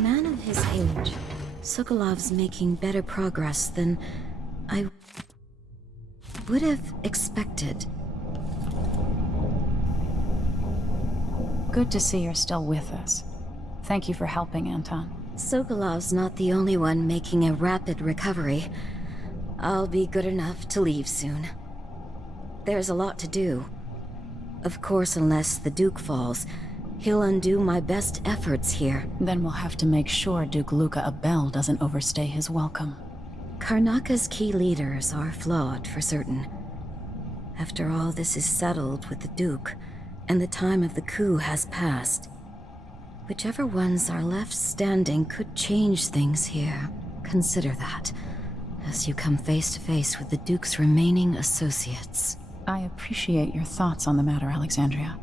man of his age, Sokolov's making better progress than I would have expected. Good to see you're still with us. Thank you for helping, Anton. Sokolov's not the only one making a rapid recovery. I'll be good enough to leave soon. There's a lot to do. Of course, unless the Duke falls, he'll undo my best efforts here. Then we'll have to make sure Duke Luca Abel doesn't overstay his welcome. Karnaka's key leaders are flawed, for certain. After all this is settled with the Duke, and the time of the coup has passed, whichever ones are left standing could change things here. Consider that, as you come face to face with the Duke's remaining associates. I appreciate your thoughts on the matter, Alexandria.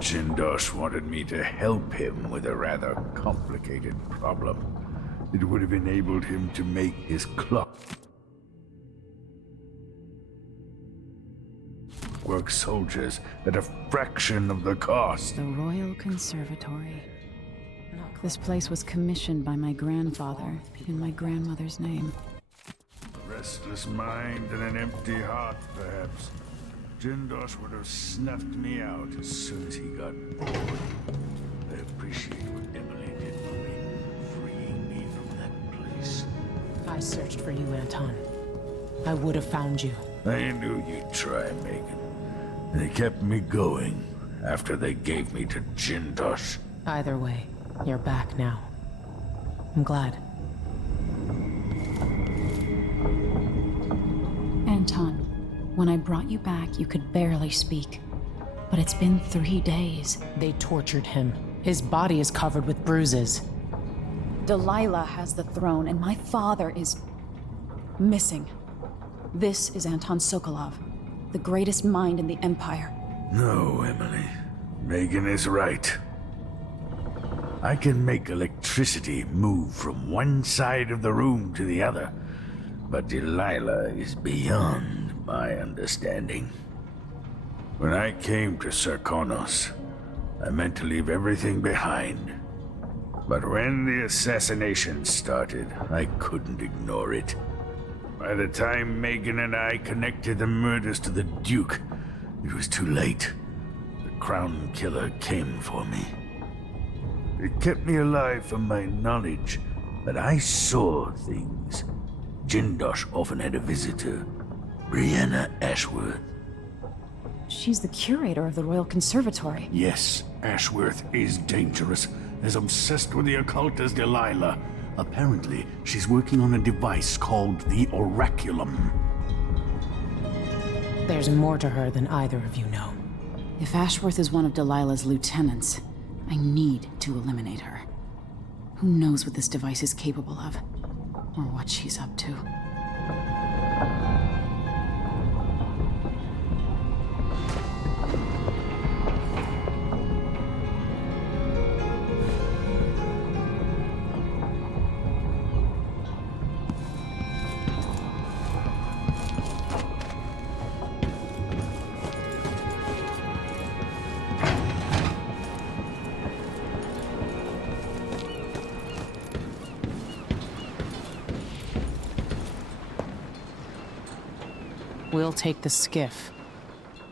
Jindosh wanted me to help him with a rather complicated problem. It would have enabled him to make his clock work soldiers at a fraction of the cost. The Royal Conservatory. This place was commissioned by my grandfather in my grandmother's name. A restless mind and an empty heart, perhaps. Jindosh would have snuffed me out as soon as he got bored. I appreciate what Emily did for me, freeing me from that place. I searched for you, Anton. I would have found you. I knew you'd try, Megan. They kept me going after they gave me to Jindosh. Either way, you're back now. I'm glad. Anton, when I brought you back, you could barely speak. But it's been 3 days. They tortured him. His body is covered with bruises. Delilah has the throne, and my father is missing. This is Anton Sokolov, the greatest mind in the Empire. No, Emily. Megan is right. I can make electricity move from one side of the room to the other, but Delilah is beyond my understanding. When I came to Sarkonos, I meant to leave everything behind. But when the assassination started, I couldn't ignore it. By the time Megan and I connected the murders to the Duke, it was too late. The Crown Killer came for me. It kept me alive from my knowledge that I saw things. Jindosh often had a visitor, Brianna Ashworth. She's the curator of the Royal Conservatory. Yes, Ashworth is dangerous, as obsessed with the occult as Delilah. Apparently, she's working on a device called the Oraculum. There's more to her than either of you know. If Ashworth is one of Delilah's lieutenants, I need to eliminate her. Who knows what this device is capable of, or what she's up to. We'll take the skiff.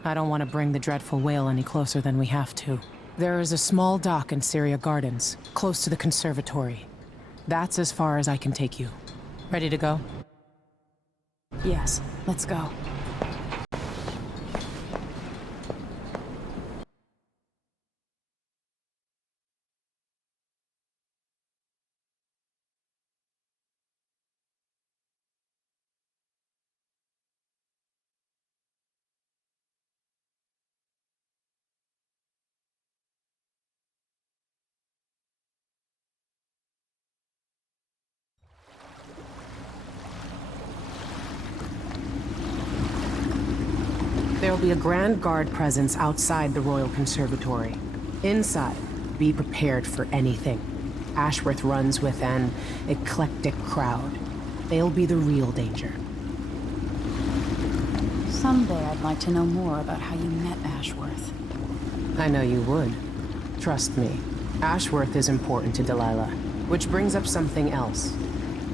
I don't want to bring the dreadful whale any closer than we have to. There is a small dock in Syria Gardens, close to the conservatory. That's as far as I can take you. Ready to go? Yes, let's go. There'll be a Grand Guard presence outside the Royal Conservatory. Inside, be prepared for anything. Ashworth runs with an eclectic crowd. They'll be the real danger. Someday I'd like to know more about how you met Ashworth. I know you would. Trust me. Ashworth is important to Delilah. Which brings up something else.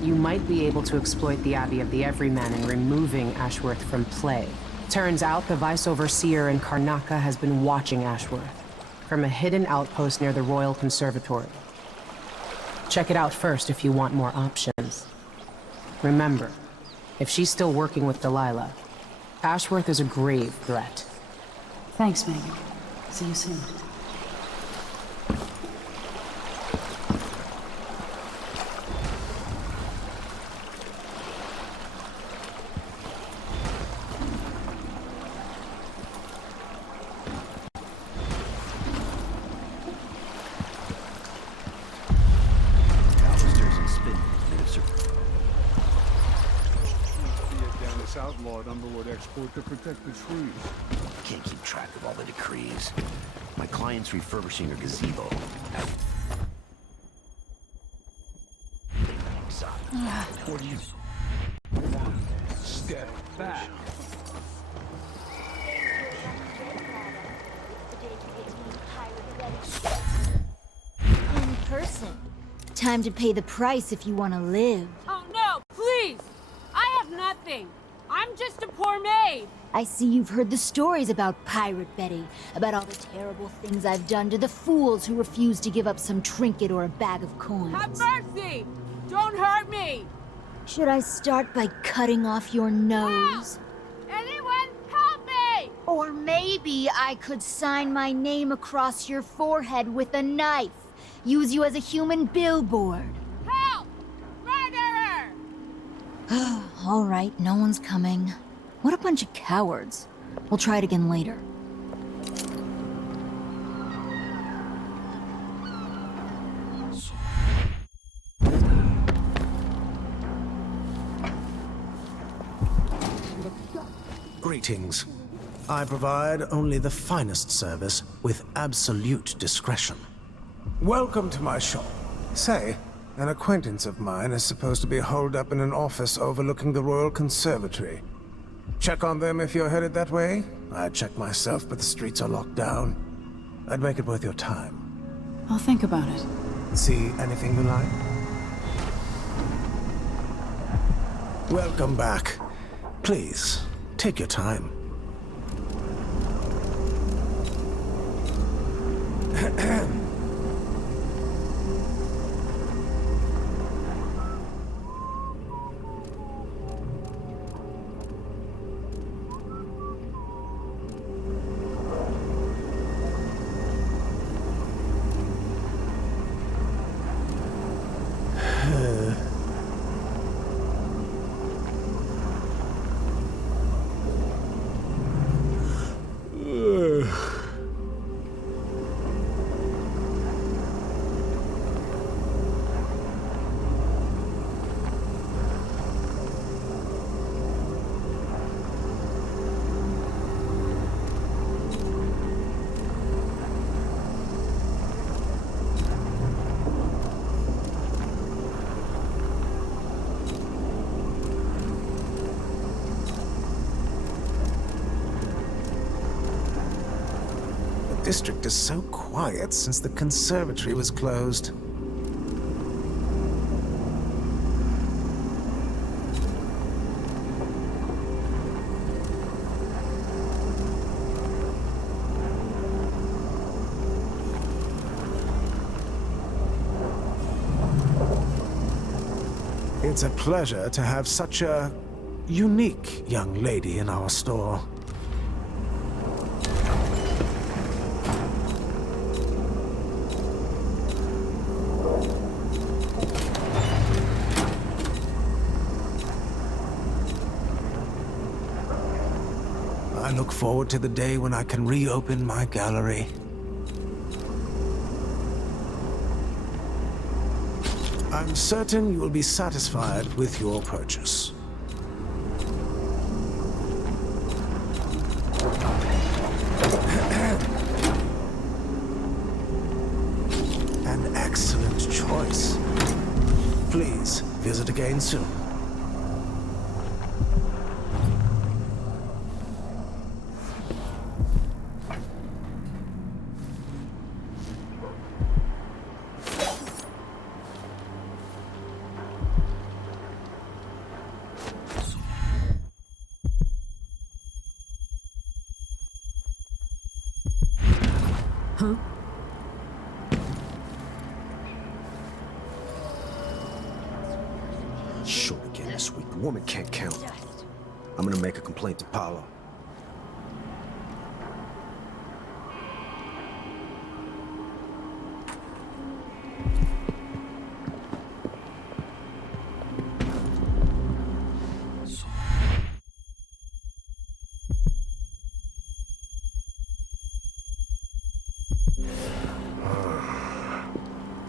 You might be able to exploit the Abbey of the Everyman in removing Ashworth from play. Turns out the Vice Overseer in Karnaca has been watching Ashworth from a hidden outpost near the Royal Conservatory. Check it out first if you want more options. Remember, if she's still working with Delilah, Ashworth is a grave threat. Thanks, Megan. See you soon. Outlawed underwood export to protect the trees. Can't keep track of all the decrees. My client's refurbishing a gazebo. What do you... One step back. In person. Time to pay the price if you want to live. Oh no, please! I have nothing. I'm just a poor maid. I see you've heard the stories about Pirate Betty, about all the terrible things I've done to the fools who refuse to give up some trinket or a bag of coins. Have mercy! Don't hurt me! Should I start by cutting off your nose? Anyone help me! Or maybe I could sign my name across your forehead with a knife. Use you as a human billboard. Help! Murderer! All right, no one's coming. What a bunch of cowards. We'll try it again later. Greetings. I provide only the finest service with absolute discretion. Welcome to my shop. Say, an acquaintance of mine is supposed to be holed up in an office overlooking the Royal Conservatory. Check on them if you're headed that way. I'd check myself, but the streets are locked down. I'd make it worth your time. I'll think about it. See anything you like? Welcome back. Please, take your time. The district is so quiet since the conservatory was closed. It's a pleasure to have such a unique young lady in our store. I look forward to the day when I can reopen my gallery. I'm certain you will be satisfied with your purchase. visit again soon. Short again this week. The woman can't count. I'm gonna make a complaint to Paolo.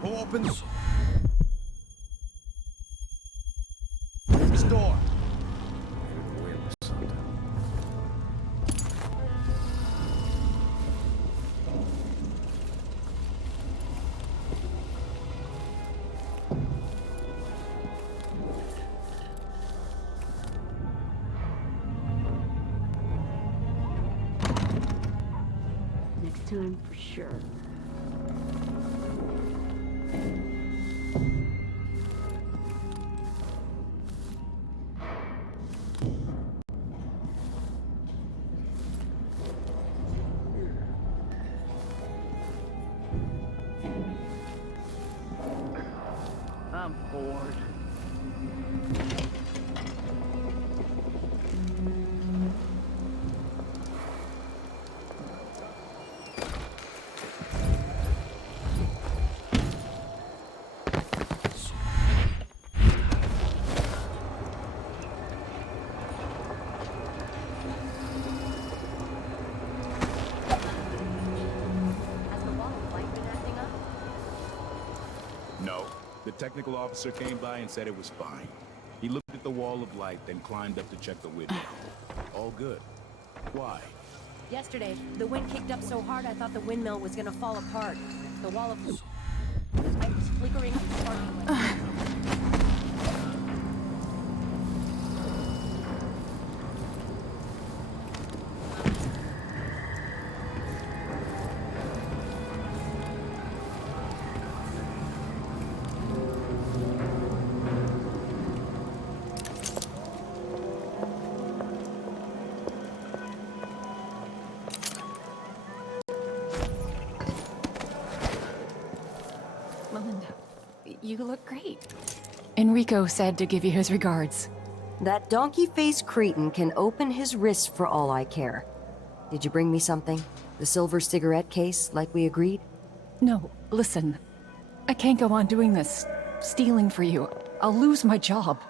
Who opens? This door. Next time, for sure. I'm bored. No. The technical officer came by and said it was fine. He looked at the wall of light, then climbed up to check the window. All good. Why? Yesterday, the wind kicked up so hard I thought the windmill was gonna fall apart. The wall of light was flickering and sparking like... Melinda, you look great. Enrico said to give you his regards. That donkey-faced cretin can open his wrist for all I care. Did you bring me something? The silver cigarette case, like we agreed? No, listen. I can't go on doing this, stealing for you. I'll lose my job.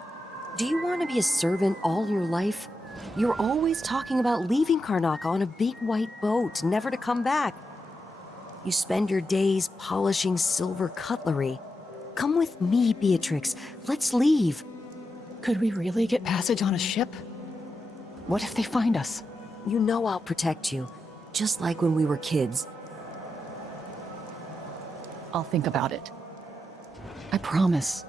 Do you want to be a servant all your life? You're always talking about leaving Karnak on a big white boat, never to come back. You spend your days polishing silver cutlery. Come with me, Beatrix. Let's leave. Could we really get passage on a ship? What if they find us? You know I'll protect you, just like when we were kids. I'll think about it. I promise.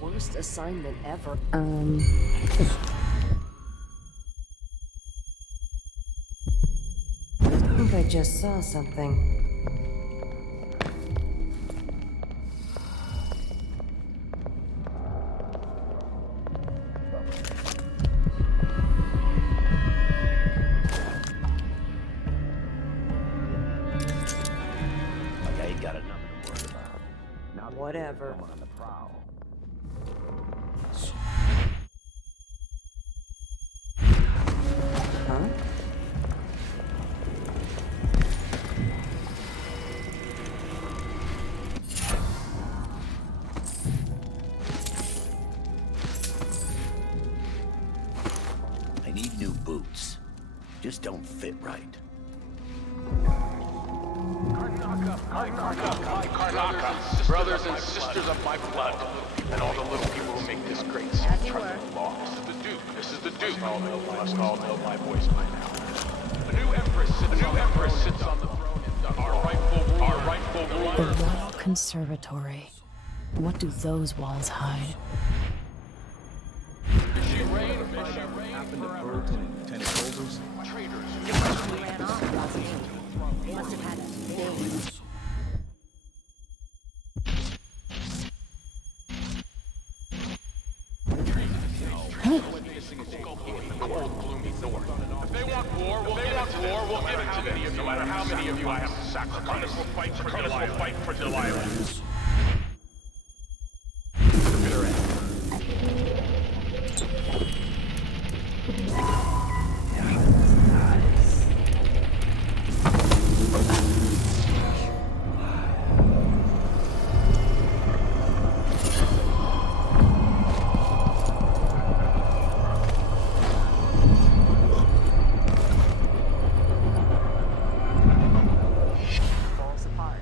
Worst assignment ever. I think I just saw something. Like I ain't got enough to worry about. Now Whatever. someone on the prowl. Huh? new boots. Just don't fit right. Karnaka, brothers and sisters of my blood, and all the little people who make this great city. As you were. This is the Duke. You must all know my voice by now. A new empress sits on the throne, and our rightful ruler. The Royal Conservatory. What do those walls hide? She reigned happened to birds and tennis holders. Traitors. He ran off without a name. They must have had names. Cold, gloomy north. If they want war, we'll give it to them. No matter how many of you I have to sacrifice, we'll fight for Delilah. Falls apart.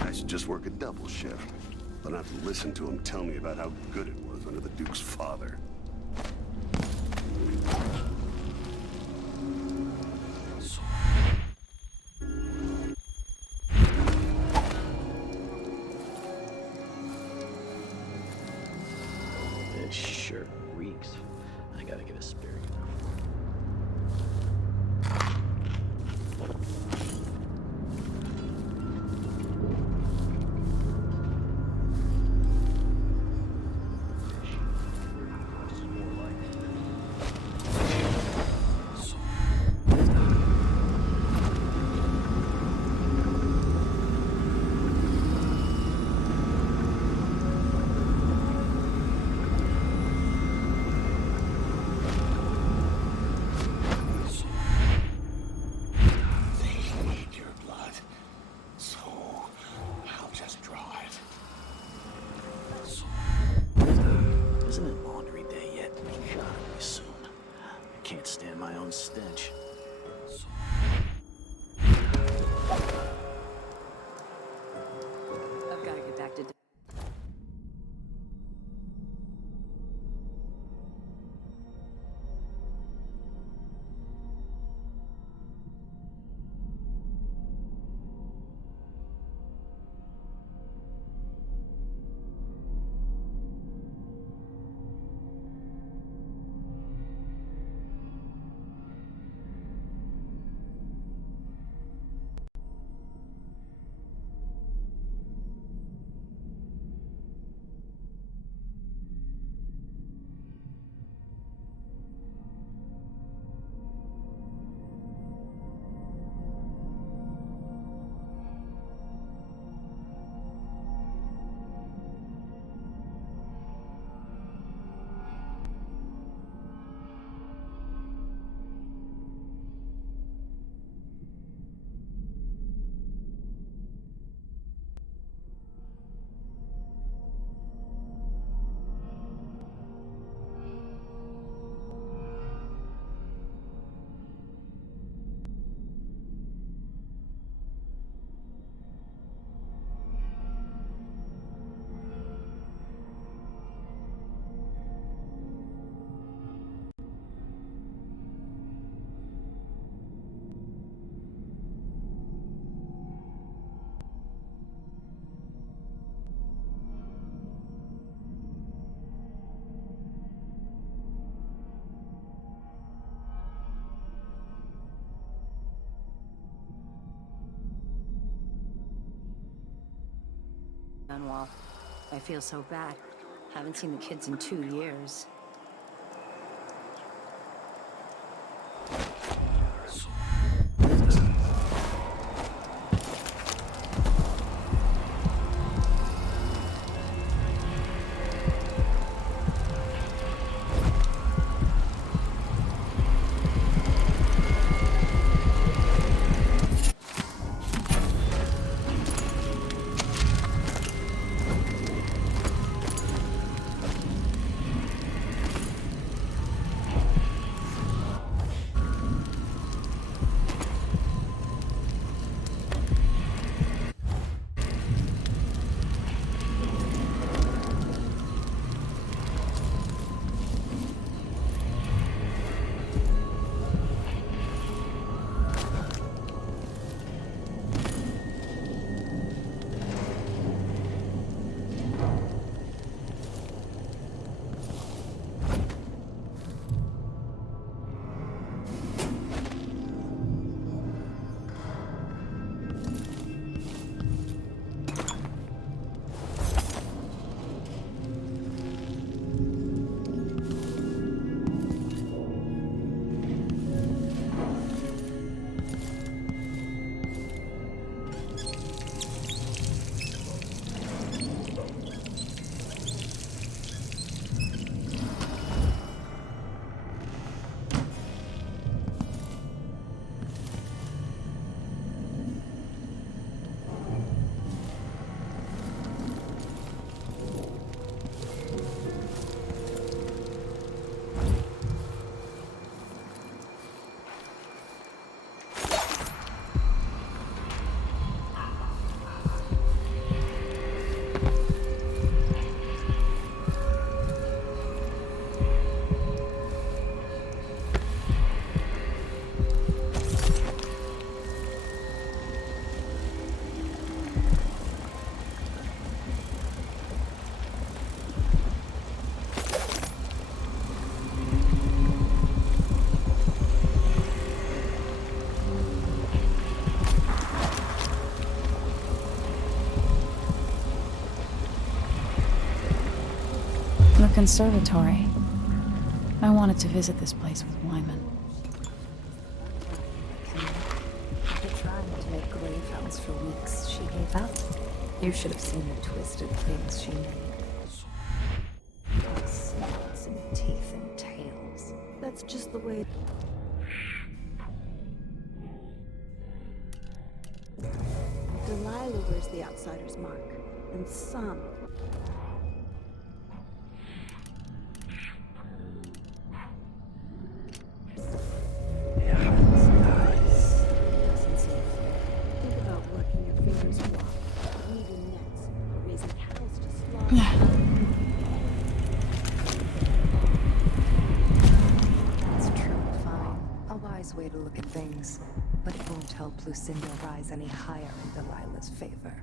I should just work a double shift. I don't have to listen to him tell me about how good it was under the Duke's father. This shirt reeks. I gotta get a spare. Isn't it laundry day yet? God, soon. I can't stand my own stench. I've got to get back to. Manuel. I feel so bad. Haven't seen the kids in 2 years. The conservatory. I wanted to visit this place with Wyman. After trying to make grave hounds for weeks, she gave up. You should have seen the twisted things she made. Snouts and teeth and tails. That's just the way... Delilah wears the outsider's mark, and some... Think about working your fingers raw, weaving nets, raising cows to slaughter. That's true, fine. A wise way to look at things. But it won't help Lucinda rise any higher in Delilah's favor.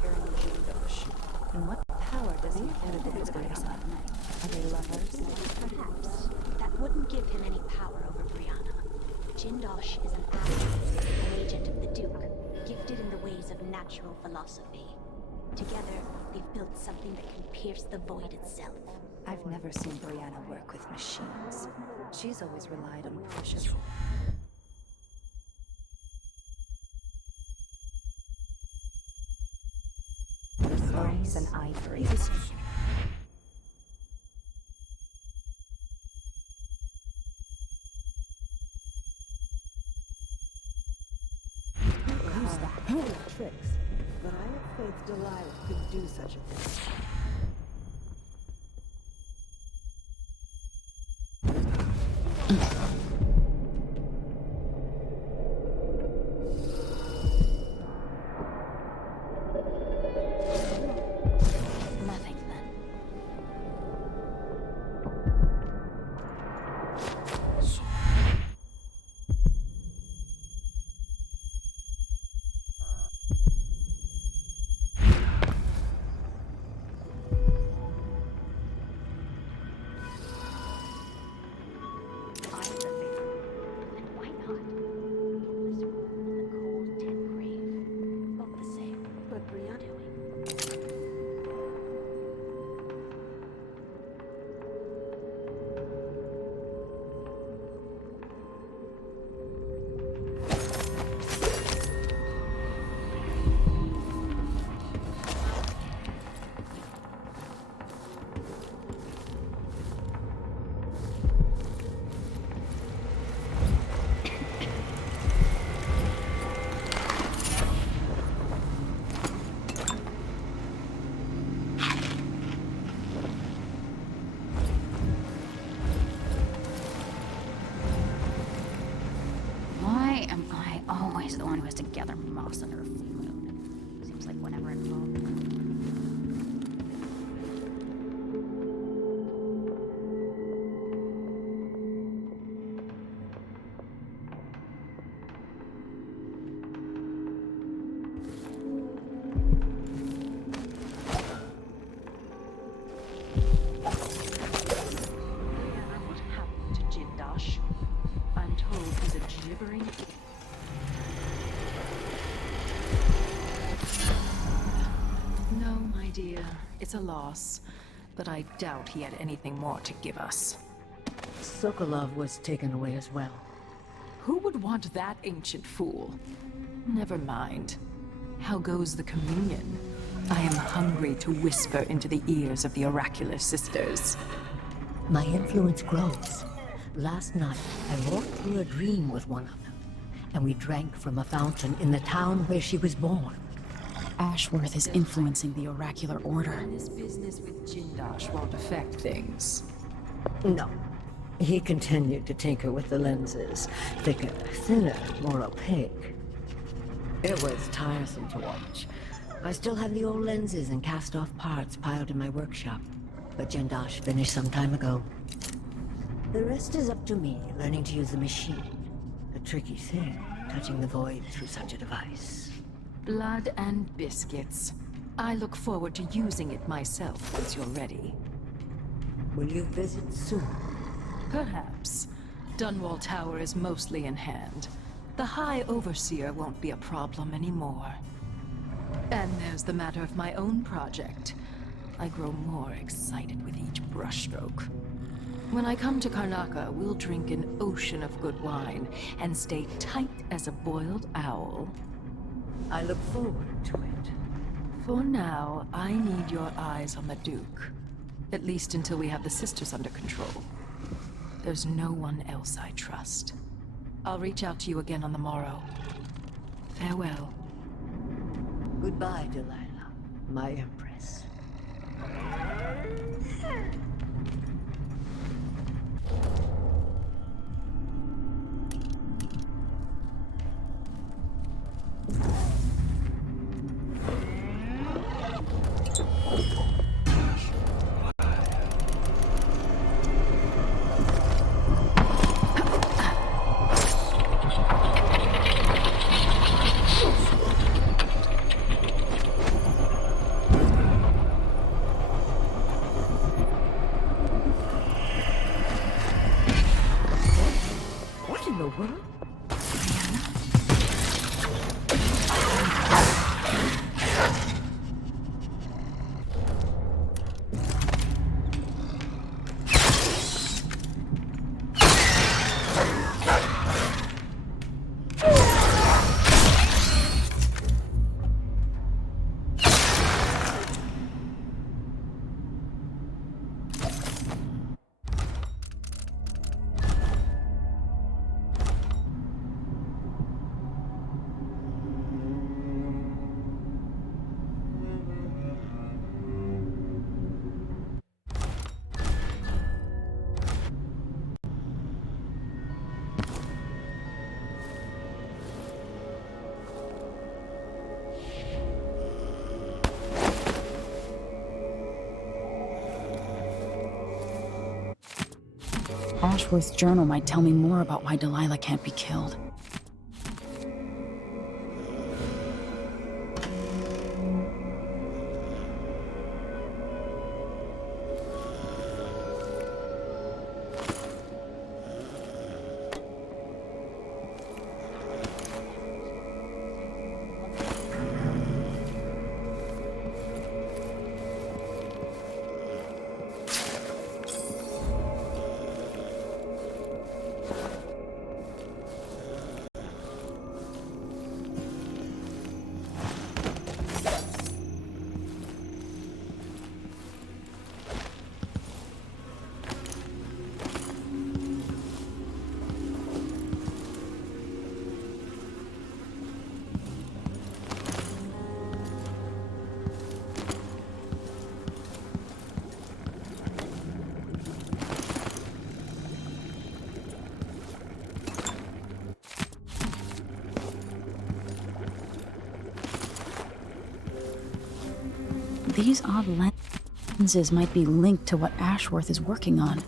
carrying Jindosh? And what power does he hold in his grace? Are they lovers? Perhaps. That wouldn't give him any power over Brianna. Jindosh is an ally, an agent of the Duke, gifted in the ways of natural philosophy. Together, they've built something that can pierce the void itself. I've never seen Brianna work with machines. She's always relied on precious. Bones and ivory. Tricks, but I have faith Delilah could do such a thing. Nothing then. Why am I always the one who has to gather moss under a full moon? Seems like whenever involved. What happened to Jindosh? I'm told he's a gibbering. No, my dear. It's a loss. But I doubt he had anything more to give us. Sokolov was taken away as well. Who would want that ancient fool? Never mind. How goes the communion? I am hungry to whisper into the ears of the oracular sisters. My influence grows. Last night, I walked through a dream with one of them, and we drank from a fountain in the town where she was born. Ashworth is influencing the oracular order. This business with Jindosh won't affect things. No. He continued to tinker with the lenses. Thicker, thinner, more opaque. It was tiresome to watch. I still have the old lenses and cast-off parts piled in my workshop, but Jindosh finished some time ago. The rest is up to me, learning to use the machine. A tricky thing, touching the void through such a device. Blood and biscuits. I look forward to using it myself once you're ready. Will you visit soon? Perhaps. Dunwall Tower is mostly in hand. The High Overseer won't be a problem anymore. And there's the matter of my own project. I grow more excited with each brushstroke. When I come to Karnaca, we'll drink an ocean of good wine and stay tight as a boiled owl. I look forward to it. For now, I need your eyes on the Duke. At least until we have the sisters under control. There's no one else I trust. I'll reach out to you again on the morrow. Farewell. Goodbye, Delilah, my empress. Ashworth's journal might tell me more about why Delilah can't be killed. These odd lenses might be linked to what Ashworth is working on.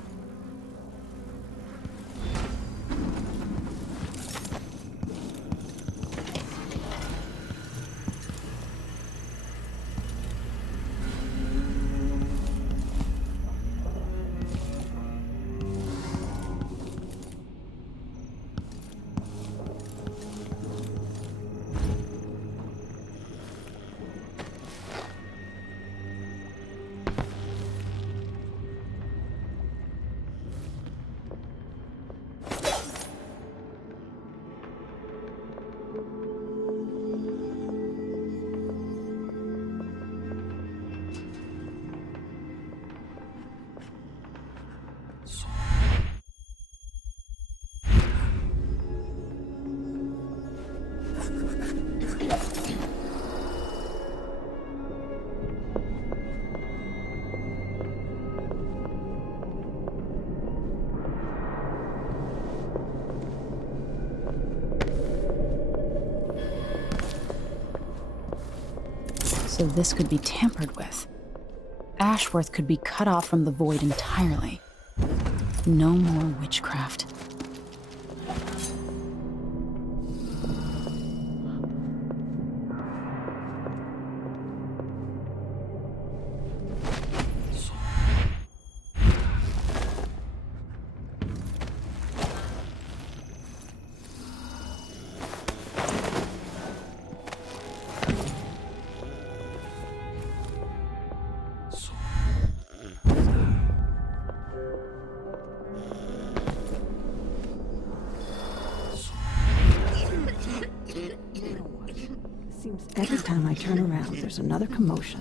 So this could be tampered with. Ashworth could be cut off from the void entirely. No more witchcraft. Every time I turn around, there's another commotion.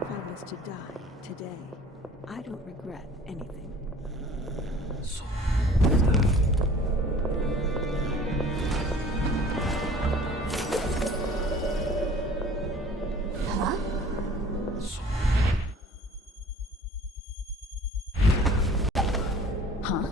If I was to die today, I don't regret anything. Huh? Huh?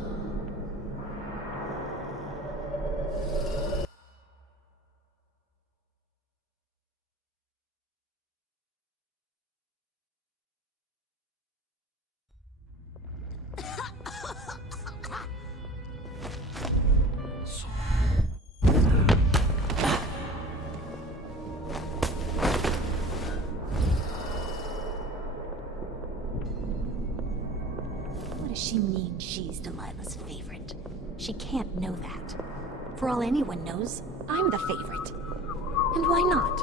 What does she mean she's Delilah's favorite? She can't know that. For all anyone knows, I'm the favorite. And why not?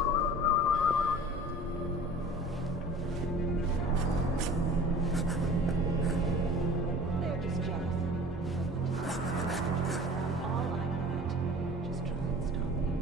They're just jealous. All I want, just try and stop me.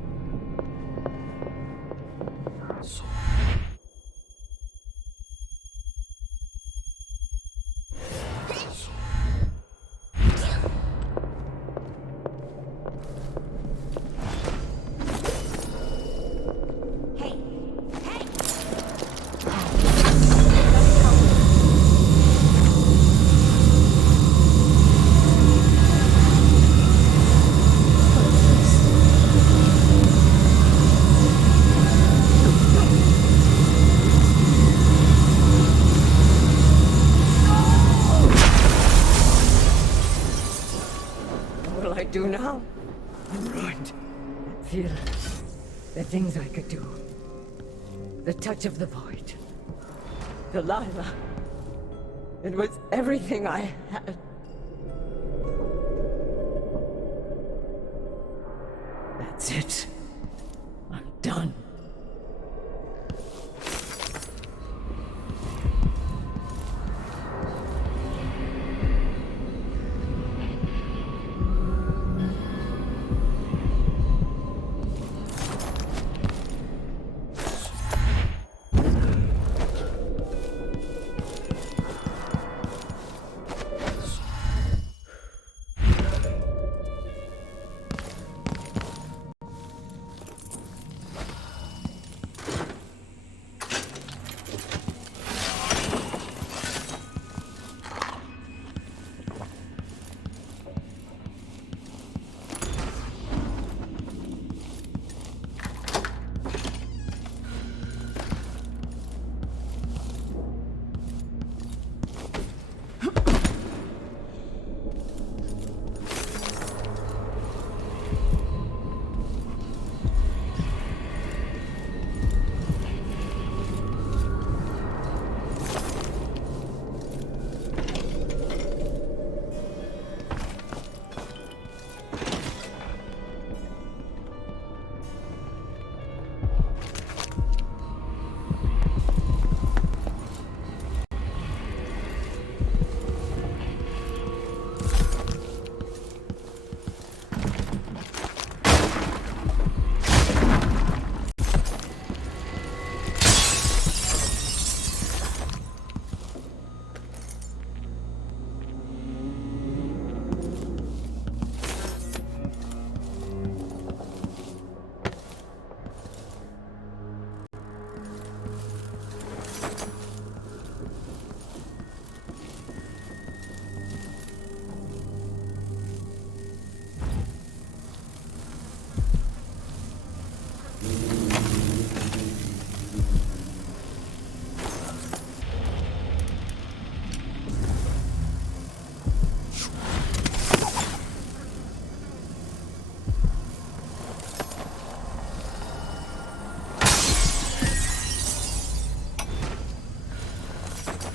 will I do now? I'm ruined. Feel the things I could do. The touch of the void. Delilah. It was everything I had. That's it. I'm done.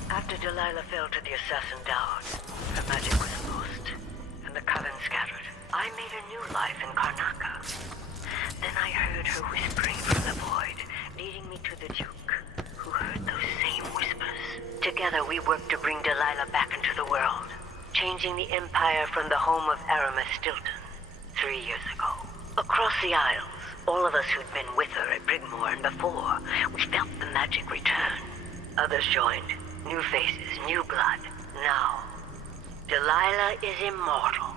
After Delilah fell to the assassin Dowd, her magic was lost, and the coven scattered. I made a new life in Karnaca. Then I heard her whispering from the void, leading me to the Duke, who heard those same whispers. Together we worked to bring Delilah back into the world, changing the Empire from the home of Aramis Stilton 3 years ago. Across the Isles, all of us who'd been with her at Brigmore and before, we felt the magic return. Others joined. New faces, new blood. Now, Delilah is immortal.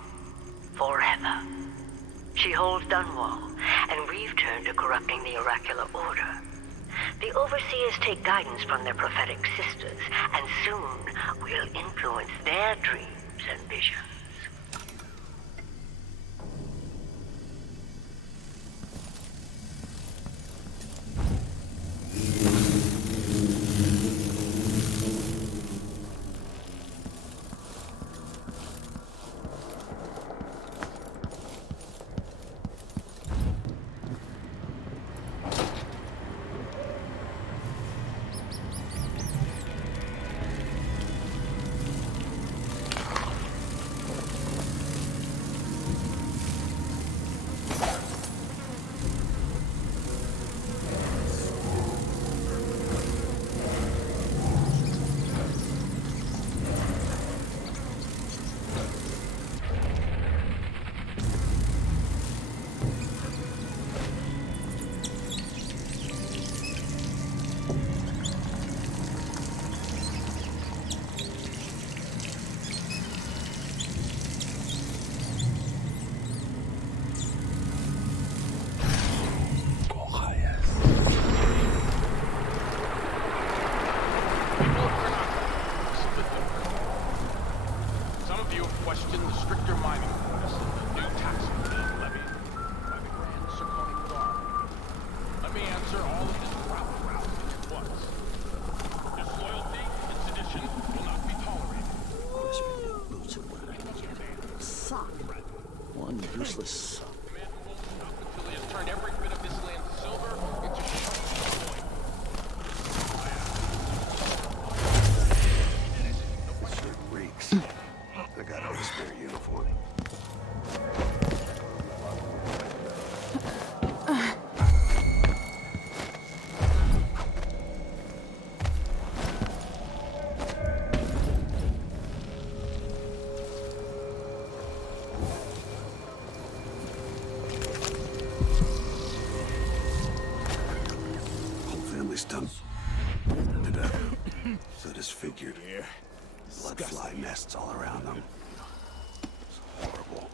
Forever. She holds Dunwall, and we've turned to corrupting the oracular order. The Overseers take guidance from their prophetic sisters, and soon we'll influence their dreams and visions. useless. Until he has turned every bit of this land silver into shiny coin. This shit reeks. I got a spare uniform. Whole family's done to death. So disfigured. Blood fly nests all around them. It's horrible.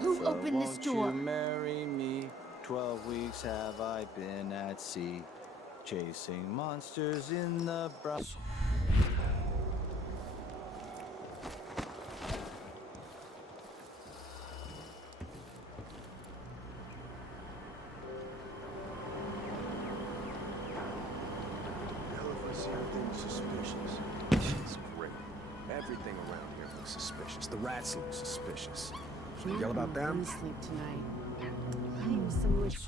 Who opened this door? Won't you marry me? 12 weeks have I been at sea, chasing monsters in the Hell if I see anything suspicious. It's great. Everything around here looks suspicious. The rats look suspicious. Should we yell about them? Sleep tonight. Maybe some rich.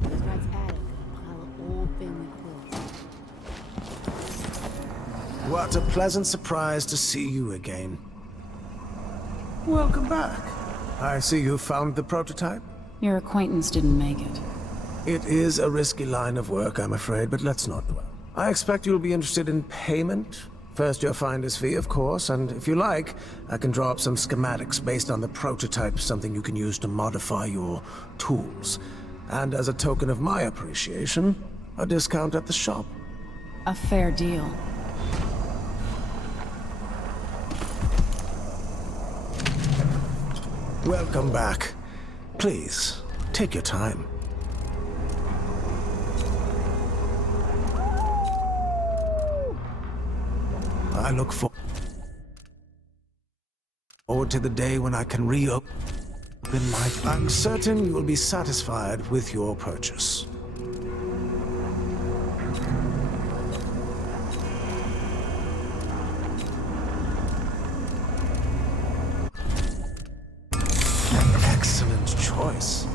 Scott's attic, a pile of old family clothes. What a pleasant surprise to see you again. Welcome back. I see you found the prototype. Your acquaintance didn't make it. It is a risky line of work, I'm afraid, but let's not dwell. I expect you'll be interested in payment. First your finder's fee, of course, and if you like, I can draw up some schematics based on the prototype, something you can use to modify your tools. And as a token of my appreciation, a discount at the shop. A fair deal. Welcome back. Please, take your time. I look forward to the day when I can reopen my... I'm certain you will be satisfied with your purchase. Excellent choice.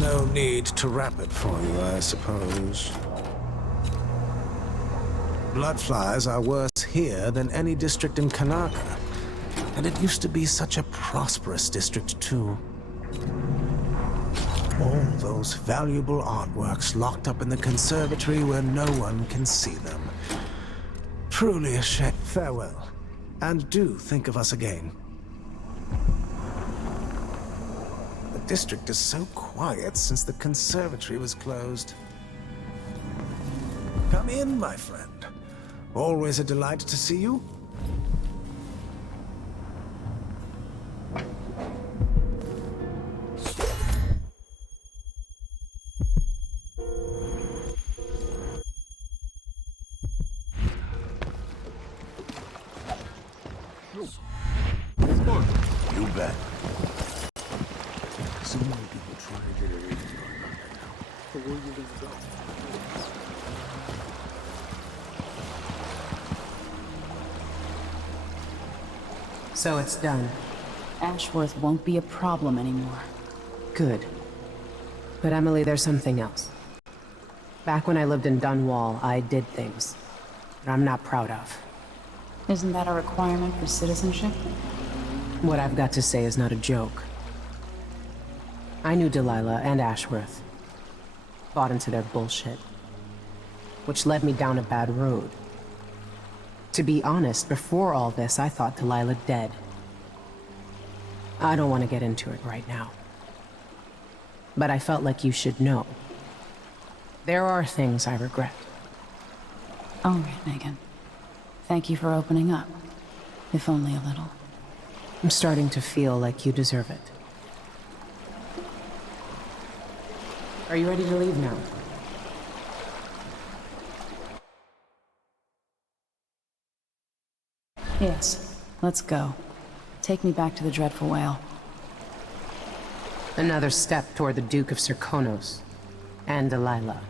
No need to wrap it for you, I suppose. Bloodflies are worse here than any district in Kanaka. And it used to be such a prosperous district, too. All those valuable artworks locked up in the conservatory where no one can see them. Truly a shame. Farewell. And do think of us again. The district is so quiet since the conservatory was closed. Come in, my friend. Always a delight to see you. You bet. So many people trying to get it in. But where are you gonna go? So it's done. Ashworth won't be a problem anymore. Good. But Emily, there's something else. Back when I lived in Dunwall, I did things that I'm not proud of. Isn't that a requirement for citizenship? What I've got to say is not a joke. I knew Delilah and Ashworth. Bought into their bullshit. Which led me down a bad road. To be honest, before all this, I thought Delilah dead. I don't want to get into it right now. But I felt like you should know. There are things I regret. All right, Megan. Thank you for opening up. If only a little. I'm starting to feel like you deserve it. Are you ready to leave now? Yes, let's go. Take me back to the Dreadful Whale. Another step toward the Duke of Serkonos and Delilah.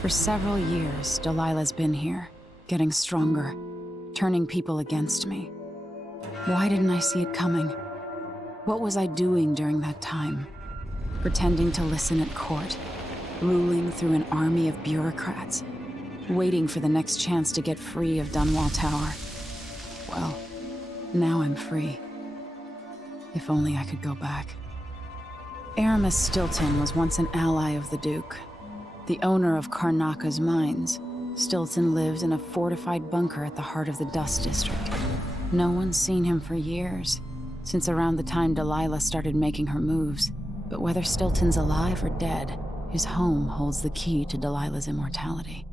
For several years, Delilah's been here, getting stronger, turning people against me. Why didn't I see it coming? What was I doing during that time? Pretending to listen at court, ruling through an army of bureaucrats, waiting for the next chance to get free of Dunwall Tower. Well, now I'm free. If only I could go back. Aramis Stilton was once an ally of the Duke. The owner of Karnaka's mines, Stilton lived in a fortified bunker at the heart of the Dust District. No one's seen him for years, since around the time Delilah started making her moves. But whether Stilton's alive or dead, his home holds the key to Delilah's immortality.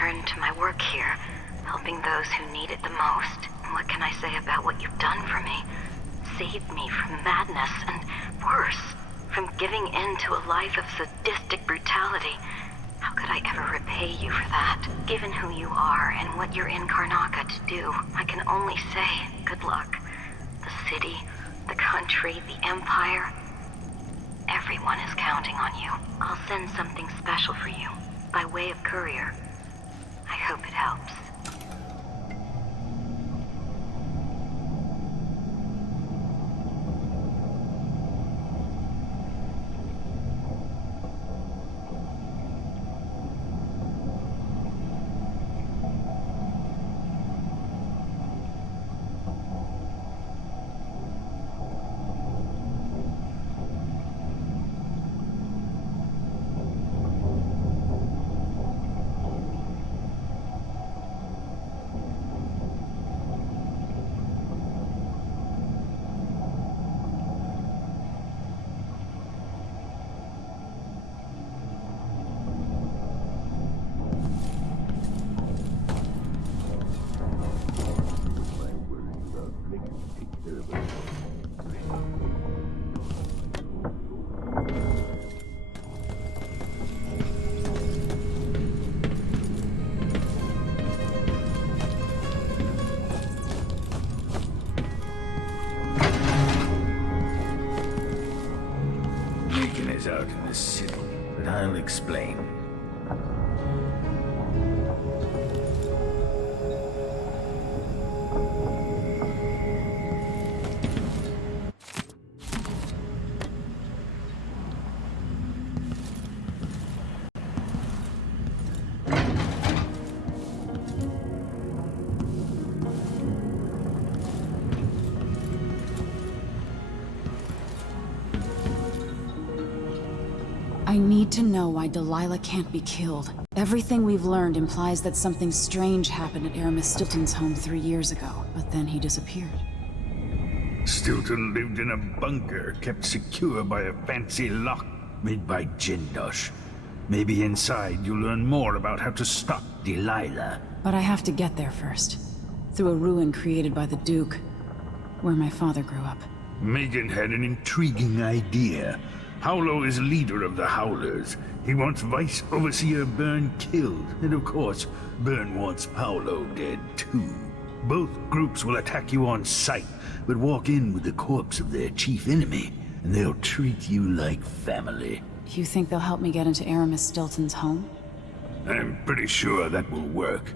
return to my work here, helping those who need it the most. What can I say about what you've done for me? Saved me from madness, and worse, from giving in to a life of sadistic brutality. How could I ever repay you for that? Given who you are and what you're in Karnaca to do, I can only say good luck. The city, the country, the empire, everyone is counting on you. I'll send something special for you, by way of courier. I hope it helps. Is out in the city, but I'll explain. I need to know why Delilah can't be killed. Everything we've learned implies that something strange happened at Aramis Stilton's home 3 years ago, but then he disappeared. Stilton lived in a bunker kept secure by a fancy lock made by Jindosh. Maybe inside you'll learn more about how to stop Delilah. But I have to get there first. Through a ruin created by the Duke, where my father grew up. Megan had an intriguing idea. Howlo is leader of the Howlers. He wants Vice Overseer Byrne killed, and of course, Byrne wants Paolo dead too. Both groups will attack you on sight, but walk in with the corpse of their chief enemy, and they'll treat you like family. You think they'll help me get into Aramis Stilton's home? I'm pretty sure that will work.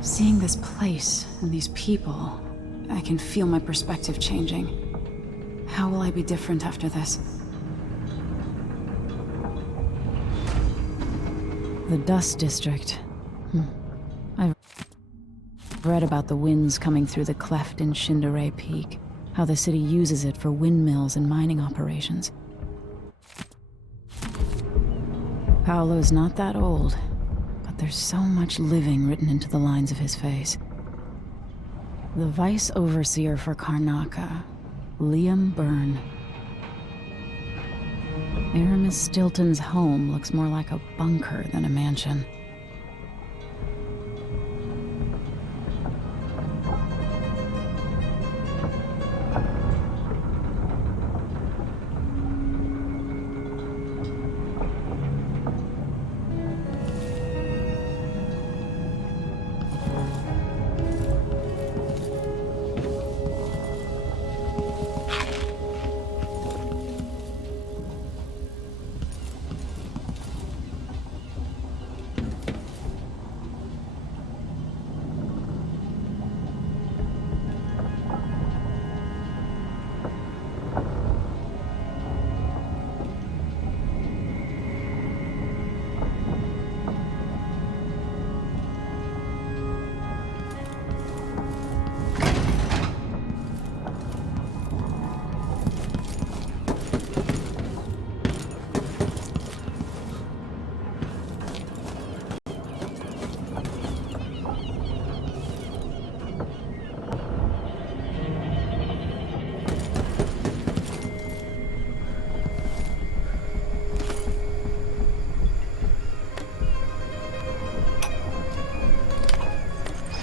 Seeing this place and these people, I can feel my perspective changing. How will I be different after this? The Dust District. I've read about the winds coming through the cleft in Shindaray Peak, how the city uses it for windmills and mining operations. Paolo's not that old, but there's so much living written into the lines of his face. The Vice Overseer for Karnaca, Liam Byrne. Aramis Stilton's home looks more like a bunker than a mansion.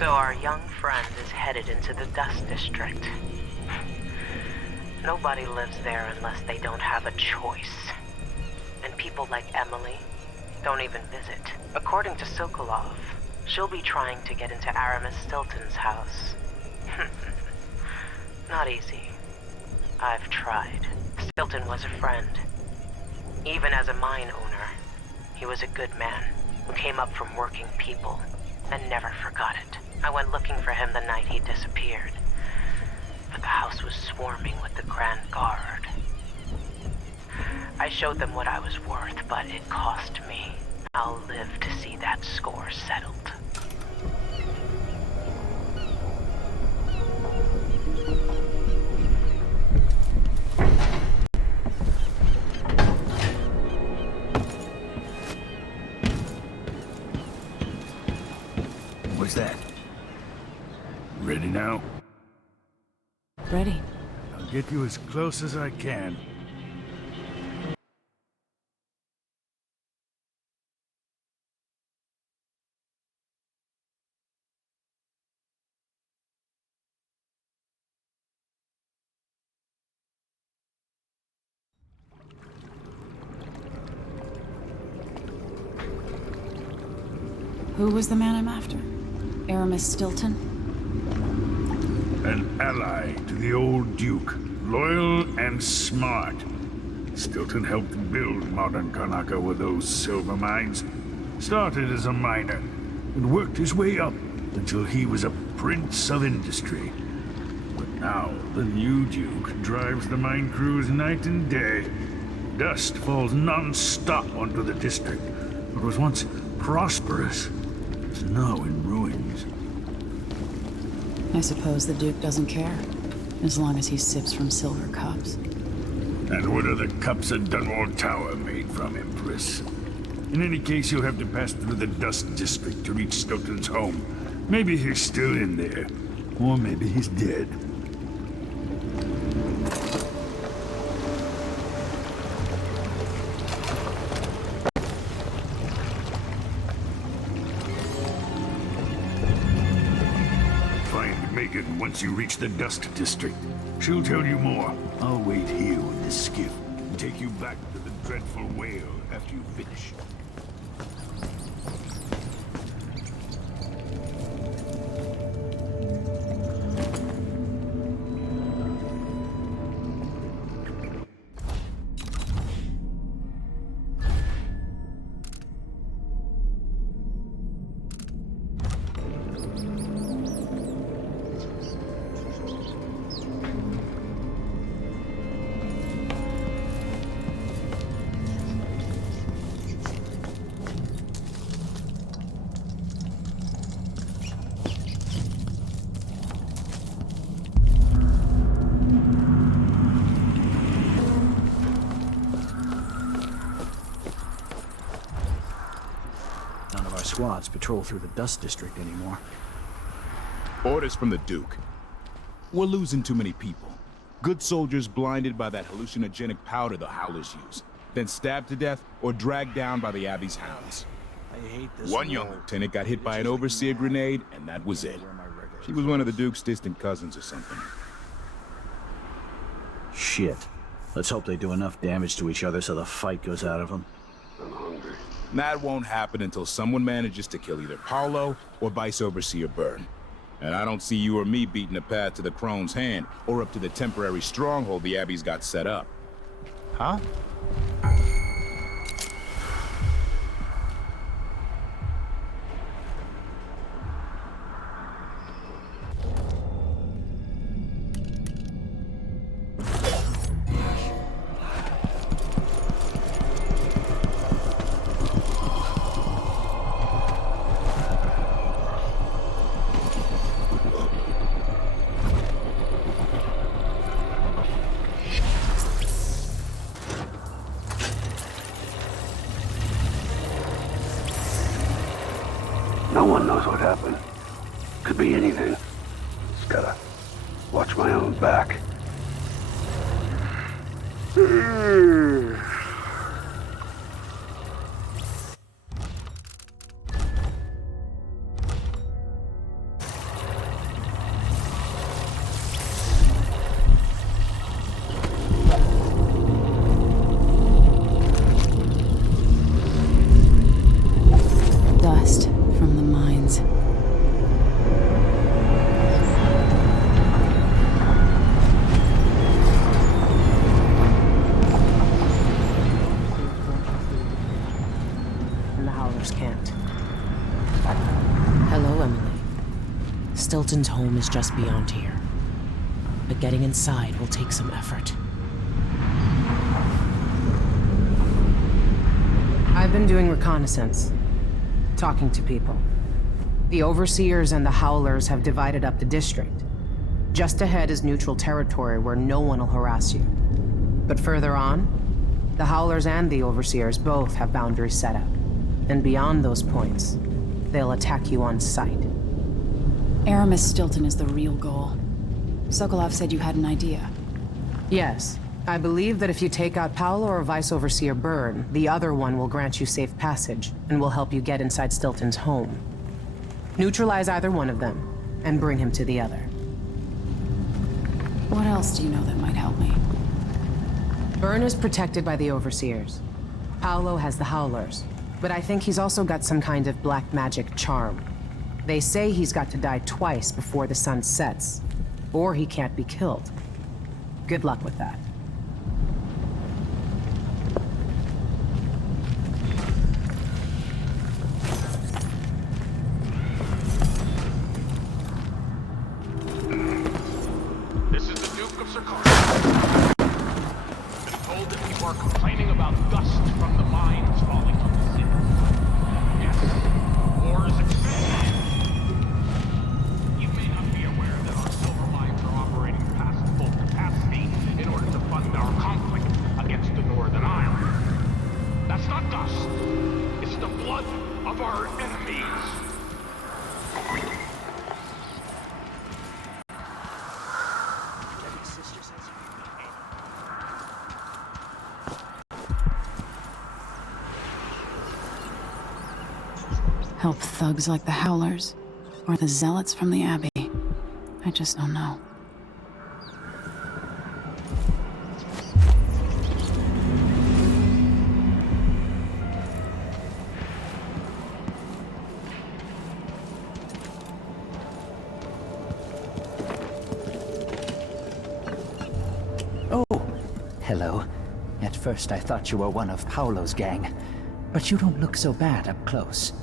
So our young friend is headed into the Dust District. Nobody lives there unless they don't have a choice. And people like Emily don't even visit. According to Sokolov, she'll be trying to get into Aramis Stilton's house. Not easy. I've tried. Stilton was a friend. Even as a mine owner, he was a good man who came up from working people and never forgot it. I went looking for him the night he disappeared, but the house was swarming with the Grand Guard. I showed them what I was worth, but it cost me. I'll live to see that score settled. What's that? Ready now? Ready. I'll get you as close as I can. Who was the man I'm after? Aramis Stilton? An ally to the old Duke. Loyal and smart. Stilton helped build modern Karnaca with those silver mines. Started as a miner and worked his way up until he was a prince of industry. But now the new Duke drives the mine crews night and day. Dust falls non-stop onto the district. What was once prosperous is now in ruins. I suppose the Duke doesn't care, as long as he sips from silver cups. And what are the cups at Dunwall Tower made from, Empress? In any case, you'll have to pass through the Dust District to reach Stilton's home. Maybe he's still in there, or maybe he's dead. Once you reach the Dust District, she'll tell you more. I'll wait here with this skiff and take you back to the dreadful whale after you finish. Squads patrol through the Dust District anymore. Orders from the Duke. We're losing too many people. Good soldiers blinded by that hallucinogenic powder the Howlers use, then stabbed to death or dragged down by the Abbey's hounds. I hate this. One young lieutenant got hit by an overseer grenade, and that was it. She was one of the Duke's distant cousins or something. Shit. Let's hope they do enough damage to each other so the fight goes out of them. I'm hungry. That won't happen until someone manages to kill either Paolo or Vice Overseer Byrne. And I don't see you or me beating a path to the Crone's hand or up to the temporary stronghold the Abbey's got set up. Huh? No one knows what happened. Could be anything. Just gotta watch my own back. Howlers can't. Hello, Emily. Stilton's home is just beyond here. But getting inside will take some effort. I've been doing reconnaissance. Talking to people. The Overseers and the Howlers have divided up the district. Just ahead is neutral territory where no one will harass you. But further on, the Howlers and the Overseers both have boundaries set up. And beyond those points, they'll attack you on sight. Aramis Stilton is the real goal. Sokolov said you had an idea. Yes. I believe that if you take out Paolo or Vice Overseer Byrne, the other one will grant you safe passage, and will help you get inside Stilton's home. Neutralize either one of them, and bring him to the other. What else do you know that might help me? Byrne is protected by the Overseers. Paolo has the Howlers, but I think he's also got some kind of black magic charm. They say he's got to die twice before the sun sets, or he can't be killed. Good luck with that. This is the Duke of Circon. Been told that people are complaining about dust from the mines falling on the city. Yes, war is expensive. You may not be aware that our silver mines are operating past full capacity in order to fund our conflict against the Northern Island. That's not dust. It's the blood of our enemies. Help thugs like the Howlers? Or the Zealots from the Abbey? I just don't know. Oh, hello. At first I thought you were one of Paolo's gang, but you don't look so bad up close.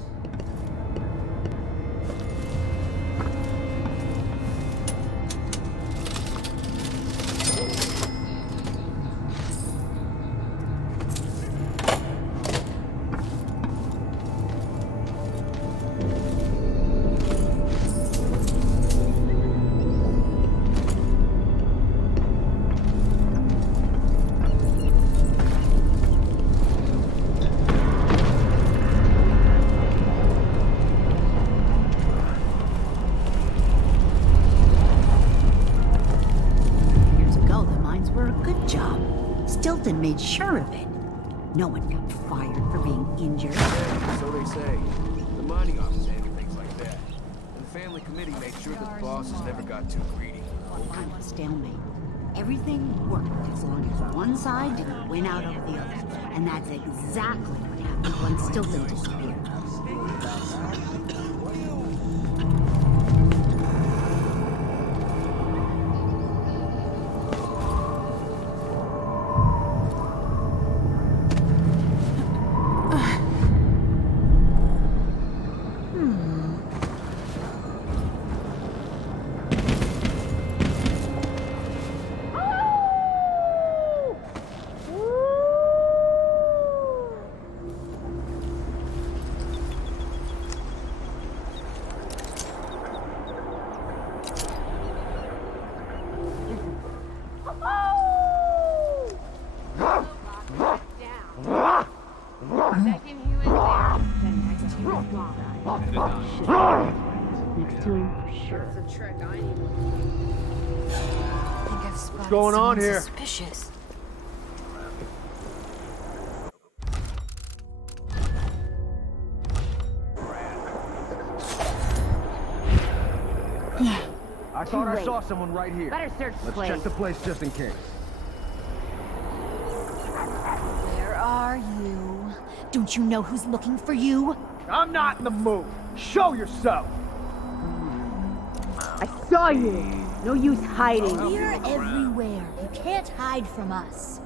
Stilton made sure of it. No one got fired for being injured. So they say. The mining office handled things like that. And the family committee made sure that the bosses never got too greedy. Fine stalemate. Everything worked as long as one side didn't win out over the other. And that's exactly what happened when Stilton disappeared. What's going on here? Suspicious. I thought I saw someone right here. Better search the Let's place. check the place just in case. Where are you? Don't you know who's looking for you? I'm not in the mood. Show yourself. I saw you. No use hiding. We're everywhere. You can't hide from us.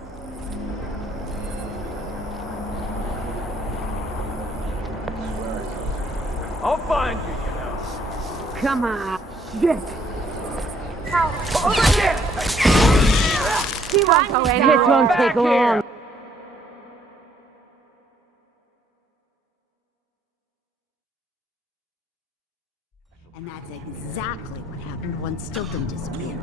Come on. This. Over here! He won't go anywhere. This won't take long. And that's exactly what happened once Stilton disappeared.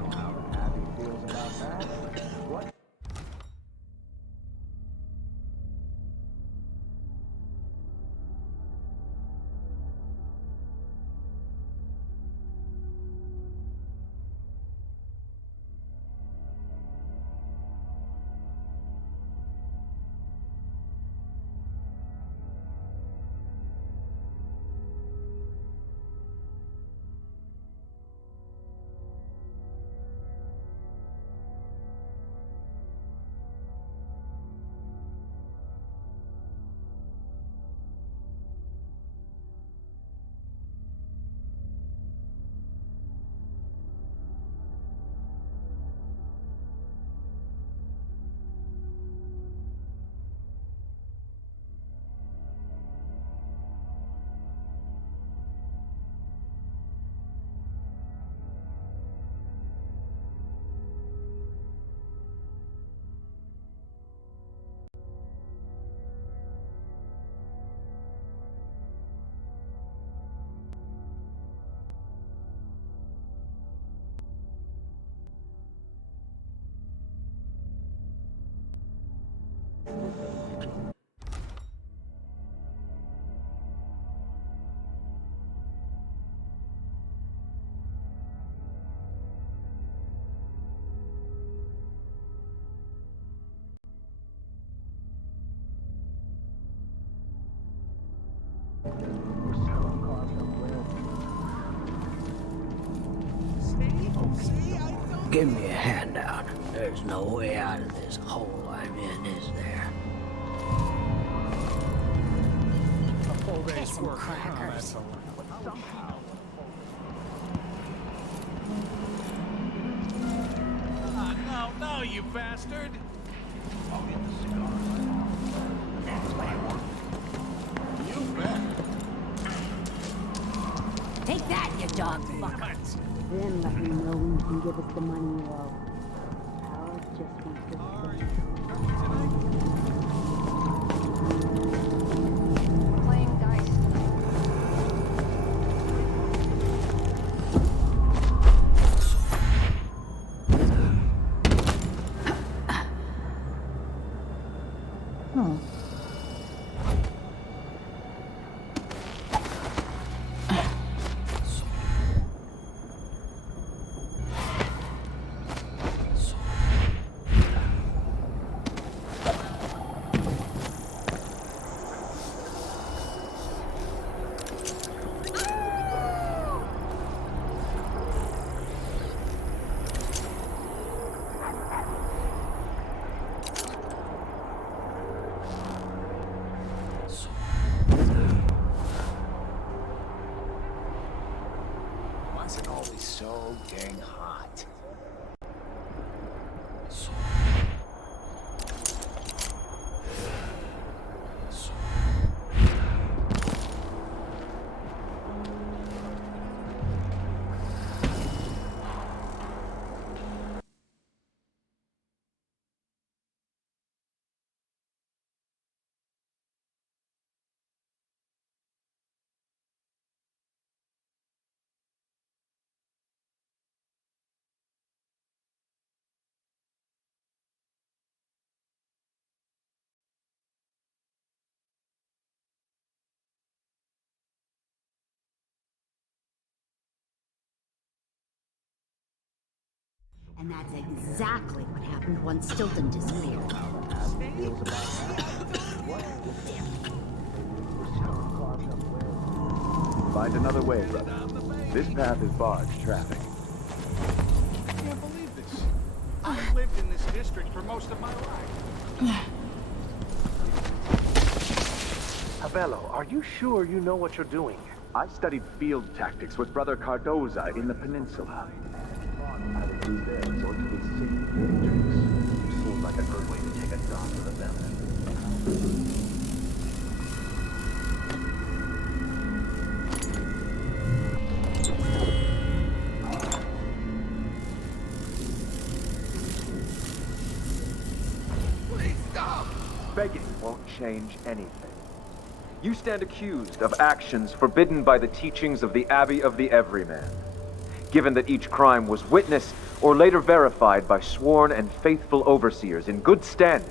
Give me a handout. There's no way out of this hole I'm in, is there? Piss and crackers. No, you bastard! I'll get the cigar. You bet. Take that, you dog fuckers. Then let me know when you can give us the money you owe. Alice just wants to Playing dice. Oh. Why is it always so dang hot? And that's exactly what happened once Stilton disappeared. Find another way, brother. This path is barred to traffic. I can't believe this. I've lived in this district for most of my life. Abello, are you sure you know what you're doing? I studied field tactics with Brother Cardoza in the peninsula. I would use their sort of insane tricks. Seems like a good way to take a dog to the belly. Begging won't change anything. You stand accused of actions forbidden by the teachings of the Abbey of the Everyman. Given that each crime was witnessed or later verified by sworn and faithful overseers in good standing,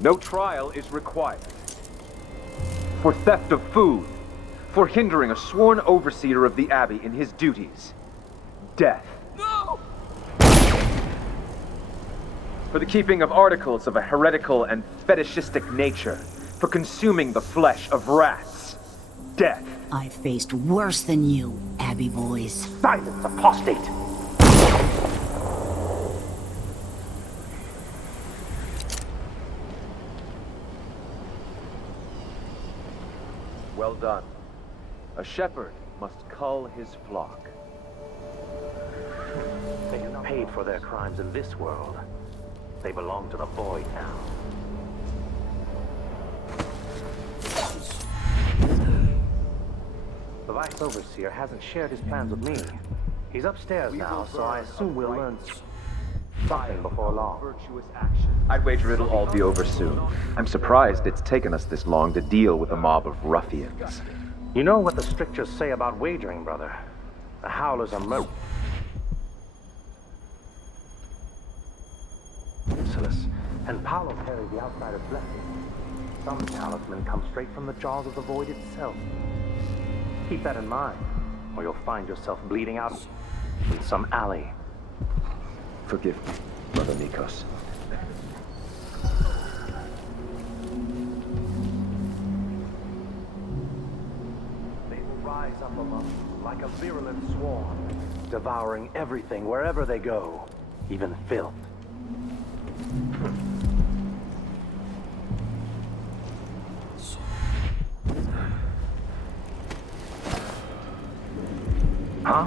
no trial is required. For theft of food, for hindering a sworn overseer of the Abbey in his duties, death. No! For the keeping of articles of a heretical and fetishistic nature, for consuming the flesh of rats, death. I've faced worse than you, Abbey boys. Silence, apostate! Well done. A shepherd must cull his flock. They have paid for their crimes in this world. They belong to the Void now. The Vice Overseer hasn't shared his plans with me. He's upstairs now, so I assume we'll learn something before long. I'd wager it'll all be over soon. I'm surprised it's taken us this long to deal with a mob of ruffians. You know what the strictures say about wagering, brother? The Howlers are merciless, and Paolo carries the outsider's blessing. Some talisman comes straight from the jaws of the Void itself. Keep that in mind, or you'll find yourself bleeding out in some alley. Forgive me, Brother Nikos. They will rise up among you like a virulent swarm, devouring everything wherever they go, even filth. Huh?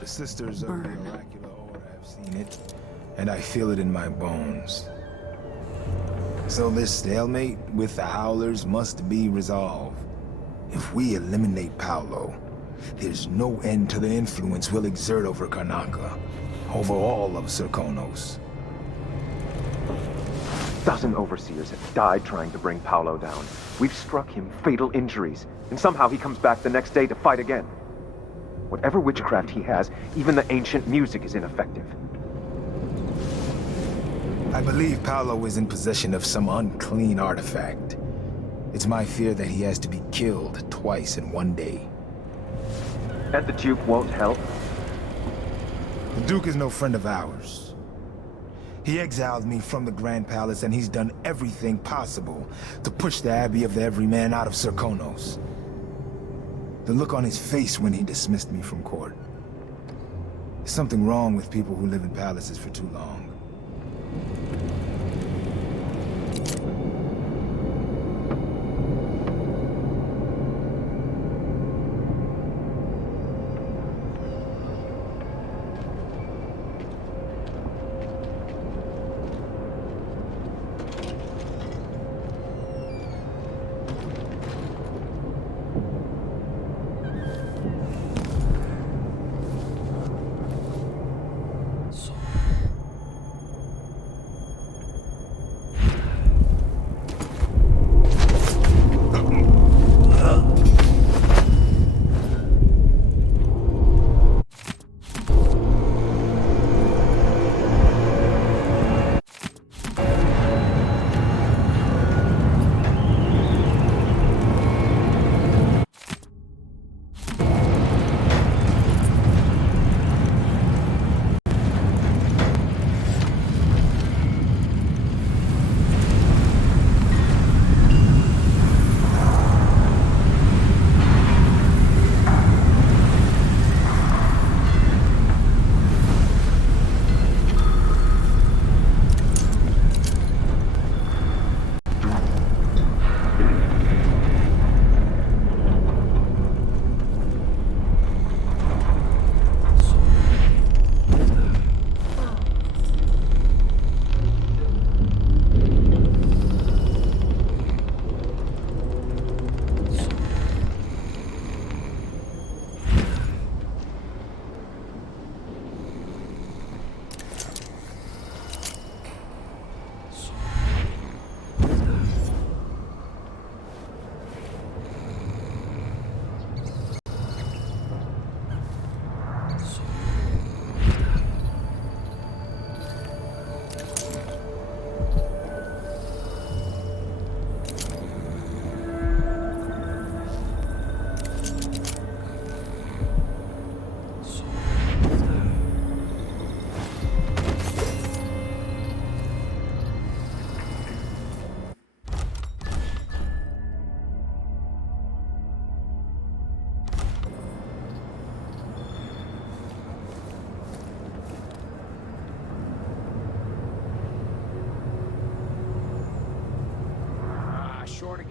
The Sisters of the Oracular Order have seen it, and I feel it in my bones. So this stalemate with the Howlers must be resolved. If we eliminate Paolo, there's no end to the influence we'll exert over Karnaca, over all of Serkonos. A dozen overseers have died trying to bring Paolo down. We've struck him fatal injuries, and somehow he comes back the next day to fight again. Whatever witchcraft he has, even the ancient music is ineffective. I believe Paolo is in possession of some unclean artifact. It's my fear that he has to be killed twice in one day. And the Duke won't help? The Duke is no friend of ours. He exiled me from the Grand Palace, and he's done everything possible to push the Abbey of the Everyman out of Serkonos. The look on his face when he dismissed me from court. There's something wrong with people who live in palaces for too long.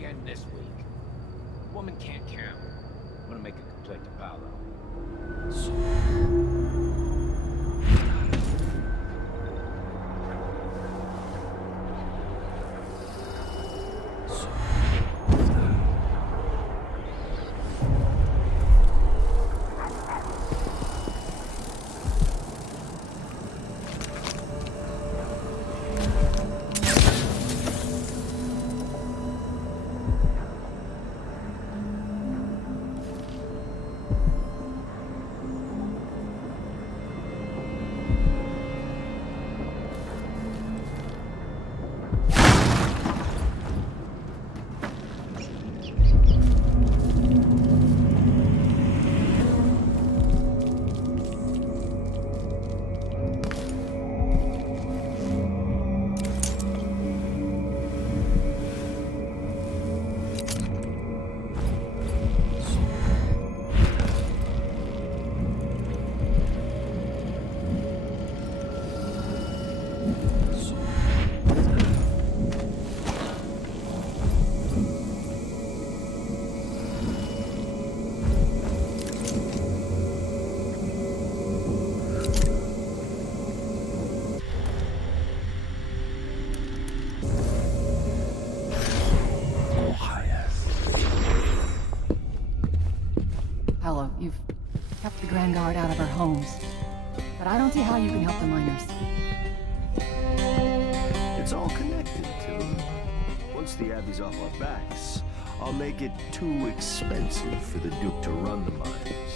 again this week. Woman can't count. I'm gonna make a complaint to Paolo. Paolo, you've kept the Grand Guard out of our homes. But I don't see how you can help the miners. It's all connected, too. Once the Abbey's off our backs, I'll make it too expensive for the Duke to run the mines.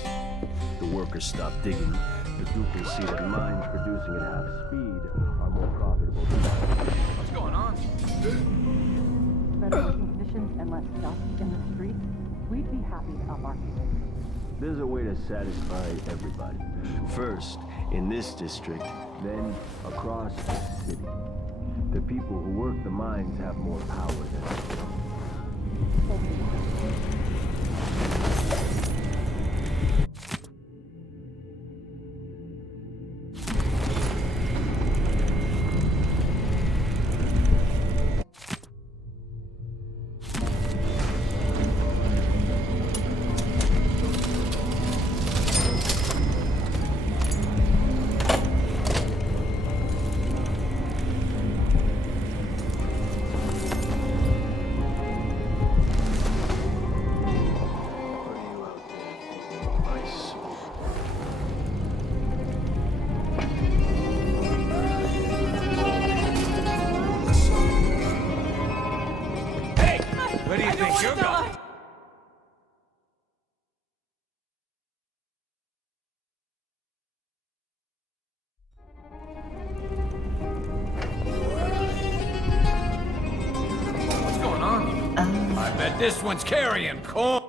The workers stop digging. The Duke will see that mines producing at half speed are more profitable than What's going on? Better working conditions and less stuff in the streets. We'd be happy to up our people. There's a way to satisfy everybody. First, in this district, then across the city. The people who work the mines have more power than Where do you think you're going? What's going on? I bet this one's carrying corn.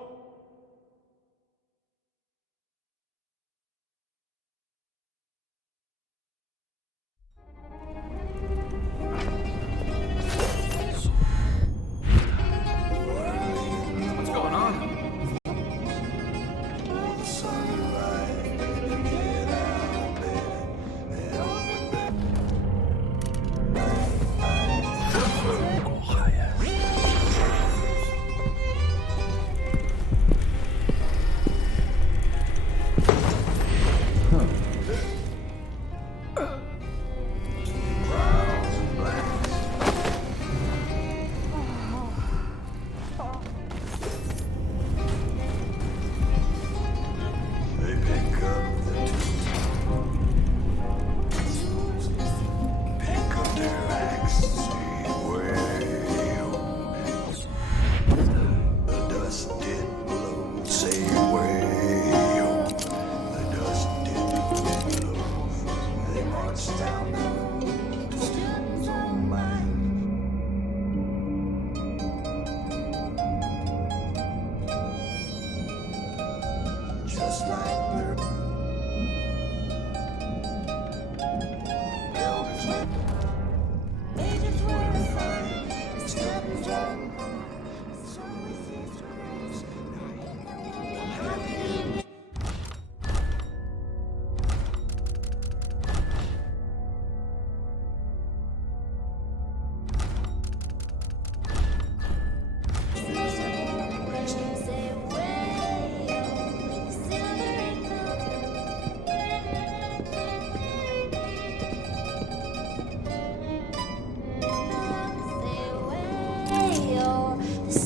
What's going on?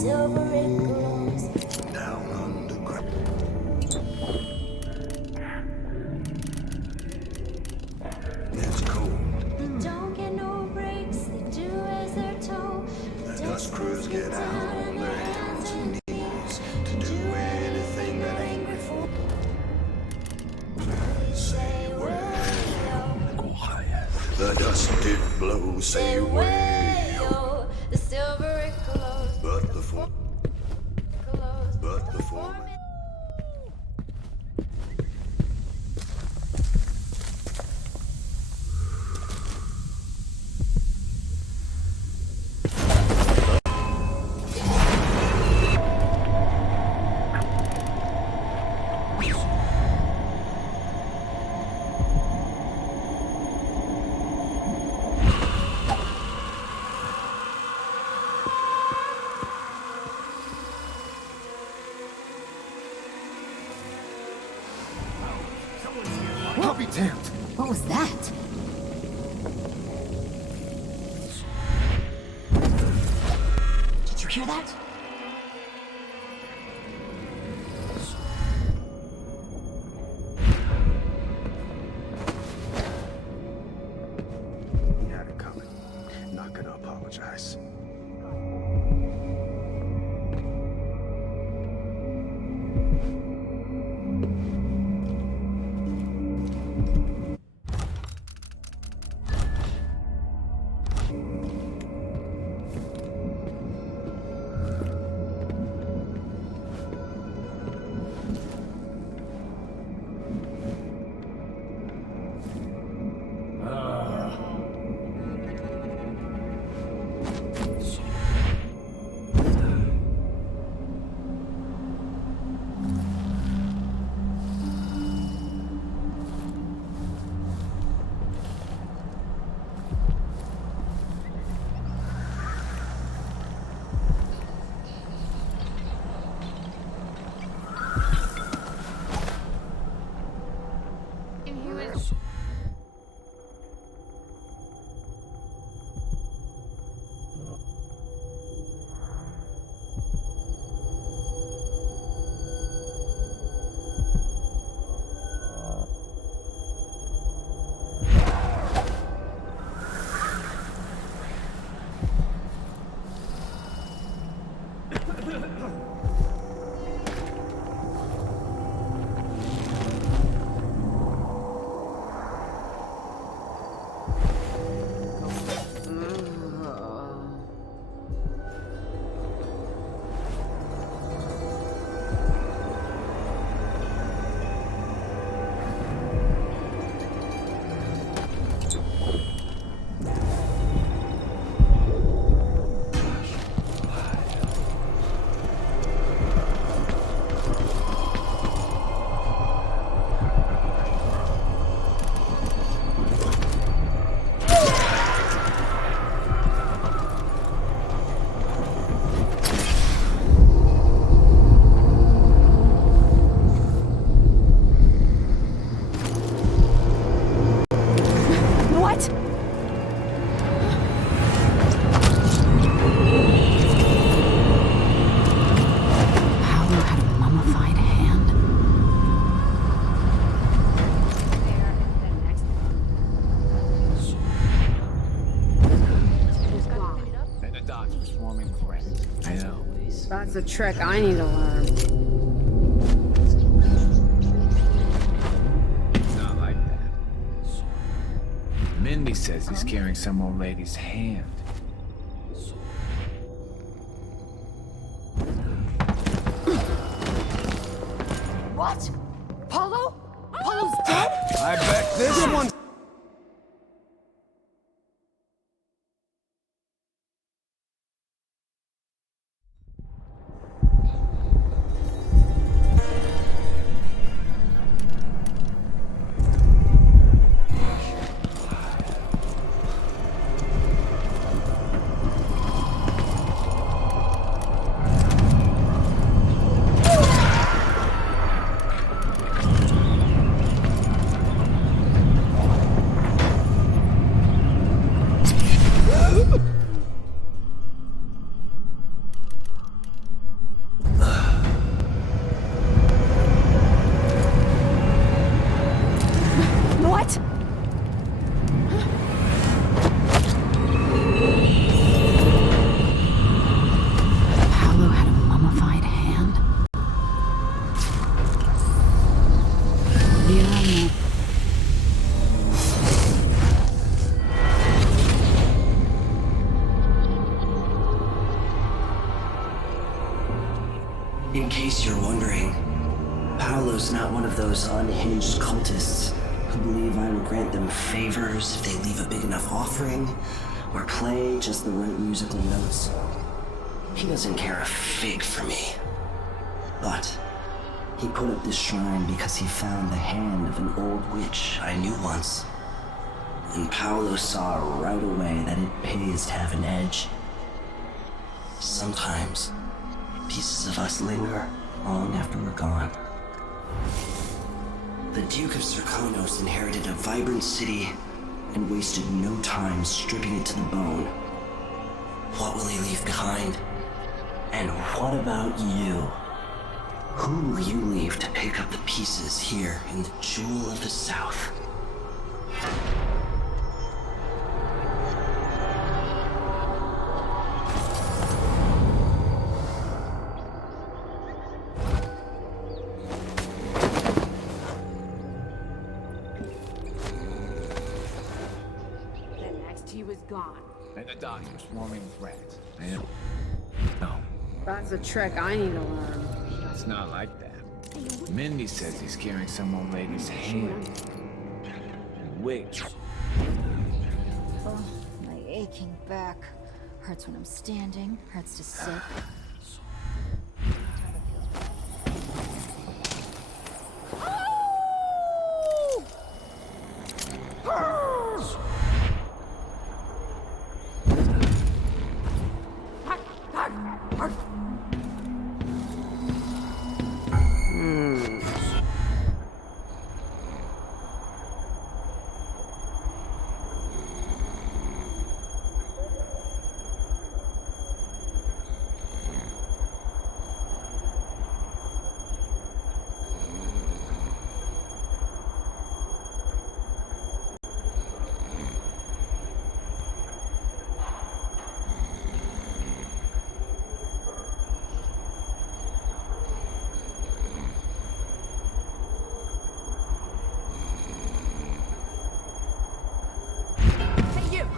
Down underground. It's cold. Don't get no breaks, they do as they're told. The dust crews get out on their hands and knees to do anything that ain't before. Say where the dust did blow, say way, the silver glows. but the four. I'll be damned. What was that? Did you hear that? He had it coming. Not gonna apologize. That's a trick I need to learn. It's not like that. Mindy says he's carrying some old lady's hand. What? Paulo? Paulo's dead? I bet this one's... Paolo's not one of those unhinged cultists who believe I will grant them favors if they leave a big enough offering or play just the right musical notes. He doesn't care a fig for me. But he put up this shrine because he found the hand of an old witch I knew once. And Paolo saw right away that it pays to have an edge. Sometimes, pieces of us linger long after we're gone. The Duke of Serkonos inherited a vibrant city and wasted no time stripping it to the bone. What will he leave behind? And what about you? Who will you leave to pick up the pieces here in the Jewel of the South? He was gone. And the docks were swarming with rats. I know. No, That's a trick I need to learn. it's not like that. Mindy says he's carrying some old lady's hand. Wait. Oh, my aching back. Hurts when I'm standing, hurts to sit.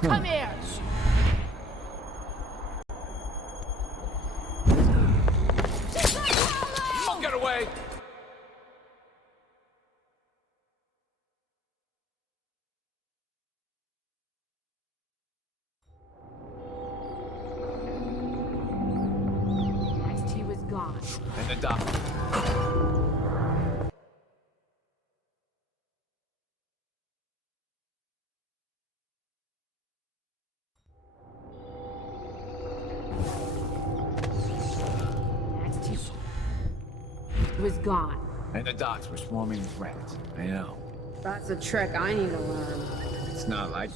Come here! Don't get away! Next he was gone. And the docks. Was gone. And the docks were swarming with rats. I know. That's a trick I need to learn. It's not like...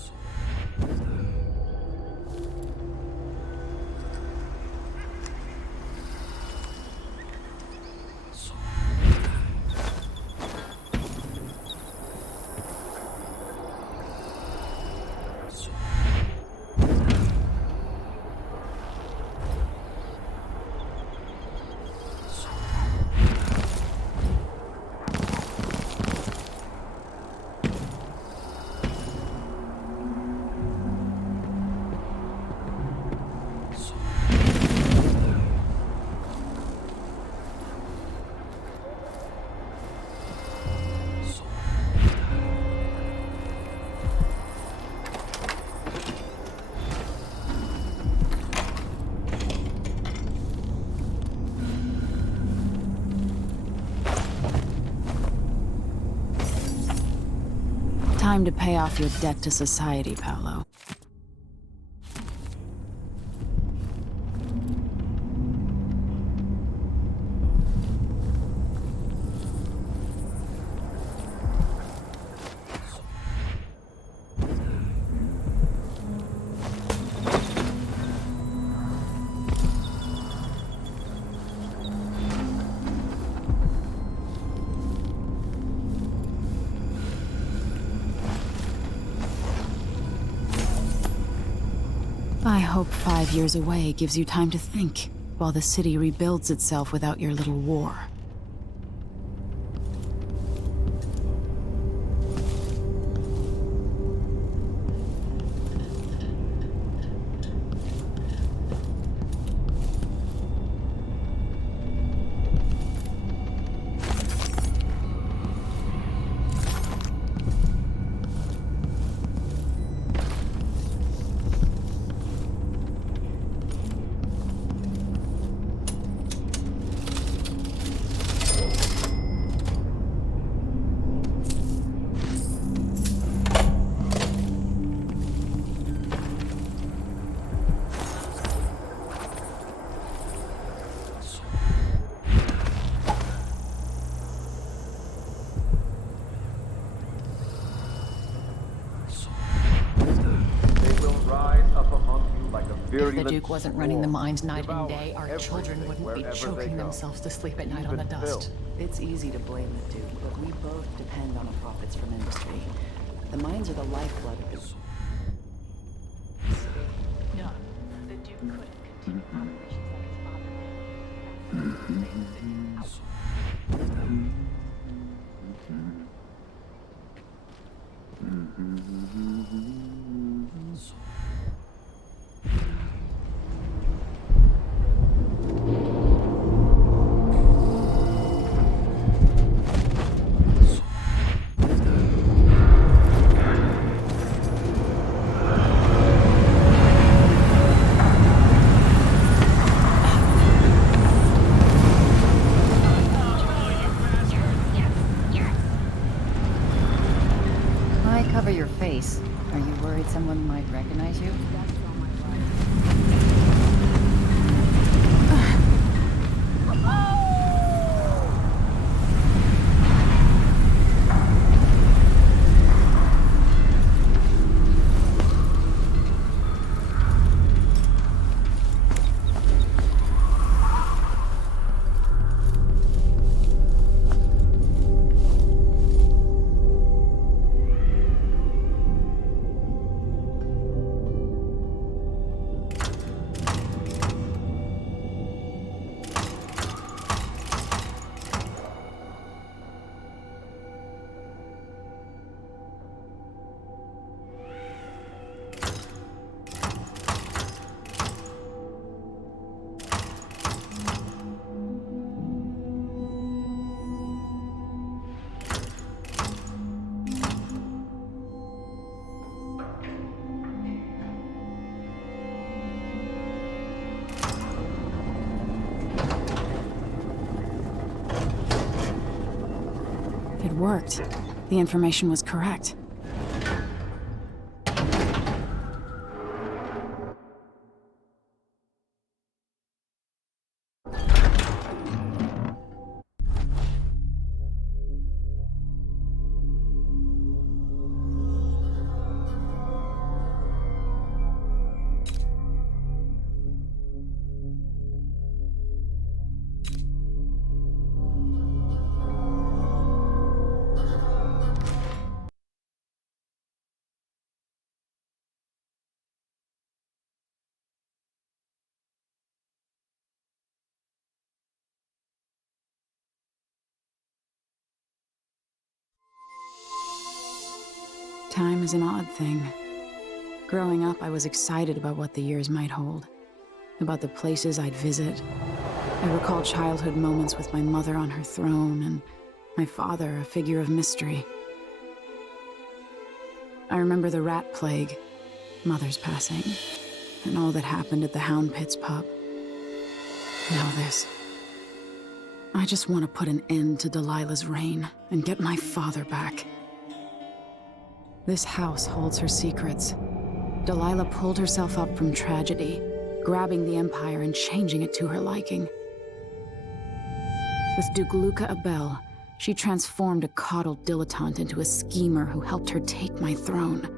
Time to pay off your debt to society, Paolo. I hope 5 years away gives you time to think, while the city rebuilds itself without your little war. If the Duke wasn't running the mines night and day, our children wouldn't be wherever they choking go. themselves to sleep at night on the Even dust. It's easy to blame the Duke, but we both depend on the profits from industry. The mines are the lifeblood of this. No, the Duke couldn't continue operations like his father did. That's the city out. Why cover your face? Are you worried someone might recognize you? It worked. The information was correct. Time is an odd thing. Growing up, I was excited about what the years might hold, about the places I'd visit. I recall childhood moments with my mother on her throne, and my father, a figure of mystery. I remember the rat plague, Mother's passing, and all that happened at the Hound Pits pub. Now this. I just want to put an end to Delilah's reign and get my father back. This house holds her secrets. Delilah pulled herself up from tragedy, grabbing the Empire and changing it to her liking. With Duke Luca Abel, she transformed a coddled dilettante into a schemer who helped her take my throne.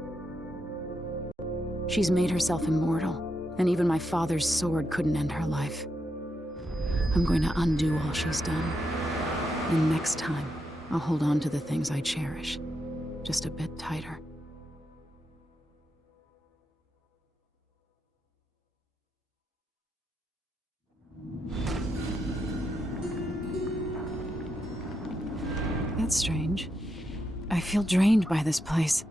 She's made herself immortal, and even my father's sword couldn't end her life. I'm going to undo all she's done. And next time, I'll hold on to the things I cherish, just a bit tighter. That's strange. I feel drained by this place.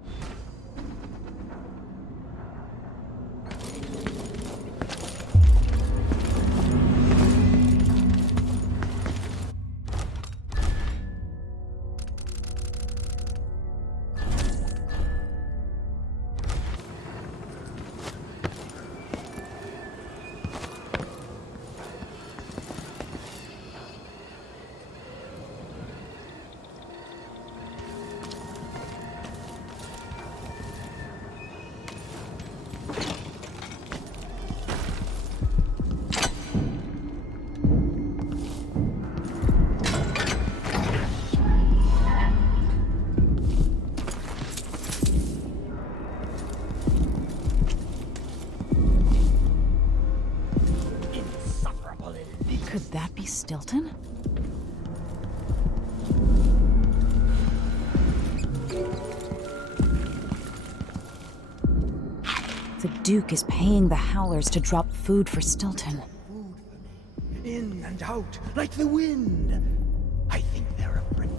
Stilton? The Duke is paying the Howlers to drop food for Stilton. In and out, like the wind. I think they're afraid.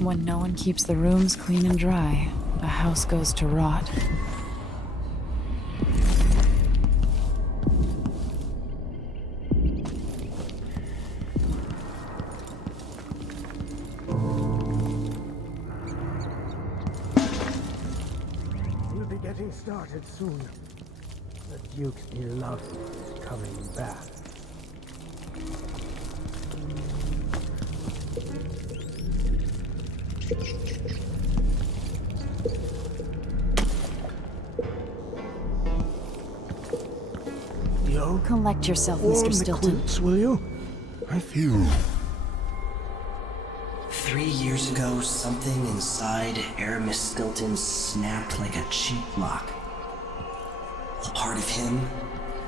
When no one keeps the rooms clean and dry, a house goes to rot. We'll be getting started soon. The Duke's beloved is coming back. Yo, collect yourself, warm Mr. the Stilton. quilts, will you? I feel 3 years ago, something inside Aramis Stilton snapped like a cheap lock. A part of him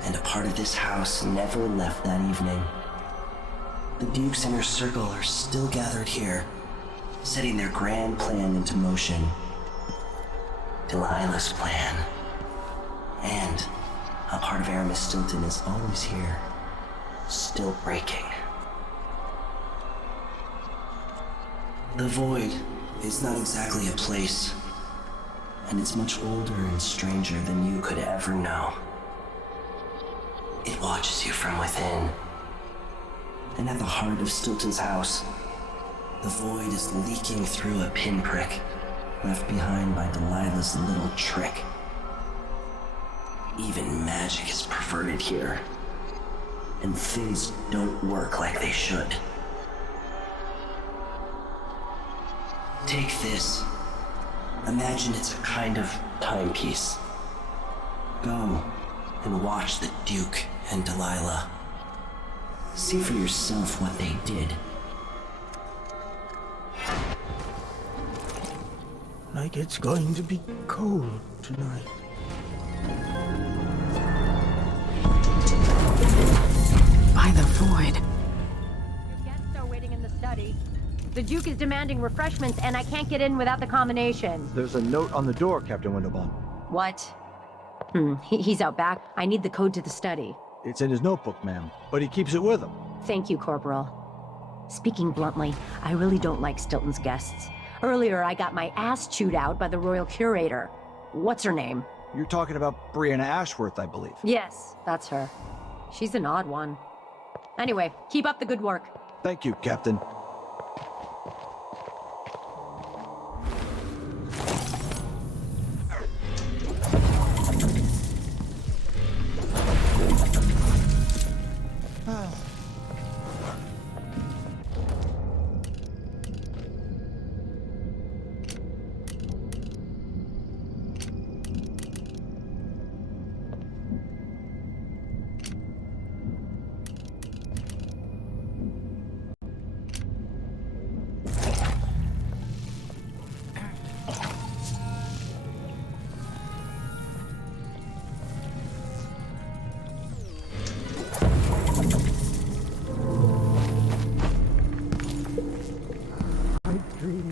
and a part of this house never left that evening. The Duke's inner circle are still gathered here, setting their grand plan into motion. Delilah's plan. And a part of Aramis Stilton is always here, still breaking. The Void is not exactly a place, and it's much older and stranger than you could ever know. It watches you from within. And at the heart of Stilton's house, the Void is leaking through a pinprick left behind by Delilah's little trick. Even magic is perverted here, and things don't work like they should. Take this. Imagine it's a kind of timepiece. Go and watch the Duke and Delilah. See for yourself what they did. like it's going to be cold tonight. By the Void. Guests are waiting in the study. The Duke is demanding refreshments, and I can't get in without the combination. There's a note on the door, Captain Winterbaum. What? He's out back. I need the code to the study. It's in his notebook, ma'am, but he keeps it with him. Thank you, Corporal. Speaking bluntly, I really don't like Stilton's guests. Earlier, I got my ass chewed out by the Royal Curator. What's her name? You're talking about Brianna Ashworth, I believe. Yes, that's her. She's an odd one. Anyway, keep up the good work. Thank you, Captain.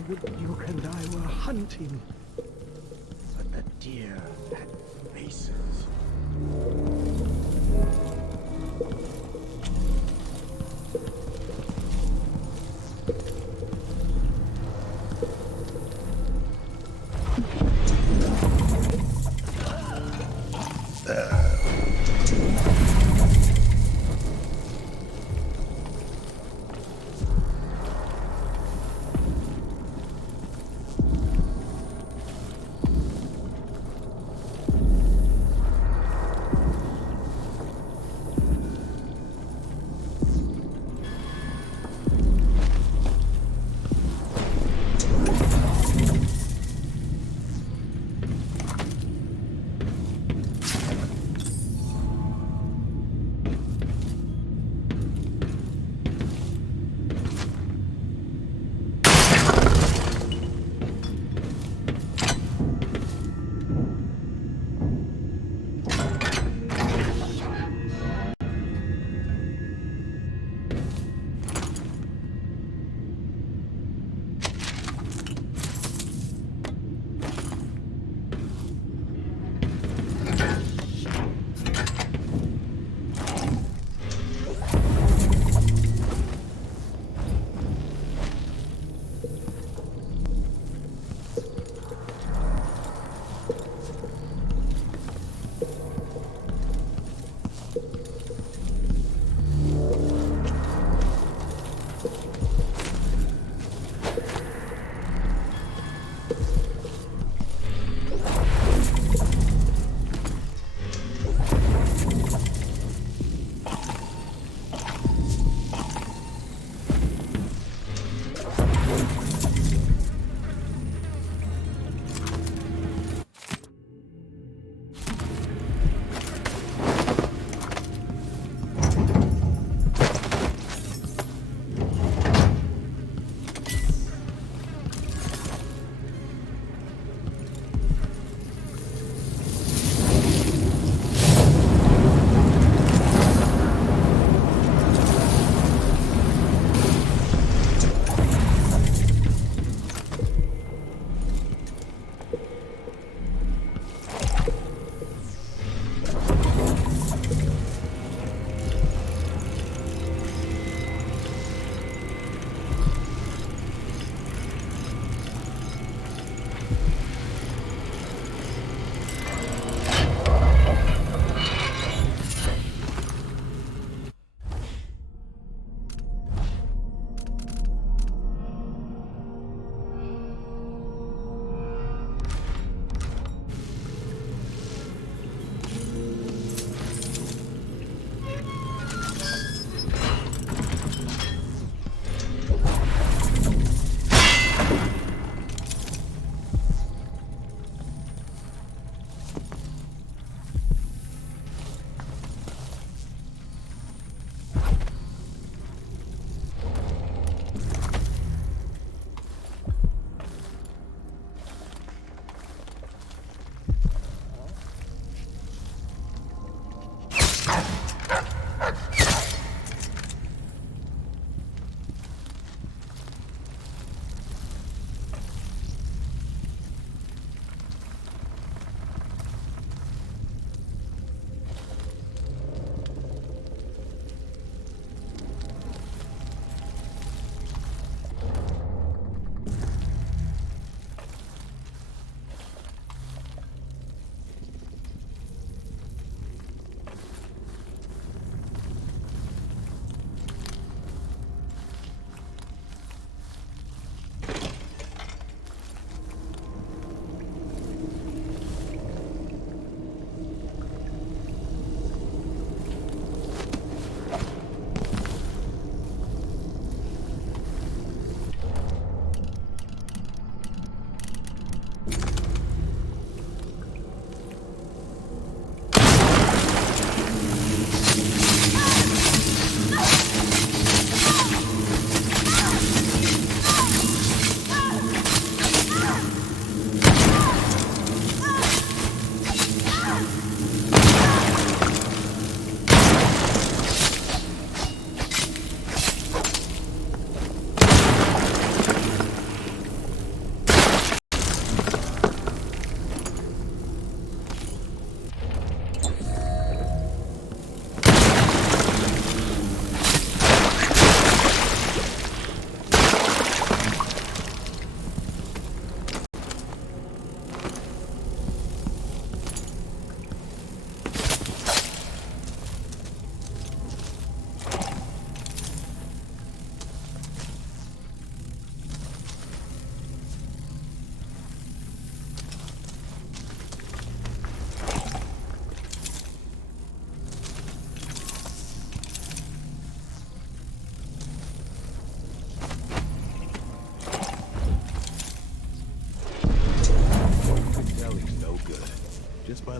The Duke and I were hunting, but the deer had faces.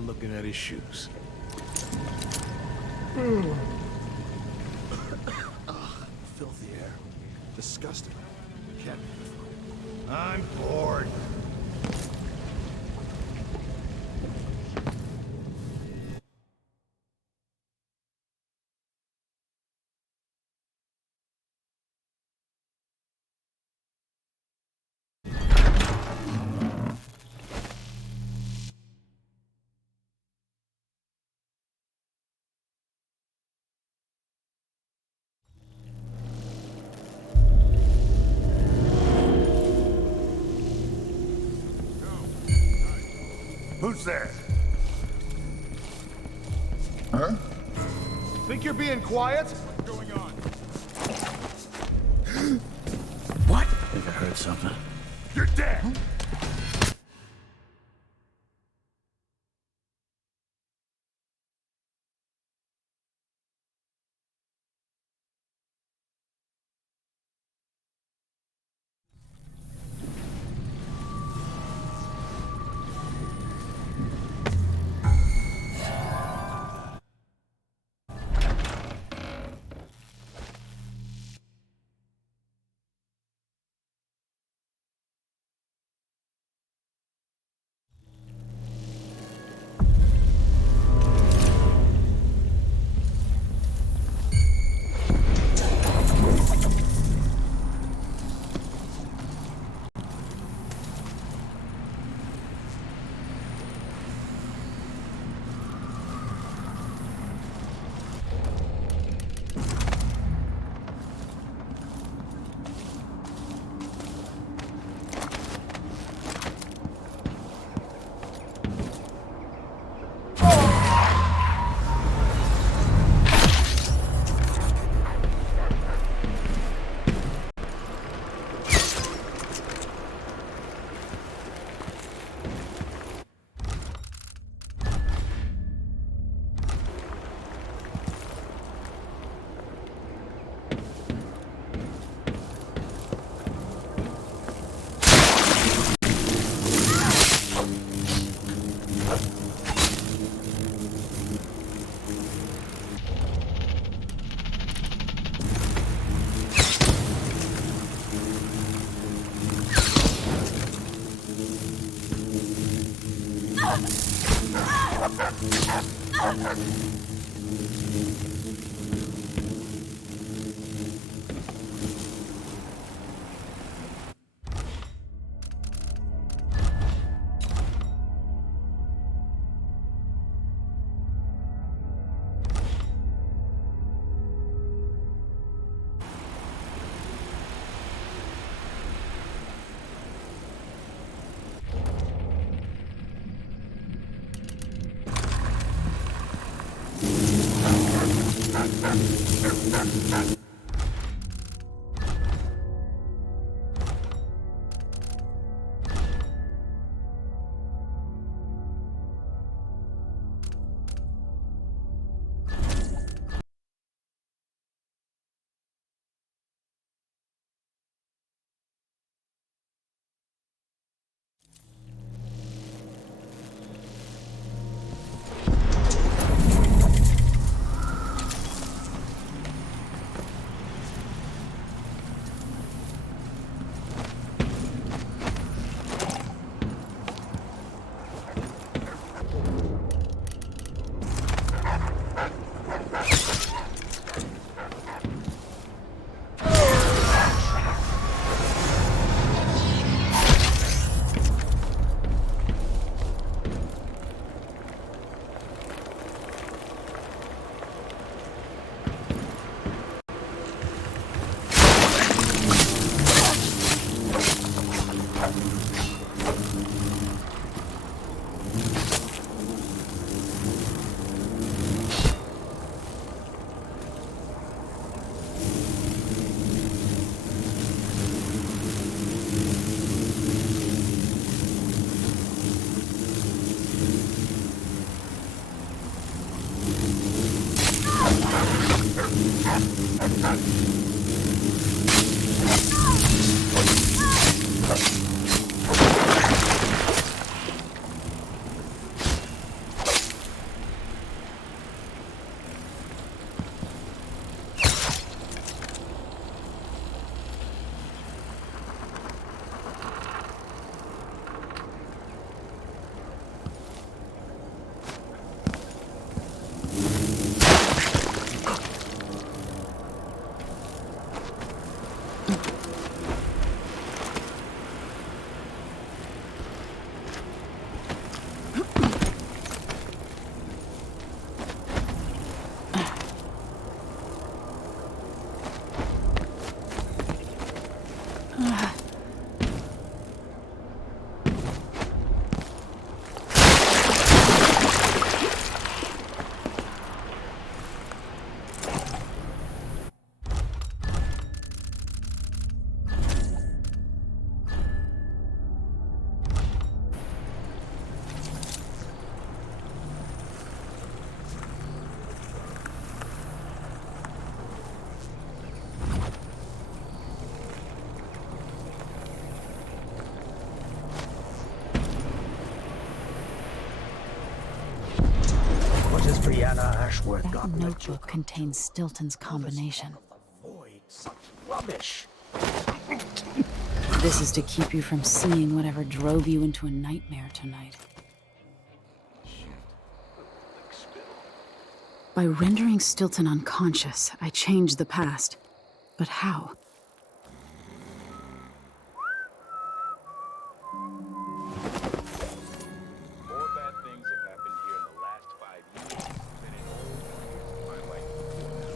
looking at his shoes. Filthy air. Disgusting. Can't be. I'm bored. Who's there? Huh? Think you're being quiet? What's going on? What? I think I heard something. You're dead! Huh? What has Brianna Ashworth That gotten at you? notebook contains Stilton's combination. Void, such rubbish. This is to keep you from seeing whatever drove you into a nightmare tonight. By rendering Stilton unconscious, I changed the past. But how? More bad things have happened here in the last 5 years than in all my life before now.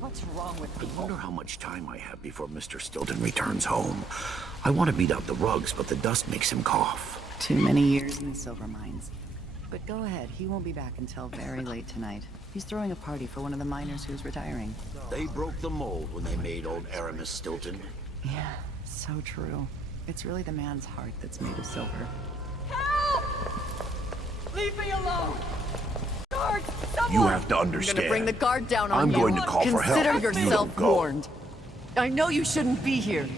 What's wrong with I people? wonder how much time I have before Mr. Stilton returns home. I want to beat out the rugs, but the dust makes him cough. Too many years in the silver mines. But go ahead, he won't be back until very late tonight. He's throwing a party for one of the miners who's retiring. They broke the mold when they made old Aramis Stilton. Yeah, so true. It's really the man's heart that's made of silver. Help! Leave me alone! Guards, someone! You have to I'm understand. gonna bring the guard down on I'm you. going to call for help. Consider You don't yourself go. warned. I know you shouldn't be here.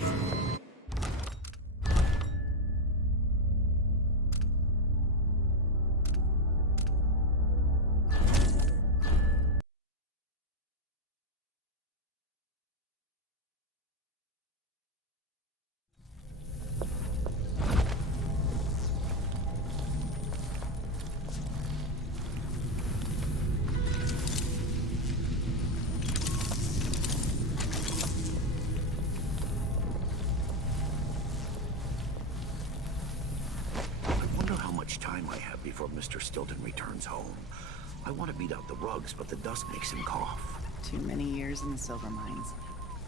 I wonder how much time I have before Mr. Stilton returns home. I want to beat out the rugs, but the dust makes him cough. Too many years in the silver mines.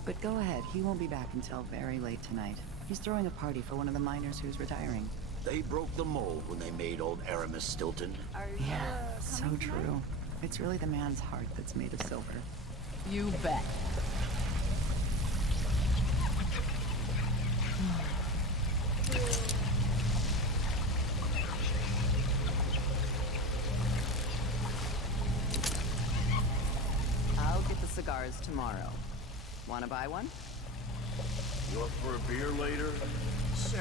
But go ahead, he won't be back until very late tonight. He's throwing a party for one of the miners who's retiring. They broke the mold when they made old Aramis Stilton. Yeah, so true. It's really the man's heart that's made of silver. You bet. I'll get the cigars tomorrow. Wanna buy one? You up for a beer later? Sure.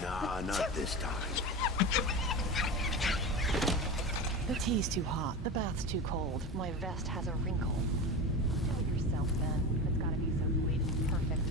Nah, not this time. The tea's too hot, the bath's too cold, my vest has a wrinkle. Tell yourself then, if it's gotta be so blatantly perfect.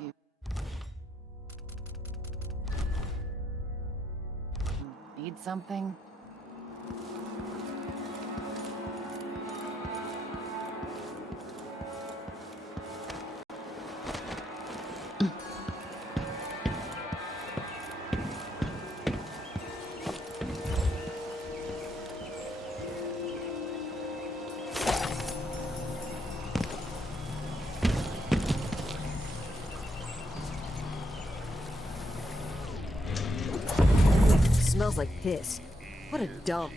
You... Need something? Smells like piss. What a dump.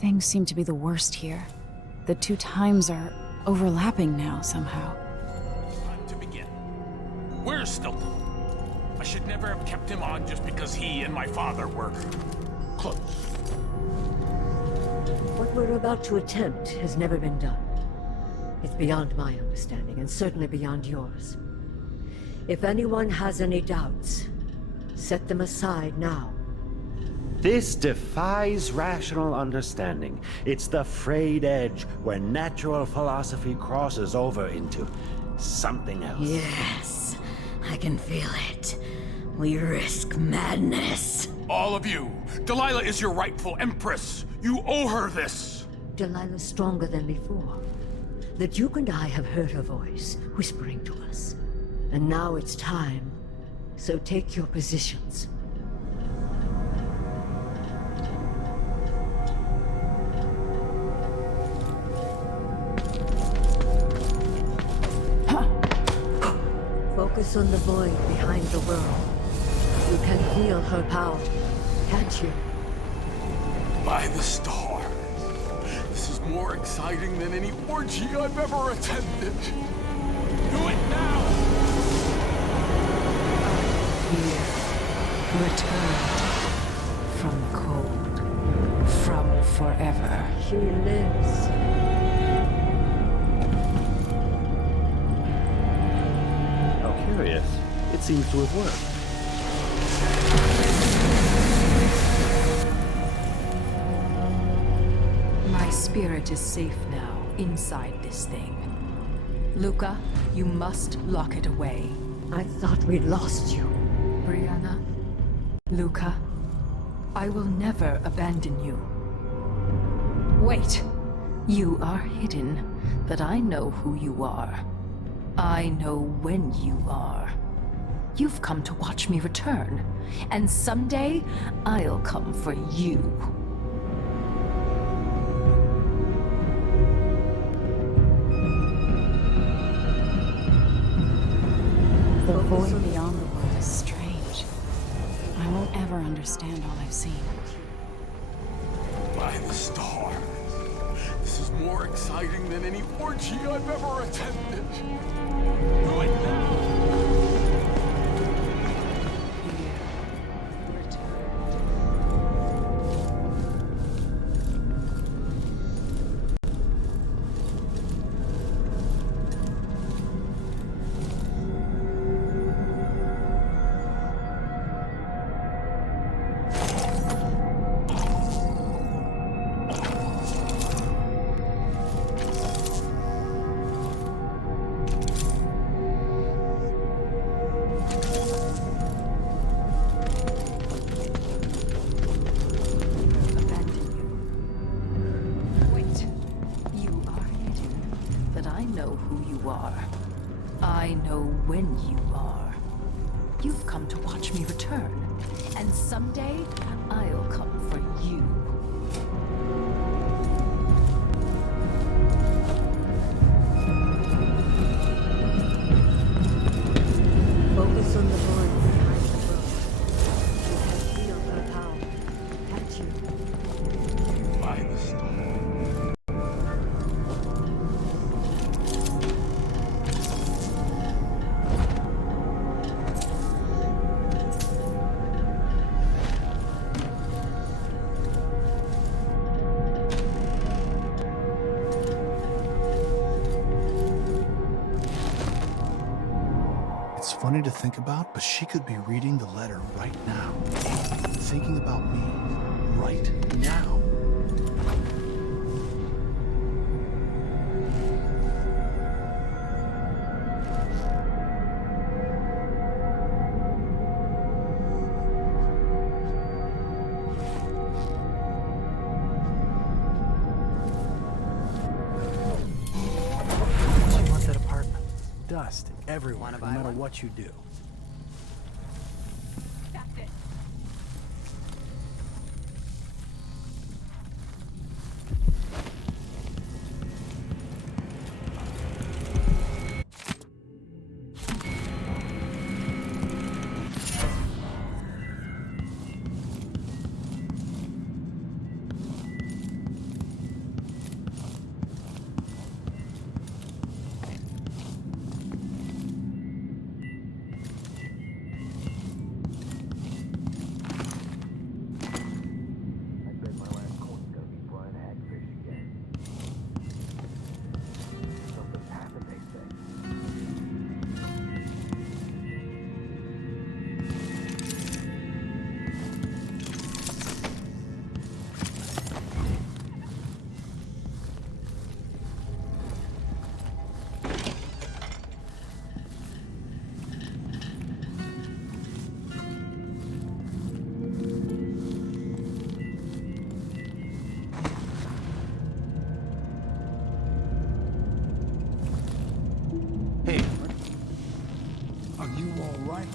Things seem to be the worst here. The two times are overlapping now somehow. Time to begin. Where's Stilton? I should never have kept him on just because he and my father were close. What we're about to attempt has never been done. It's beyond my understanding, and certainly beyond yours. If anyone has any doubts, set them aside now. This defies rational understanding. It's the frayed edge where natural philosophy crosses over into something else. Yes, I can feel it. We risk madness. All of you, Delilah is your rightful empress. You owe her this. Delilah's stronger than before. The Duke and I have heard her voice, whispering to us. And now it's time. So take your positions. Focus on the void behind the world. You can feel her power, can't you? By the stars. This is more exciting than any orgy I've ever attended. Do it now! Here, returned from the cold, from forever. She lives. How curious. It seems to have worked. My spirit is safe now, inside this thing. Luca, you must lock it away. I thought we'd lost you. Brianna, Luca, I will never abandon you. Wait! You are hidden, but I know who you are. I know when you are. You've come to watch me return, and someday I'll come for you. The void beyond the world is strange. I won't ever understand all I've seen. By the stars. This is more exciting than any orgy I've ever attended. Do it now! who you are. I know when you are. You've come to watch me return, and someday I'll come for you. Focus on the void behind the road. You can feel her power, can't you? By the storm. It's funny to think about, but she could be reading the letter right now. Thinking about me right now. What do you want that apartment? Dust everywhere, no matter what you do. Hey, are you all right?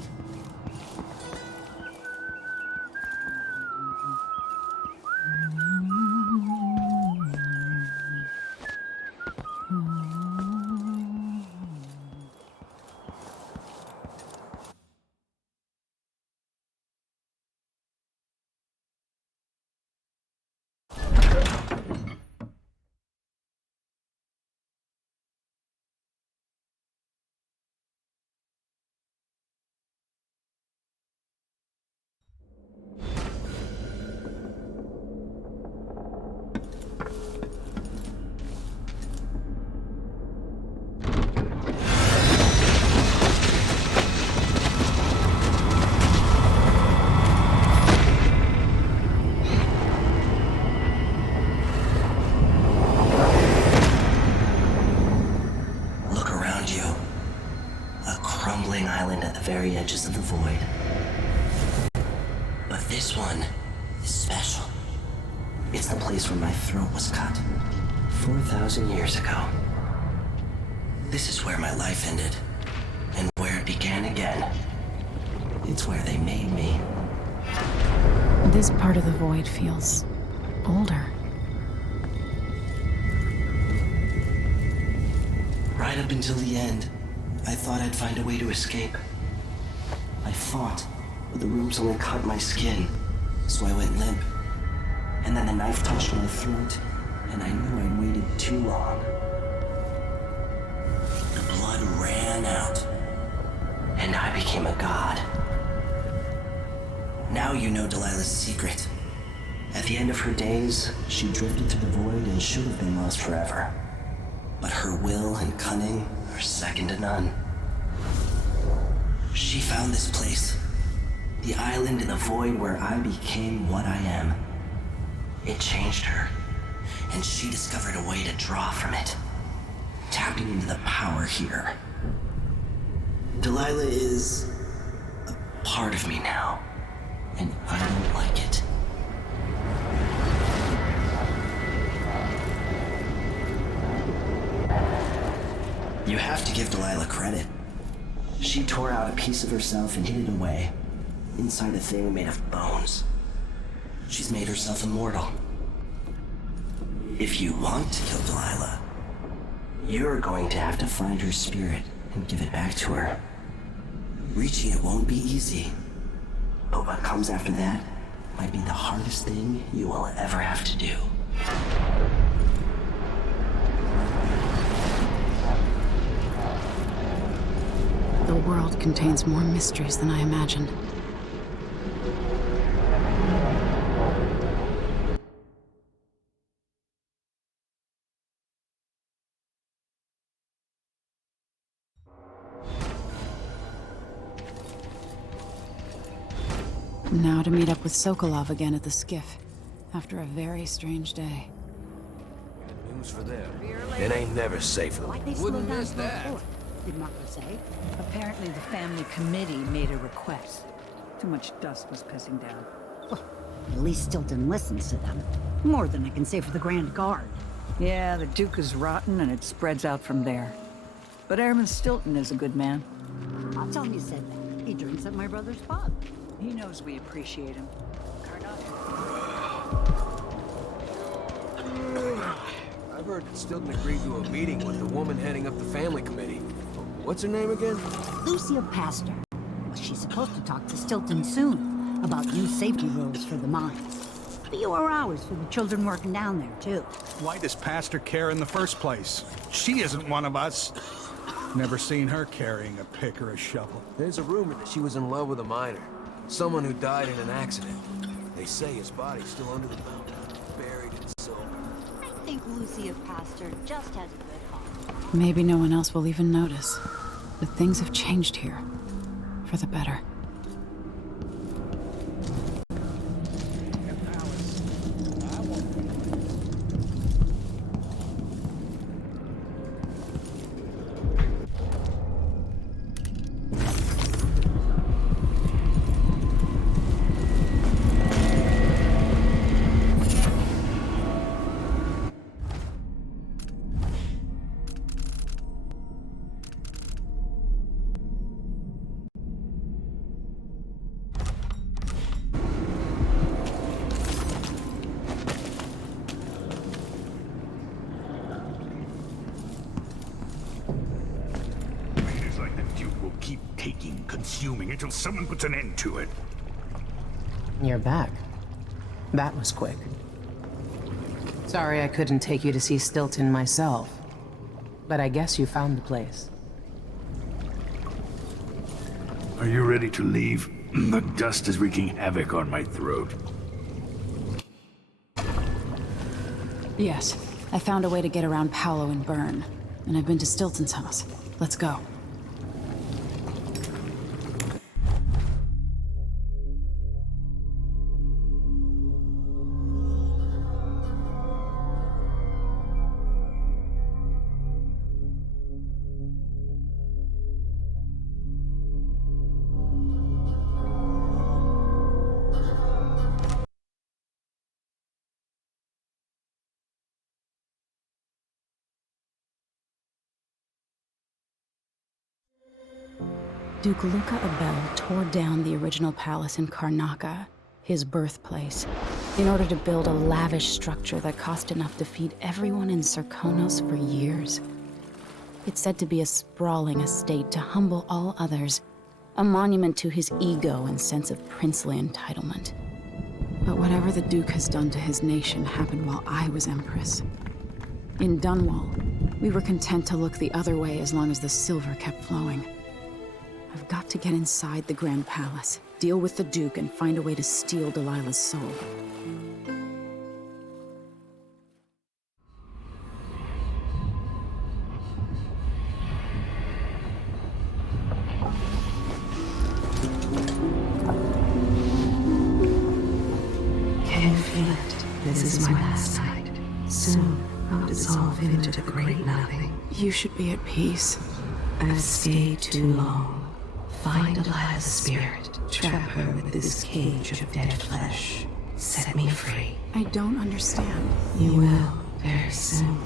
Look around you. A crumbling island at the very edges of the void. But this one is special. It's the place where my throat was cut 4,000 years ago. This is where my life ended, and where it began again. It's where they made me. This part of the void feels older. Right up until the end, I thought I'd find a way to escape. I fought, but the ropes only cut my skin, so I went limp. And then the knife touched my throat, and I knew I'd waited too long. The blood ran out, and I became a god. Now you know Delilah's secret. At the end of her days, she drifted to the void and should have been lost forever. But her will and cunning are second to none. She found this place, the island in the void where I became what I am. It changed her, and she discovered a way to draw from it, tapping into the power here. Delilah is a part of me now, and I don't like it. You have to give Delilah credit. She tore out a piece of herself and hid it away, inside a thing made of bones. She's made herself immortal. If you want to kill Delilah, you're going to have to find her spirit and give it back to her. Reaching it won't be easy, but what comes after that might be the hardest thing you will ever have to do. The world contains more mysteries than I imagined. Now to meet up with Sokolov again at the skiff, after a very strange day. News for them. It ain't never safe for them. Wouldn't miss that. Did Marco say? Apparently the family committee made a request. Too much dust was pissing down. Well, at least Stilton listens to them. More than I can say for the Grand Guard. Yeah, the Duke is rotten and it spreads out from there. But Airman Stilton is a good man. I'll tell him you said that. He drinks at my brother's pub. He knows we appreciate him. I've heard that Stilton agreed to a meeting with the woman heading up the family committee. What's her name again? Lucia Pastor. Well, she's supposed to talk to Stilton soon about new safety rules for the mines. Fewer hours for the children working down there, too. Why does Pastor care in the first place? She isn't one of us. Never seen her carrying a pick or a shovel. There's a rumor that she was in love with a miner. Someone who died in an accident. They say his body's still under the mountain, buried in silver. I think Lucia Pastor just has a good heart. Maybe no one else will even notice. But things have changed here. For the better. Consuming until someone puts an end to it. You're back. That was quick. Sorry I couldn't take you to see Stilton myself, but I guess you found the place. Are you ready to leave? The dust is wreaking havoc on my throat. Yes, I found a way to get around Paolo and Byrne, and I've been to Stilton's house. Let's go. Duke Luca Abel tore down the original palace in Karnaca, his birthplace, in order to build a lavish structure that cost enough to feed everyone in Serkonos for years. It's said to be a sprawling estate to humble all others, a monument to his ego and sense of princely entitlement. But whatever the Duke has done to his nation happened while I was Empress. In Dunwall, we were content to look the other way as long as the silver kept flowing. I've got to get inside the Grand Palace, deal with the Duke, and find a way to steal Delilah's soul. Can feel it. This is my last night. Soon I'll dissolve into the great nothing. You should be at peace. I've stayed too long. Find Delilah's spirit. Trap her with this cage of dead flesh. Set me free. I don't understand. You will, very soon.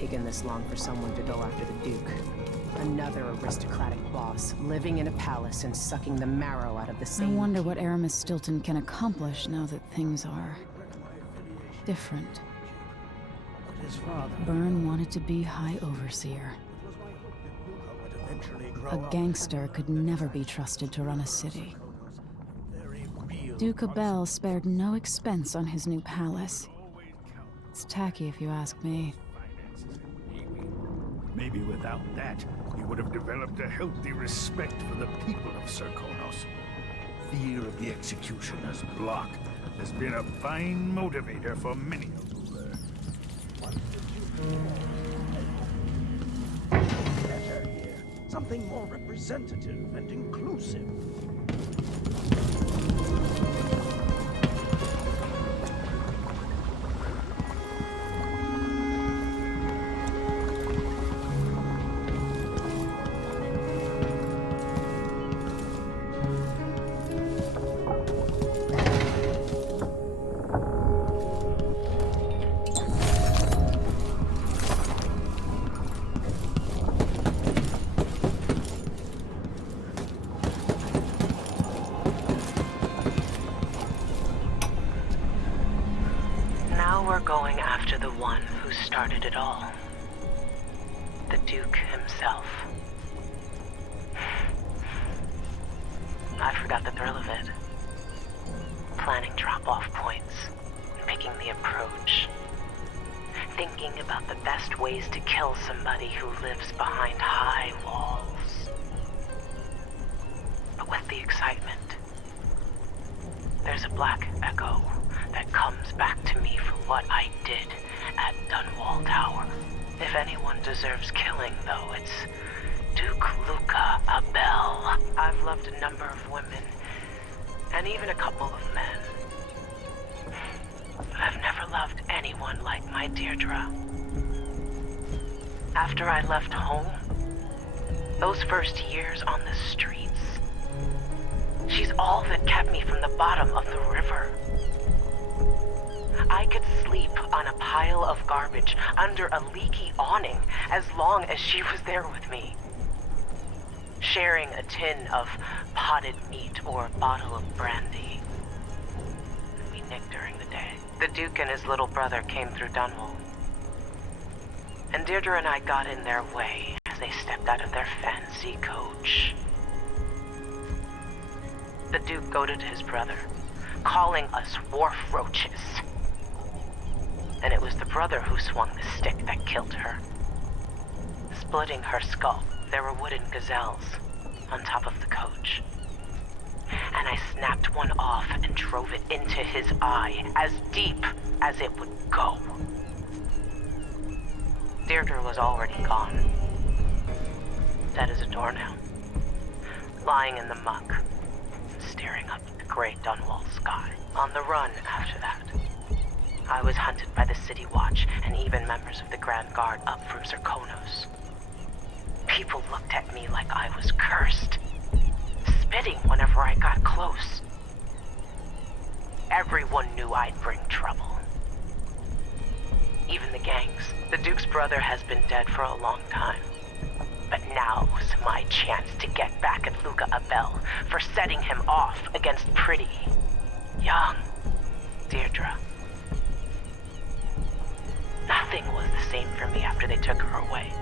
taken this long for someone to go after the Duke. Another aristocratic boss, living in a palace and sucking the marrow out of the I same... wonder what Aramis Stilton can accomplish now that things are... different. Byrne wanted to be High Overseer. A gangster could never be trusted to run a city. Duke Abel spared no expense on his new palace. It's tacky if you ask me. Maybe without that, he would have developed a healthy respect for the people of Serkonos. Fear of the executioner's block has been a fine motivator for many a ruler. Better here. Something more representative and inclusive. We're going after the one who started it all. The Duke himself. I forgot the thrill of it. Planning drop-off points, picking the approach. Thinking about the best ways to kill somebody who lives behind high walls. But with the excitement, there's a black echo that comes back to me for what I did at Dunwall Tower. If anyone deserves killing, though, it's Duke Luca Abel. I've loved a number of women, and even a couple of men. But I've never loved anyone like my Deirdre. After I left home, those first years on the streets, she's all that kept me from the bottom of the river. I could sleep on a pile of garbage under a leaky awning as long as she was there with me. Sharing a tin of potted meat or a bottle of brandy. We nicked during the day. The Duke and his little brother came through Dunwall. And Deirdre and I got in their way as they stepped out of their fancy coach. The Duke goaded his brother, calling us wharf roaches. And it was the brother who swung the stick that killed her. Splitting her skull, there were wooden gazelles on top of the coach. And I snapped one off and drove it into his eye, as deep as it would go. Deirdre was already gone. Dead as a doornail. Lying in the muck, staring up at the gray Dunwall sky. On the run after that. I was hunted by the City Watch and even members of the Grand Guard up from Serkonos. People looked at me like I was cursed, spitting whenever I got close. Everyone knew I'd bring trouble. Even the gangs. The Duke's brother has been dead for a long time. But now's my chance to get back at Luca Abel for setting him off against pretty, young Deirdre. Nothing was the same for me after they took her away.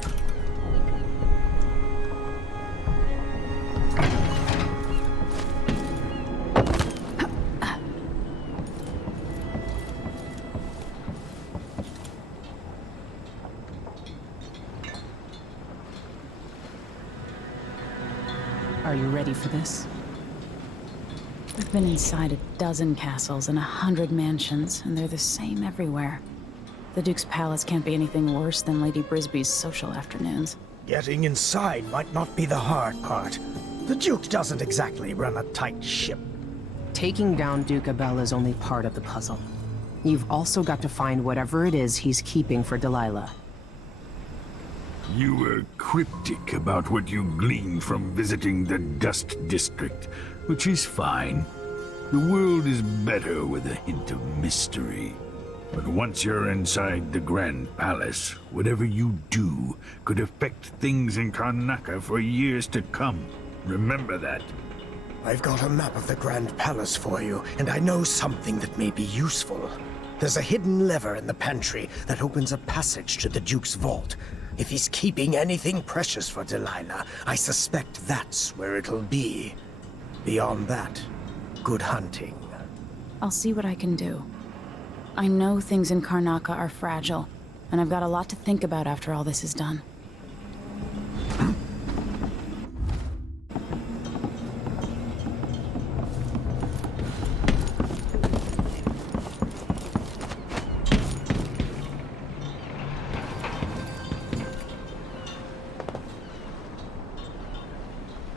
Are you ready for this? I've been inside a dozen castles and 100 mansions, and they're the same everywhere. The Duke's palace can't be anything worse than Lady Brisby's social afternoons. Getting inside might not be the hard part. The Duke doesn't exactly run a tight ship. Taking down Duke Abel is only part of the puzzle. You've also got to find whatever it is he's keeping for Delilah. You were cryptic about what you gleaned from visiting the Dust District, which is fine. The world is better with a hint of mystery. But once you're inside the Grand Palace, whatever you do could affect things in Karnaca for years to come. Remember that. I've got a map of the Grand Palace for you, and I know something that may be useful. There's a hidden lever in the pantry that opens a passage to the Duke's vault. If he's keeping anything precious for Delilah, I suspect that's where it'll be. Beyond that, good hunting. I'll see what I can do. I know things in Karnaca are fragile, and I've got a lot to think about after all this is done.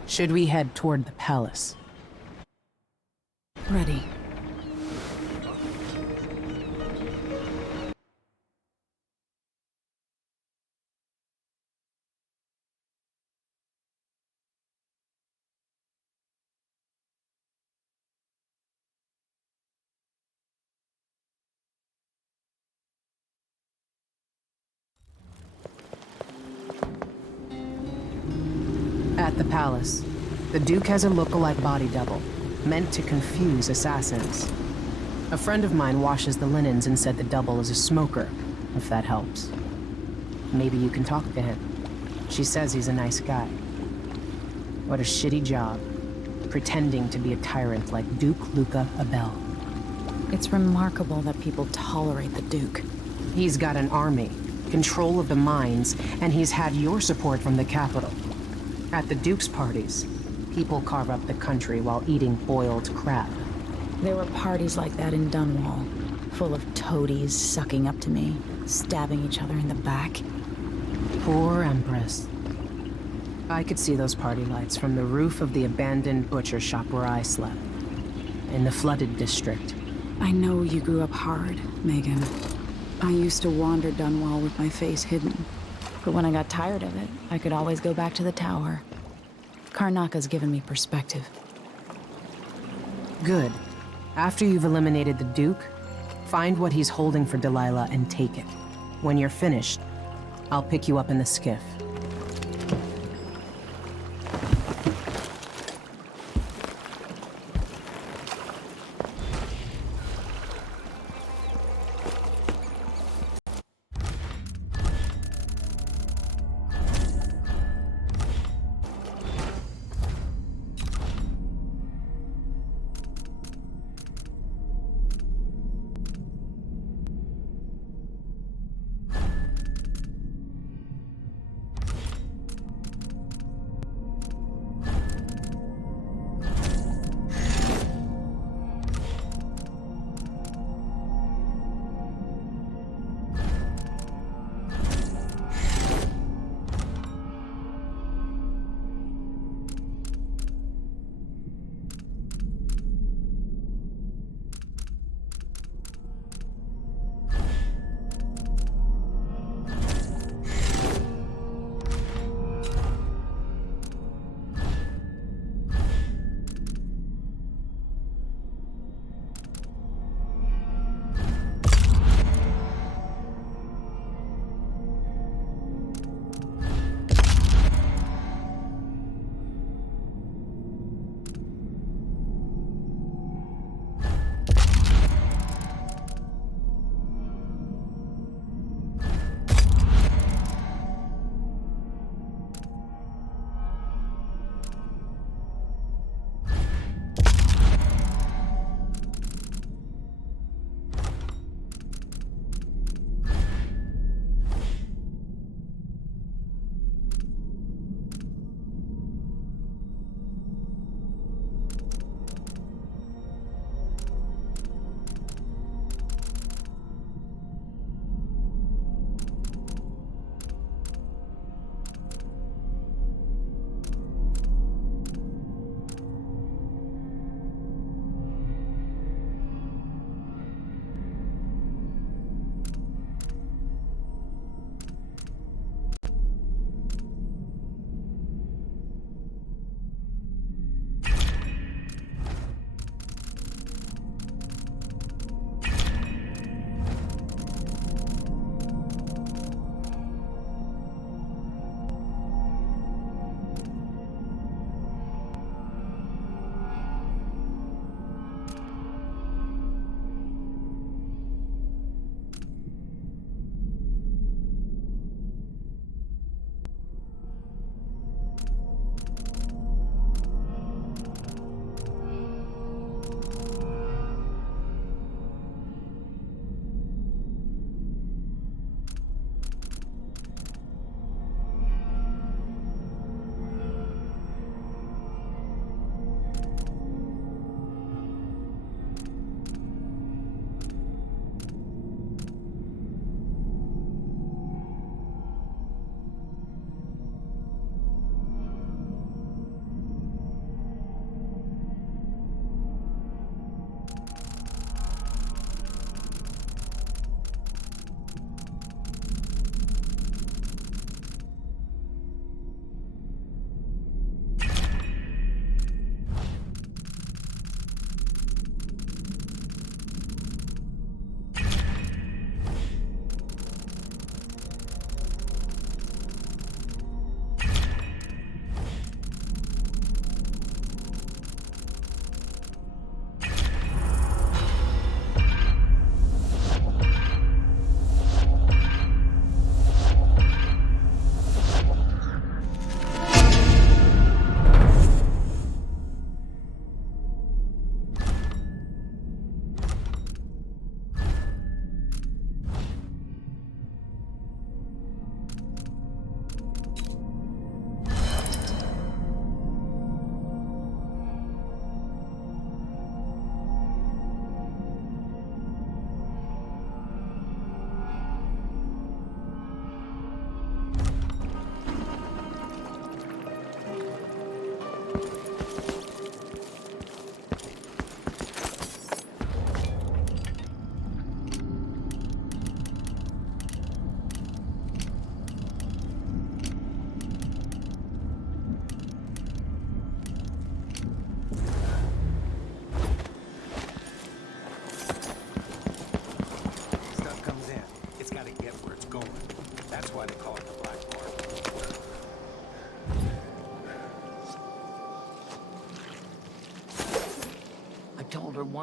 Should we head toward the palace? Ready. At the palace, the Duke has a look-alike body double, meant to confuse assassins. A friend of mine washes the linens and said the double is a smoker, if that helps. Maybe you can talk to him. She says he's a nice guy. What a shitty job, pretending to be a tyrant like Duke Luca Abel. It's remarkable that people tolerate the Duke. He's got an army, control of the mines, and he's had your support from the capital. At the Duke's parties, people carve up the country while eating boiled crab. There were parties like that in Dunwall, full of toadies sucking up to me, stabbing each other in the back. Poor Empress. I could see those party lights from the roof of the abandoned butcher shop where I slept, in the flooded district. I know you grew up hard, Megan. I used to wander Dunwall with my face hidden. But when I got tired of it, I could always go back to the tower. Karnaca's given me perspective. Good. After you've eliminated the Duke, find what he's holding for Delilah and take it. When you're finished, I'll pick you up in the skiff.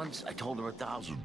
once, I told her 1,000.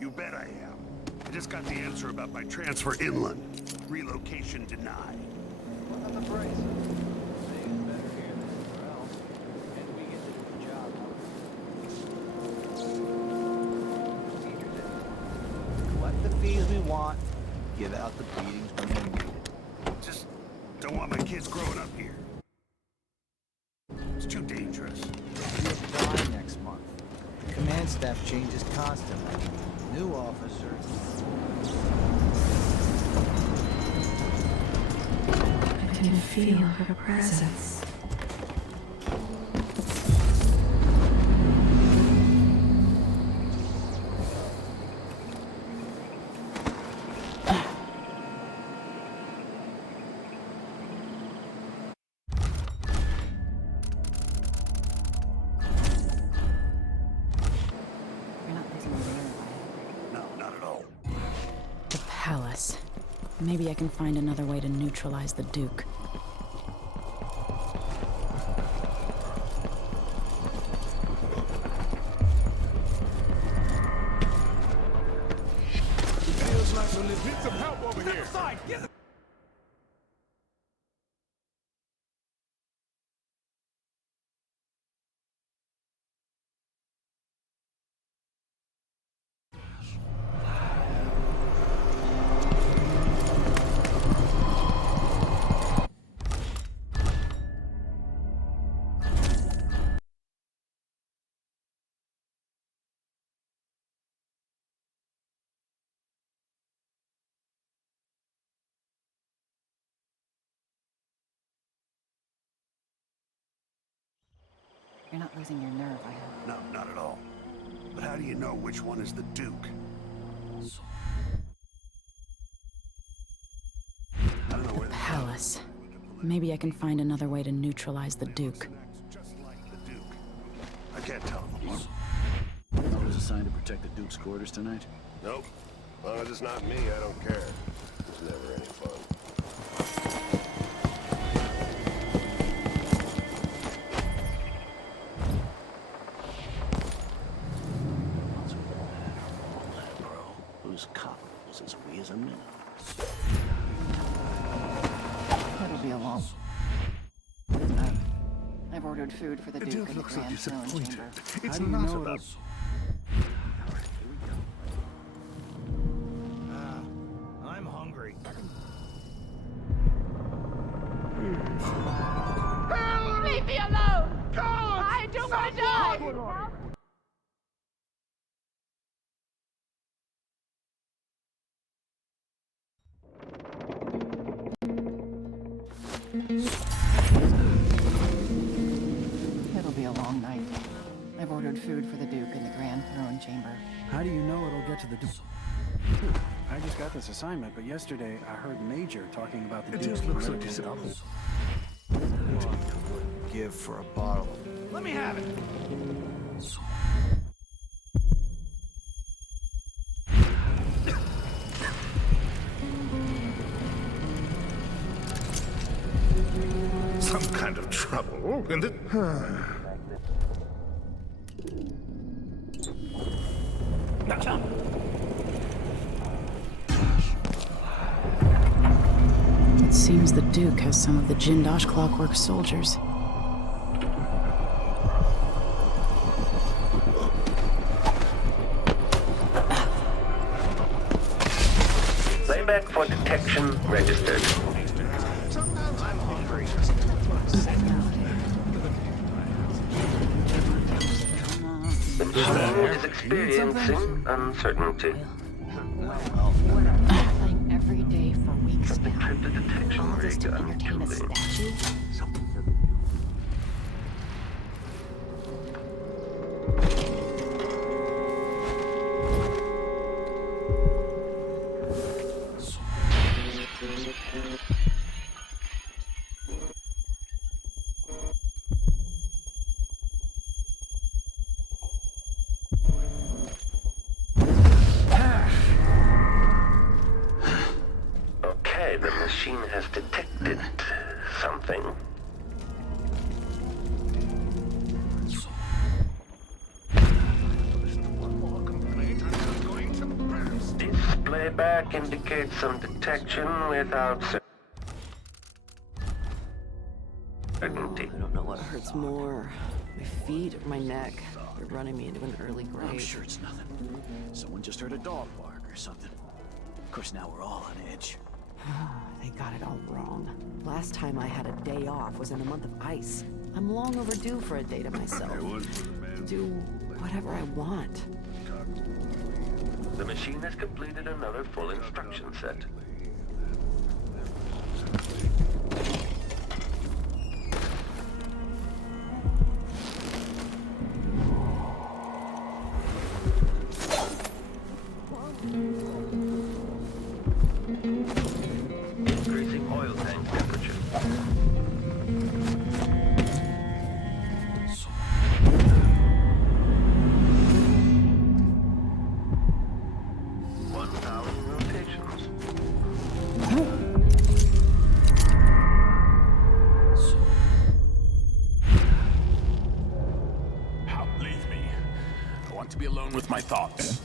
You bet I am. I just got the answer about my transfer inland. Relocation denied. What on the brace? Things better here than anywhere else. And we get to do the job. Collect the fees we want. Give out the beatings when we need it. Just don't want my kids growing up here. It's too dangerous. You'll die next month. Command staff changes constantly. New officer. I can feel her presence. Palace. Maybe I can find another way to neutralize the Duke. Feels like we need some help over here. You're not losing your nerve, I hope. No, not at all. But how do you know which one is the Duke? I don't know where Palace. Maybe I can find another way to neutralize the Duke. I can't tell him apart. I was assigned to protect the Duke's quarters tonight. Nope. As long as it's not me, I don't care. It's never any fun. Whose cop was as wee as a minnow. It'll be a long night. I've ordered food for the Duke and the Grand Throne Chamber. It's not about... I'm hungry. Leave me alone! I don't want to die! It'll be a long night. I've ordered food for the Duke and the Grand Throne Chamber. How do you know it'll get to the Duke? I just got this assignment, but yesterday I heard Major talking about the It Duke. just looks like he's double. Give for a bottle. Let me have it. Some kind of trouble in the... It seems the Duke has some of the Jindosh Clockwork soldiers. Playback for detection registered. I'm hungry. The Dishonored is experiencing uncertainty. Every day at the detection All this rig to entertain a untuning. statue? Something Okay, the machine has detected something. Display back indicates some detection without certainty. I don't know what hurts more. My feet or my neck. They're running me into an early grave. I'm sure it's nothing. Someone just heard a dog bark or something. Of course, now we're all on edge. They got it all wrong. Last time I had a day off was in a month of ice. I'm long overdue for a day to myself. Do whatever I want. The machine has completed another full instruction set. Increasing oil tank temperature. Leave me. I want to be alone with my thoughts.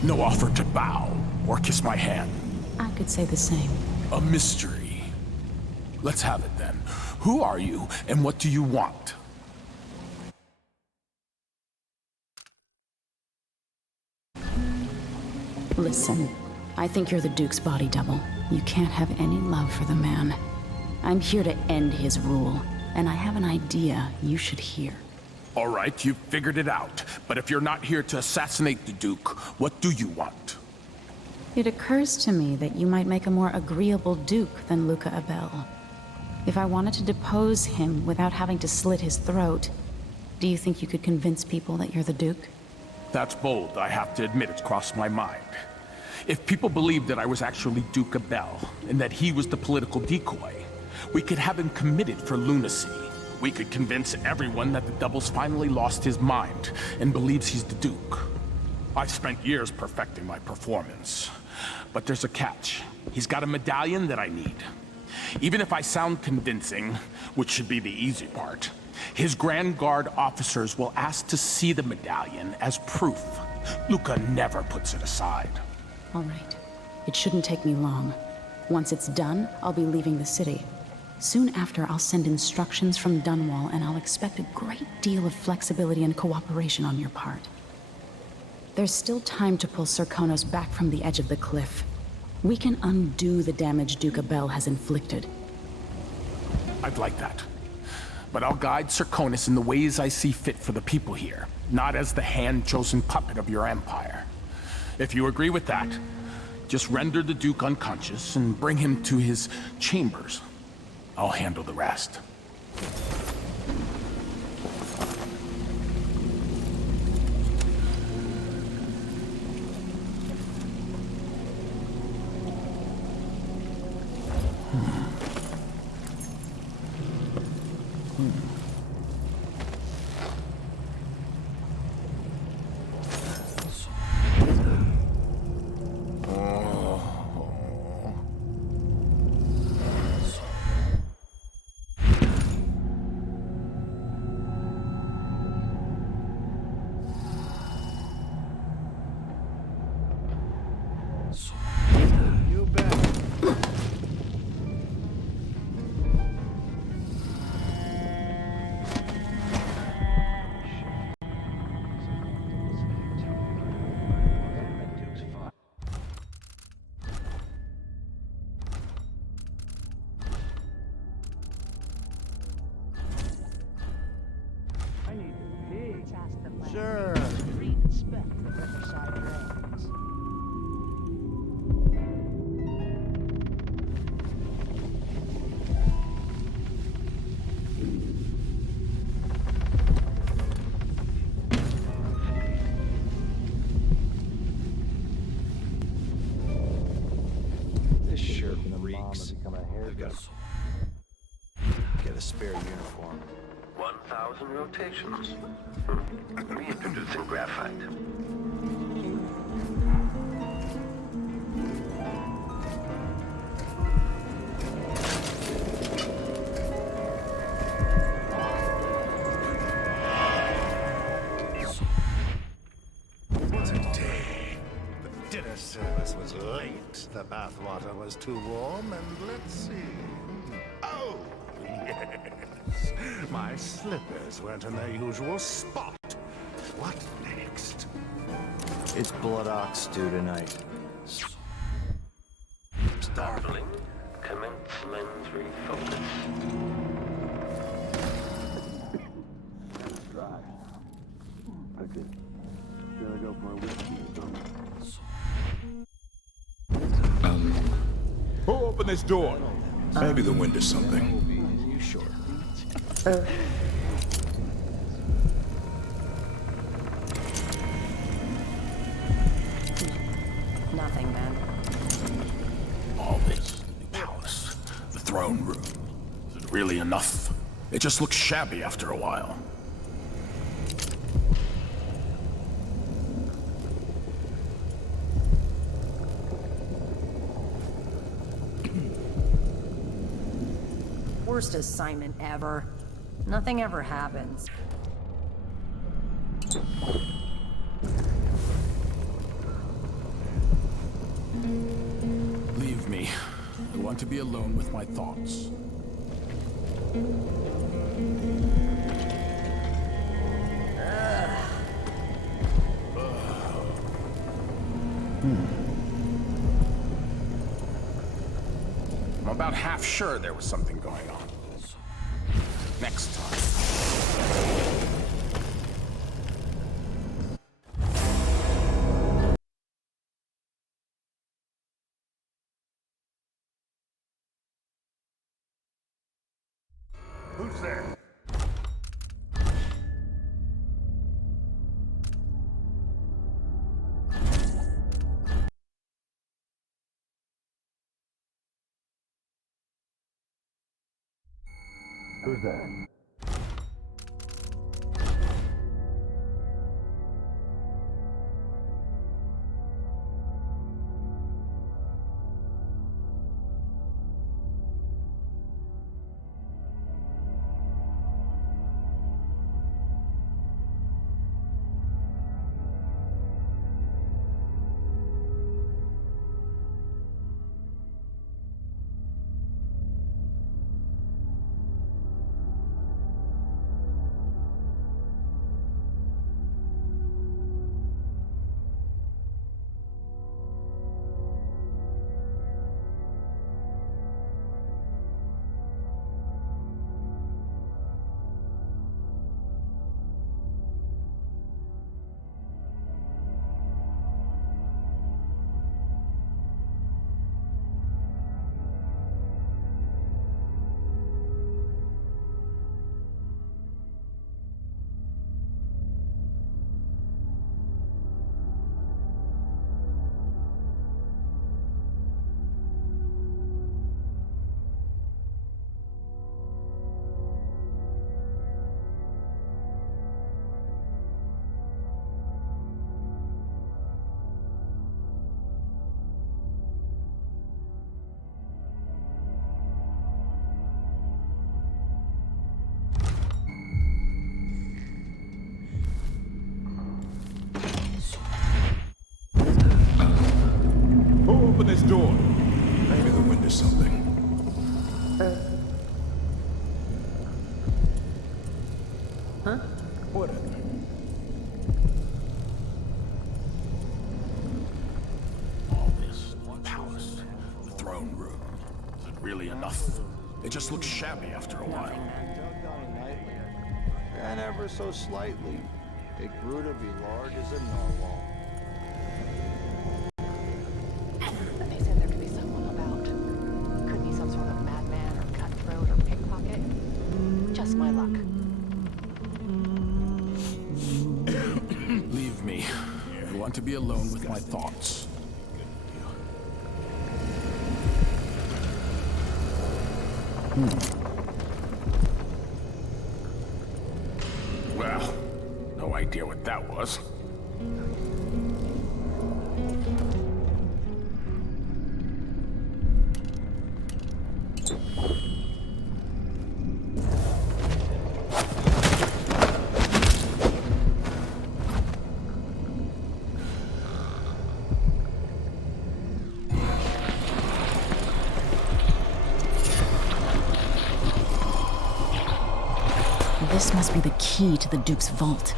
No offer to bow or kiss my hand. I could say the same. A mystery. Let's have it then. Who are you and what do you want? Listen, I think you're the Duke's body double. You can't have any love for the man. I'm here to end his rule, and I have an idea you should hear. All right, you've figured it out. But if you're not here to assassinate the Duke, what do you want? It occurs to me that you might make a more agreeable Duke than Luca Abel. If I wanted to depose him without having to slit his throat, do you think you could convince people that you're the Duke? That's bold. I have to admit it's crossed my mind. If people believed that I was actually Duke Abel, and that he was the political decoy, we could have him committed for lunacy. We could convince everyone that the Double's finally lost his mind, and believes he's the Duke. I've spent years perfecting my performance. But there's a catch. He's got a medallion that I need. Even if I sound convincing, which should be the easy part, his Grand Guard officers will ask to see the medallion as proof. Luca never puts it aside. All right. It shouldn't take me long. Once it's done, I'll be leaving the city. Soon after, I'll send instructions from Dunwall, and I'll expect a great deal of flexibility and cooperation on your part. There's still time to pull Serkonos back from the edge of the cliff. We can undo the damage Duke Abel has inflicted. I'd like that. But I'll guide Serkonos in the ways I see fit for the people here, not as the hand-chosen puppet of your empire. If you agree with that, just render the Duke unconscious and bring him to his chambers. I'll handle the rest. I need to pee. Sure. Re-inspect the riverside drains. This shirt reeks. I've got to get a spare uniform. 1,000 rotations. Reintroducing graphite. What a day. The dinner service was late, the bathwater was too warm, and let's see. Oh, yes. My slippers weren't in their usual spot. What next? It's blood ox stew tonight. Startling. Commence lens refocus. Dry. I could really go for a whiskey or something. Who opened this door? Maybe the wind is something. You sure? Nothing, man. All this, the new palace, the throne room. Is it really enough? It just looks shabby after a while. Worst assignment ever. Nothing ever happens. Leave me. I want to be alone with my thoughts. I'm about half sure there was something going on. Next time. Who's there? Who's there? Who opened this door? Maybe the wind is something. Huh? Whatever. All this, the palace, the throne room. Is it really enough? It just looks shabby after a while. and ever so slightly, it grew to be large as a narwhal. They said there could be someone about. Could be some sort of madman or cutthroat or pickpocket. Just my luck. Leave me. I want to be alone with my thoughts. Well, no idea what that was. This must be the key to the Duke's vault.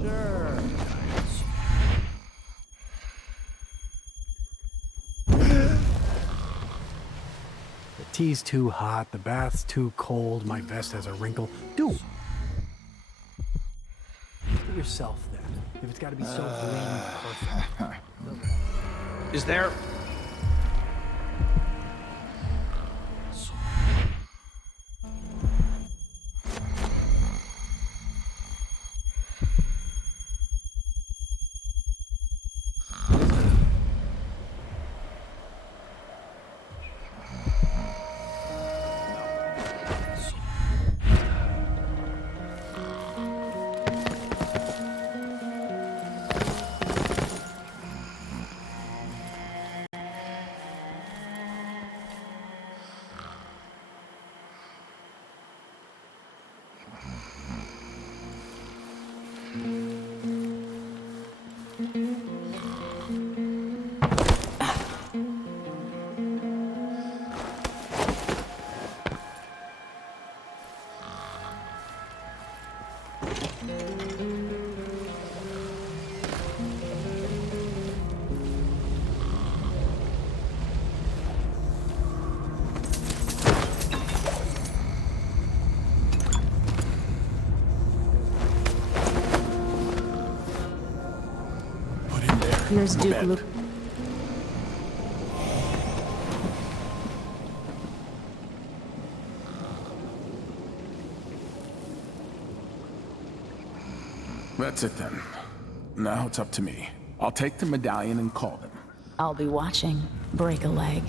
Sure. The tea's too hot, the bath's too cold, my vest has a wrinkle. Do it yourself then. If it's got to be so green perfect. Is there... Here's Duke Luke. That's it then. Now it's up to me. I'll take the medallion and call them. I'll be watching. Break a leg.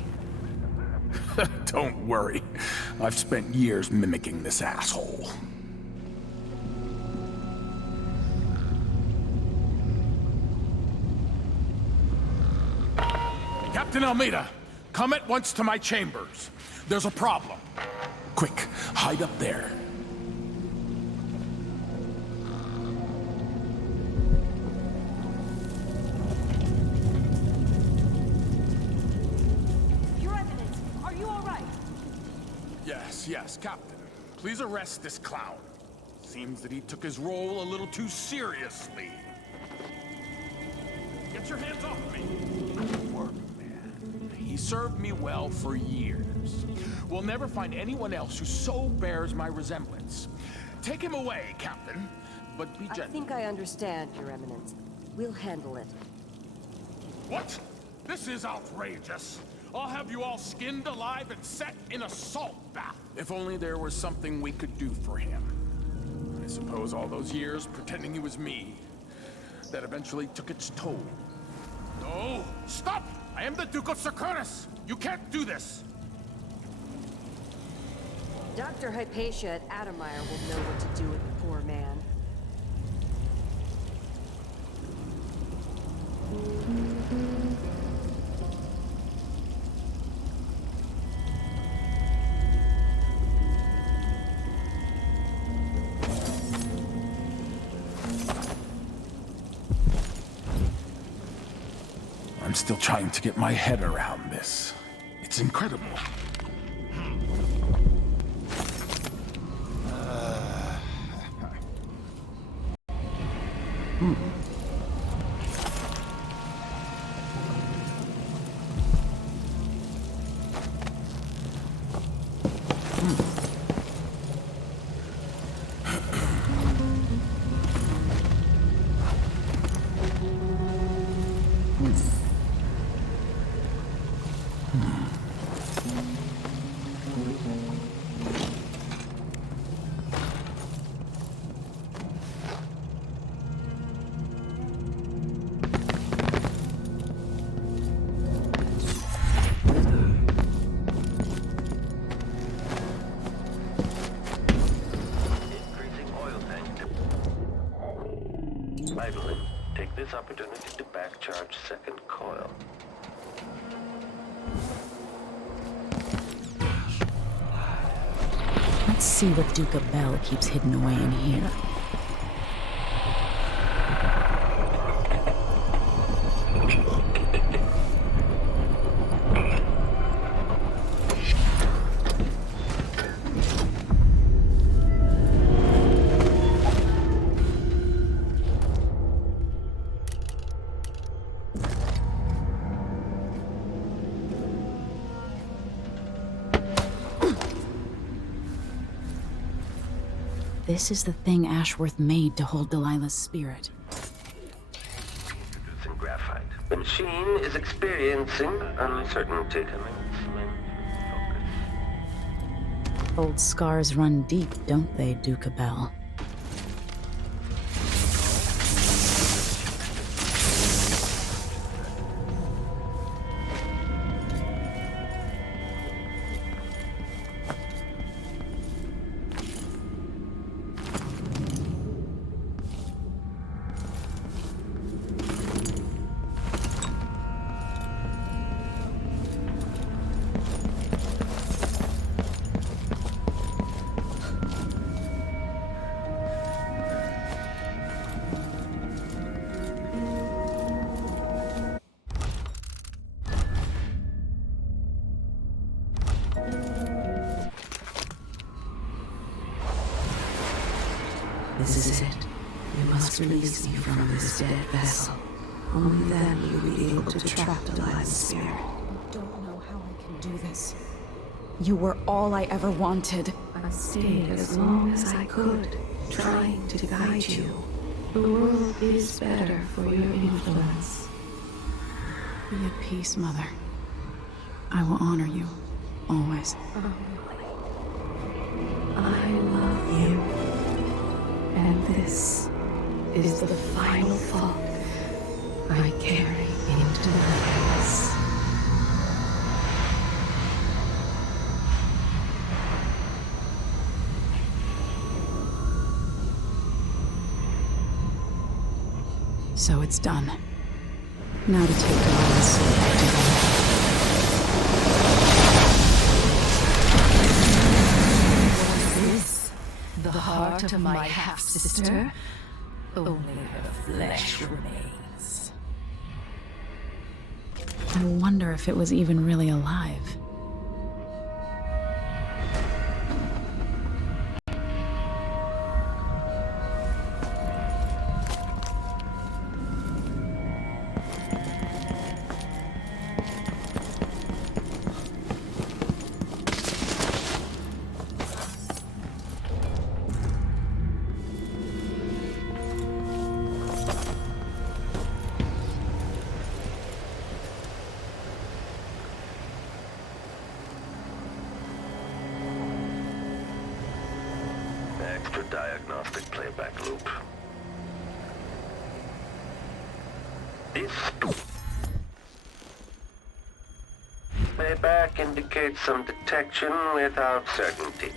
Don't worry. I've spent years mimicking this asshole. Captain Almeida, come at once to my chambers. There's a problem. Quick, hide up there. Your Eminence, are you all right? Yes, Captain. Please arrest this clown. Seems that he took his role a little too seriously. Get your hands off me! Good work, man. He served me well for years. We'll never find anyone else who so bears my resemblance. Take him away, Captain, but be gentle. I think I understand, Your Eminence. We'll handle it. What? This is outrageous. I'll have you all skinned alive and set in a salt bath. If only there was something we could do for him. I suppose all those years pretending he was me, that eventually took its toll. No! Stop! I am the Duke of Serkonos! You can't do this! Dr. Hypatia at Adamire will know what to do with the poor man. I'm still trying to get my head around this. It's incredible. Increasing oil tank. Idling. Take this opportunity to back charge second coil. Let's see what Duca Bell keeps hidden away in here. This is the thing Ashworth made to hold Delilah's spirit. Introducing graphite. The machine is experiencing uncertainty. Old scars run deep, don't they, Duca Bell? This is it. You must release me from this dead vessel. Only then will you be able to trap Delilah's spirit. I don't know how I can do this. You were all I ever wanted. I stayed as long as I could, trying to guide you. The world is better for your influence. Be at peace, Mother. I will honor you, always. I love you. And this is the final thought I carry into the past. So it's done. Now to take Delilah's soul back to them. The heart of my half-sister? Only her flesh remains. I wonder if it was even really alive. Extra diagnostic playback loop. This playback indicates some detection without certainty.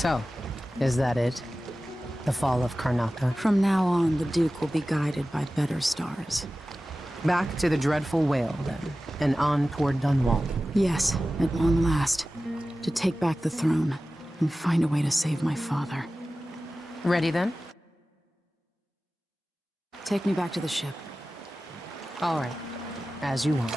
So, is that it? The fall of Karnatha? From now on, the Duke will be guided by better stars. Back to the dreadful whale, then, and on toward Dunwall. Yes, at long last. To take back the throne, and find a way to save my father. Ready, then? Take me back to the ship. All right. As you want.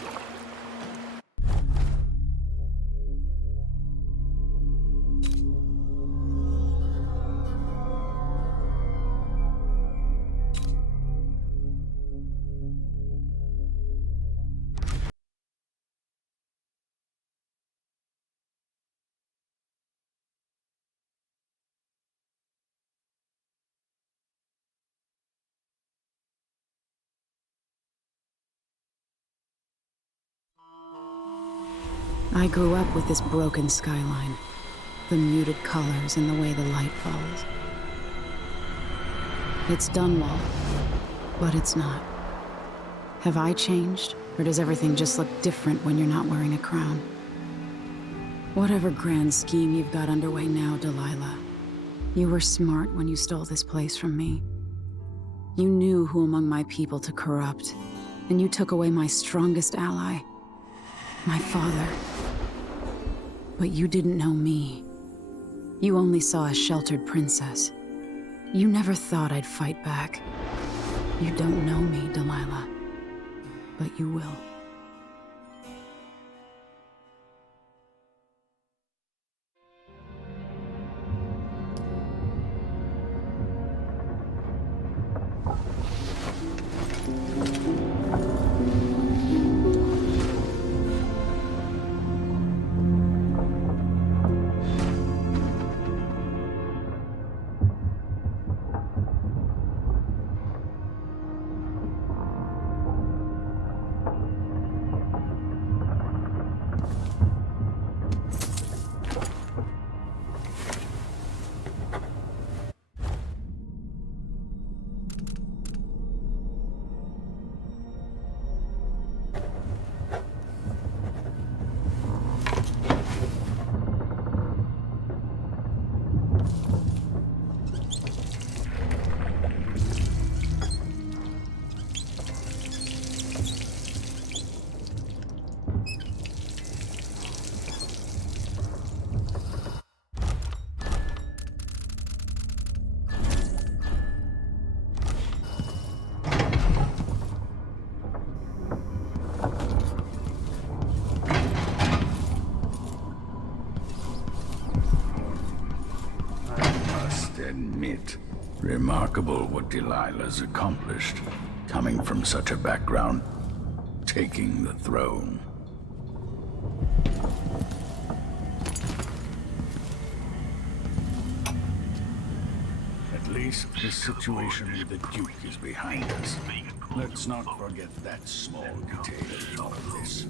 I grew up with this broken skyline. The muted colors and the way the light falls. It's Dunwall, but it's not. Have I changed, or does everything just look different when you're not wearing a crown? Whatever grand scheme you've got underway now, Delilah, you were smart when you stole this place from me. You knew who among my people to corrupt, and you took away my strongest ally, my father. But you didn't know me. You only saw a sheltered princess. You never thought I'd fight back. You don't know me, Delilah, but you will. Admit, remarkable what Delilah's accomplished, coming from such a background, taking the throne. At least the situation with the Duke is behind us. Let's not forget that small detail in all of this.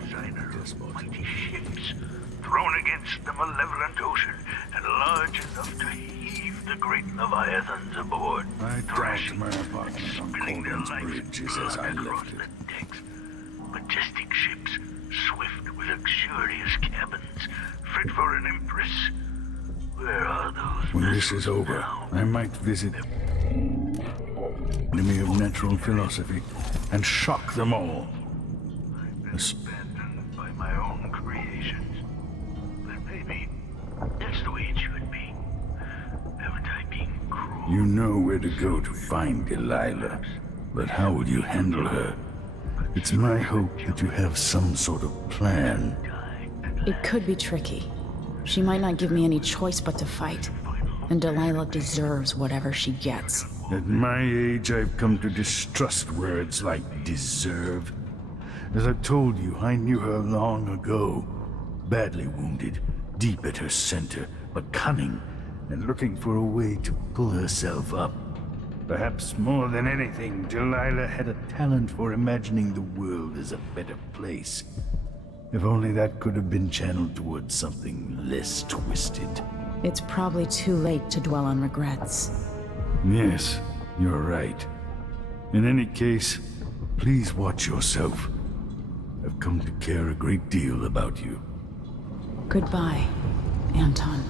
Designer of mighty ships, thrown against the malevolent ocean, and large enough to heave the great leviathans aboard. I doubt my apartment on Corbin's Bridge is as I left it. Decks. Majestic ships, swift with luxurious cabins, fit for an empress. Where are those? When this is over, I might visit Academy of Natural Philosophy and shock them all. Abandoned by my own creations. But maybe that's the way it should be. Haven't I been cruel? You know where to go to find Delilah, but how will you handle her? It's my hope that you have some sort of plan. It could be tricky. She might not give me any choice but to fight. And Delilah deserves whatever she gets. At my age, I've come to distrust words like deserve. As I've told you, I knew her long ago. Badly wounded, deep at her center, but cunning, and looking for a way to pull herself up. Perhaps more than anything, Delilah had a talent for imagining the world as a better place. If only that could have been channeled towards something less twisted. It's probably too late to dwell on regrets. Yes, you're right. In any case, please watch yourself. I've come to care a great deal about you. Goodbye, Anton.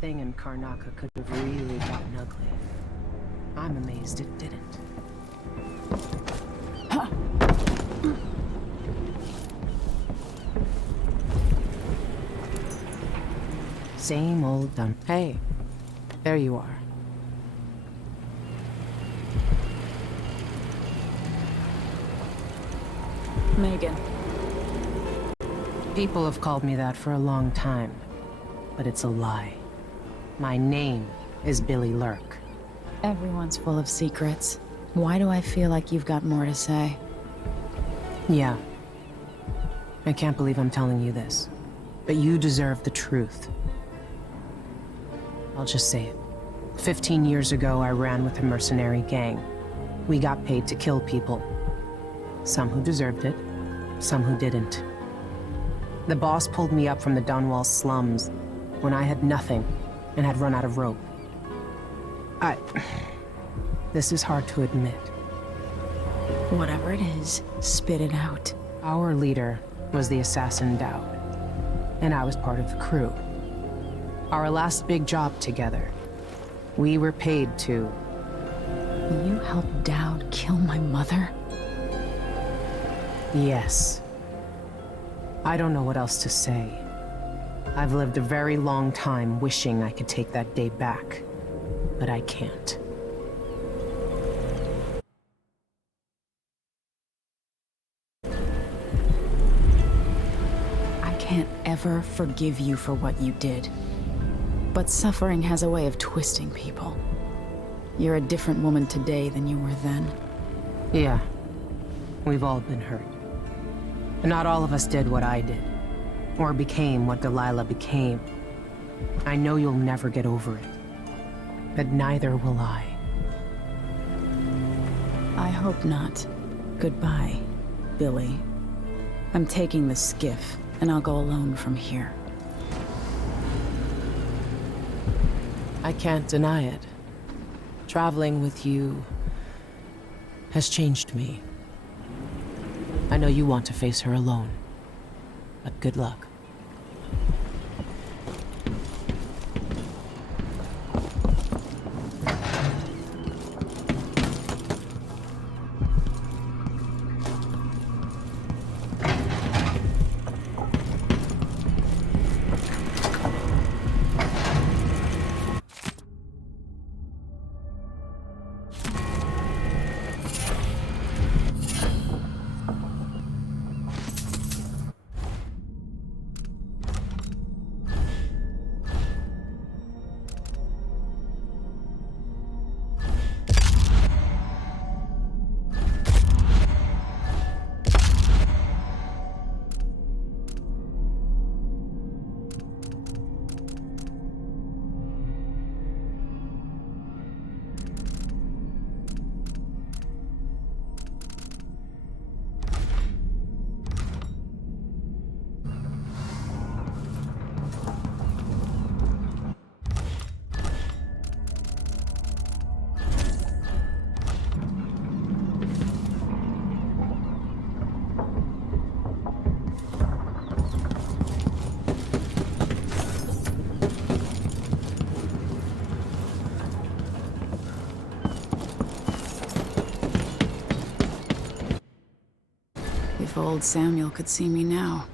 thing in Karnaca could have really gotten ugly. I'm amazed it didn't. Same old dumb. Hey, there you are. Megan. People have called me that for a long time, but it's a lie. My name is Billy Lurk. Everyone's full of secrets. Why do I feel like you've got more to say? Yeah. I can't believe I'm telling you this, but you deserve the truth. I'll just say it. 15 years ago, I ran with a mercenary gang. We got paid to kill people. Some who deserved it, some who didn't. The boss pulled me up from the Dunwall slums when I had nothing and had run out of rope. This is hard to admit. Whatever it is, spit it out. Our leader was the assassin Dowd, and I was part of the crew. Our last big job together, we were paid to... You helped Dowd kill my mother? Yes. I don't know what else to say. I've lived a very long time wishing I could take that day back, but I can't. I can't ever forgive you for what you did. But suffering has a way of twisting people. You're a different woman today than you were then. Yeah. We've all been hurt. But not all of us did what I did. Or became what Delilah became. I know you'll never get over it. But neither will I. I hope not. Goodbye, Billy. I'm taking the skiff, and I'll go alone from here. I can't deny it. Traveling with you has changed me. I know you want to face her alone, but good luck. If old Samuel could see me now.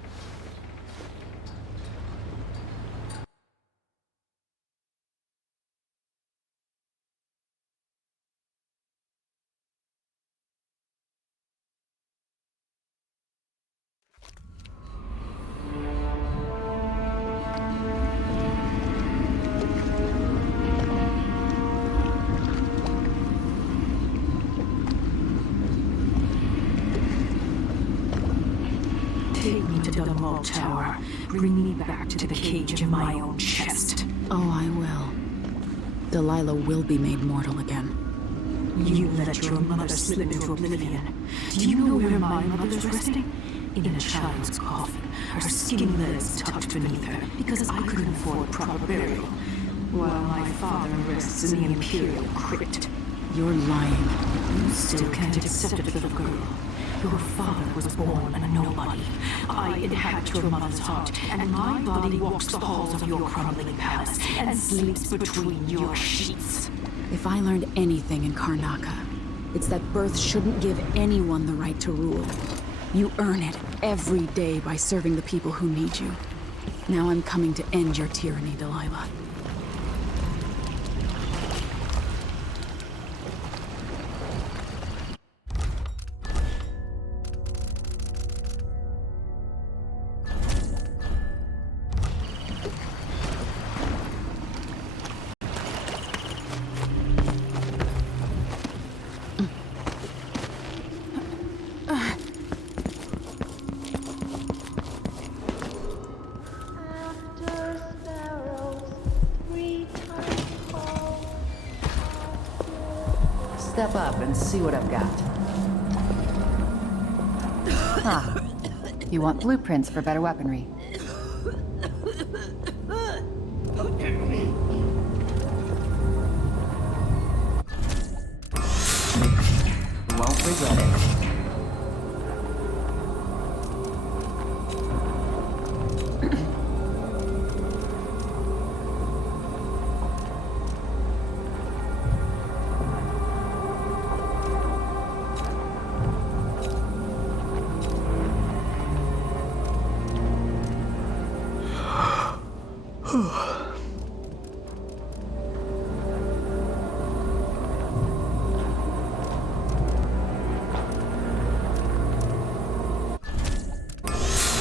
Take me to Dunwall Tower. Bring me back to the cage of my own chest. Oh, I will. Delilah will be made mortal again. You let your mother slip into oblivion. Do you know where my mother's resting? In a child's coffin, her skinny legs tucked beneath her, because I couldn't afford proper burial, while my father rests in the Imperial crypt. You're lying. You still can't accept it, little girl. Your father was born a nobody. I inhabit your mother's heart, and my body walks the halls of your crumbling palace and sleeps between your sheets. If I learned anything in Karnaca, it's that birth shouldn't give anyone the right to rule. You earn it every day by serving the people who need you. Now I'm coming to end your tyranny, Delilah. Step up and see what I've got. Ah, you want blueprints for better weaponry. Won't regret it.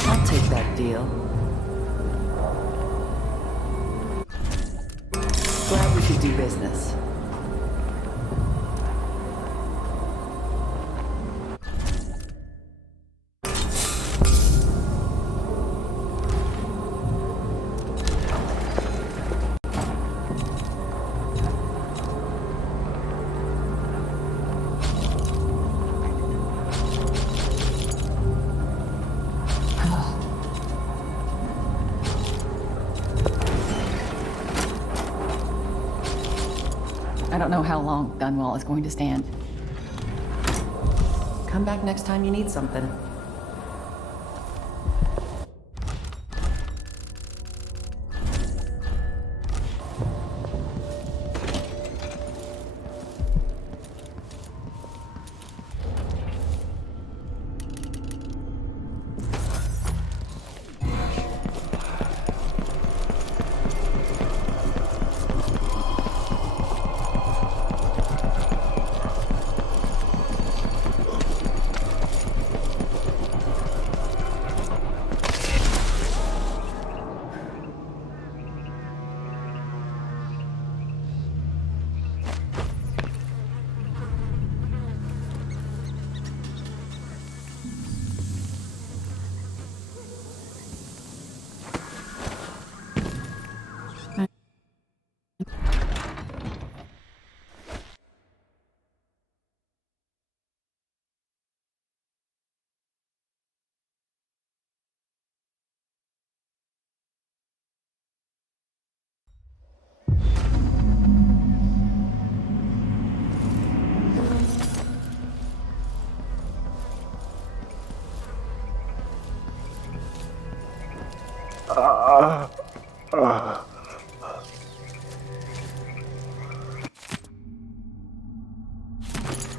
I'll take that deal. Glad we could do business. I don't know how long Dunwall is going to stand. Come back next time you need something.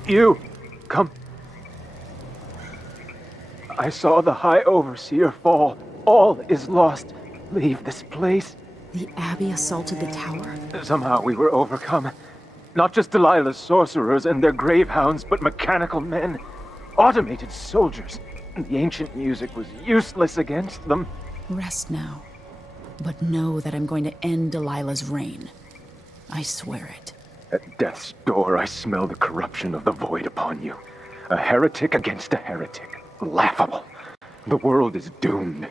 You! Come. I saw the High Overseer fall. All is lost. Leave this place. The Abbey assaulted the tower? Somehow we were overcome. Not just Delilah's sorcerers and their gravehounds, but mechanical men. Automated soldiers. The ancient music was useless against them. Rest now. But know that I'm going to end Delilah's reign. I swear it. At death's door, I smell the corruption of the void upon you. A heretic against a heretic. Laughable. The world is doomed.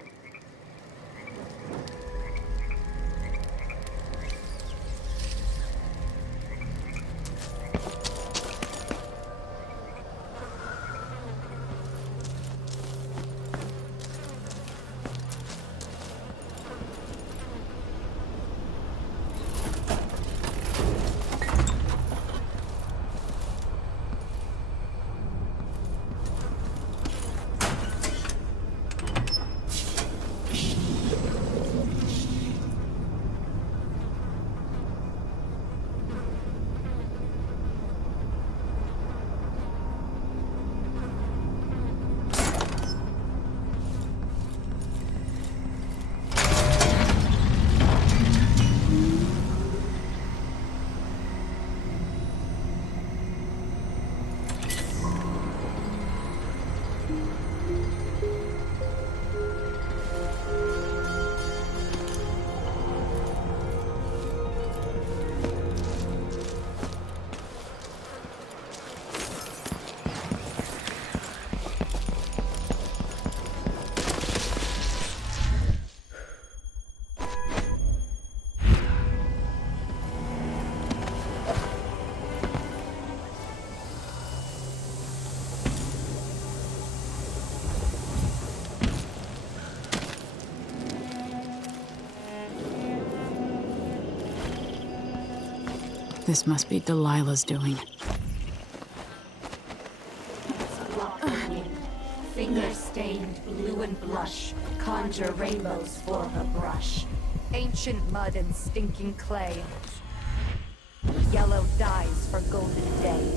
This must be Delilah's doing. Fingers stained blue and blush, conjure rainbows for her brush. Ancient mud and stinking clay, yellow dyes for golden day.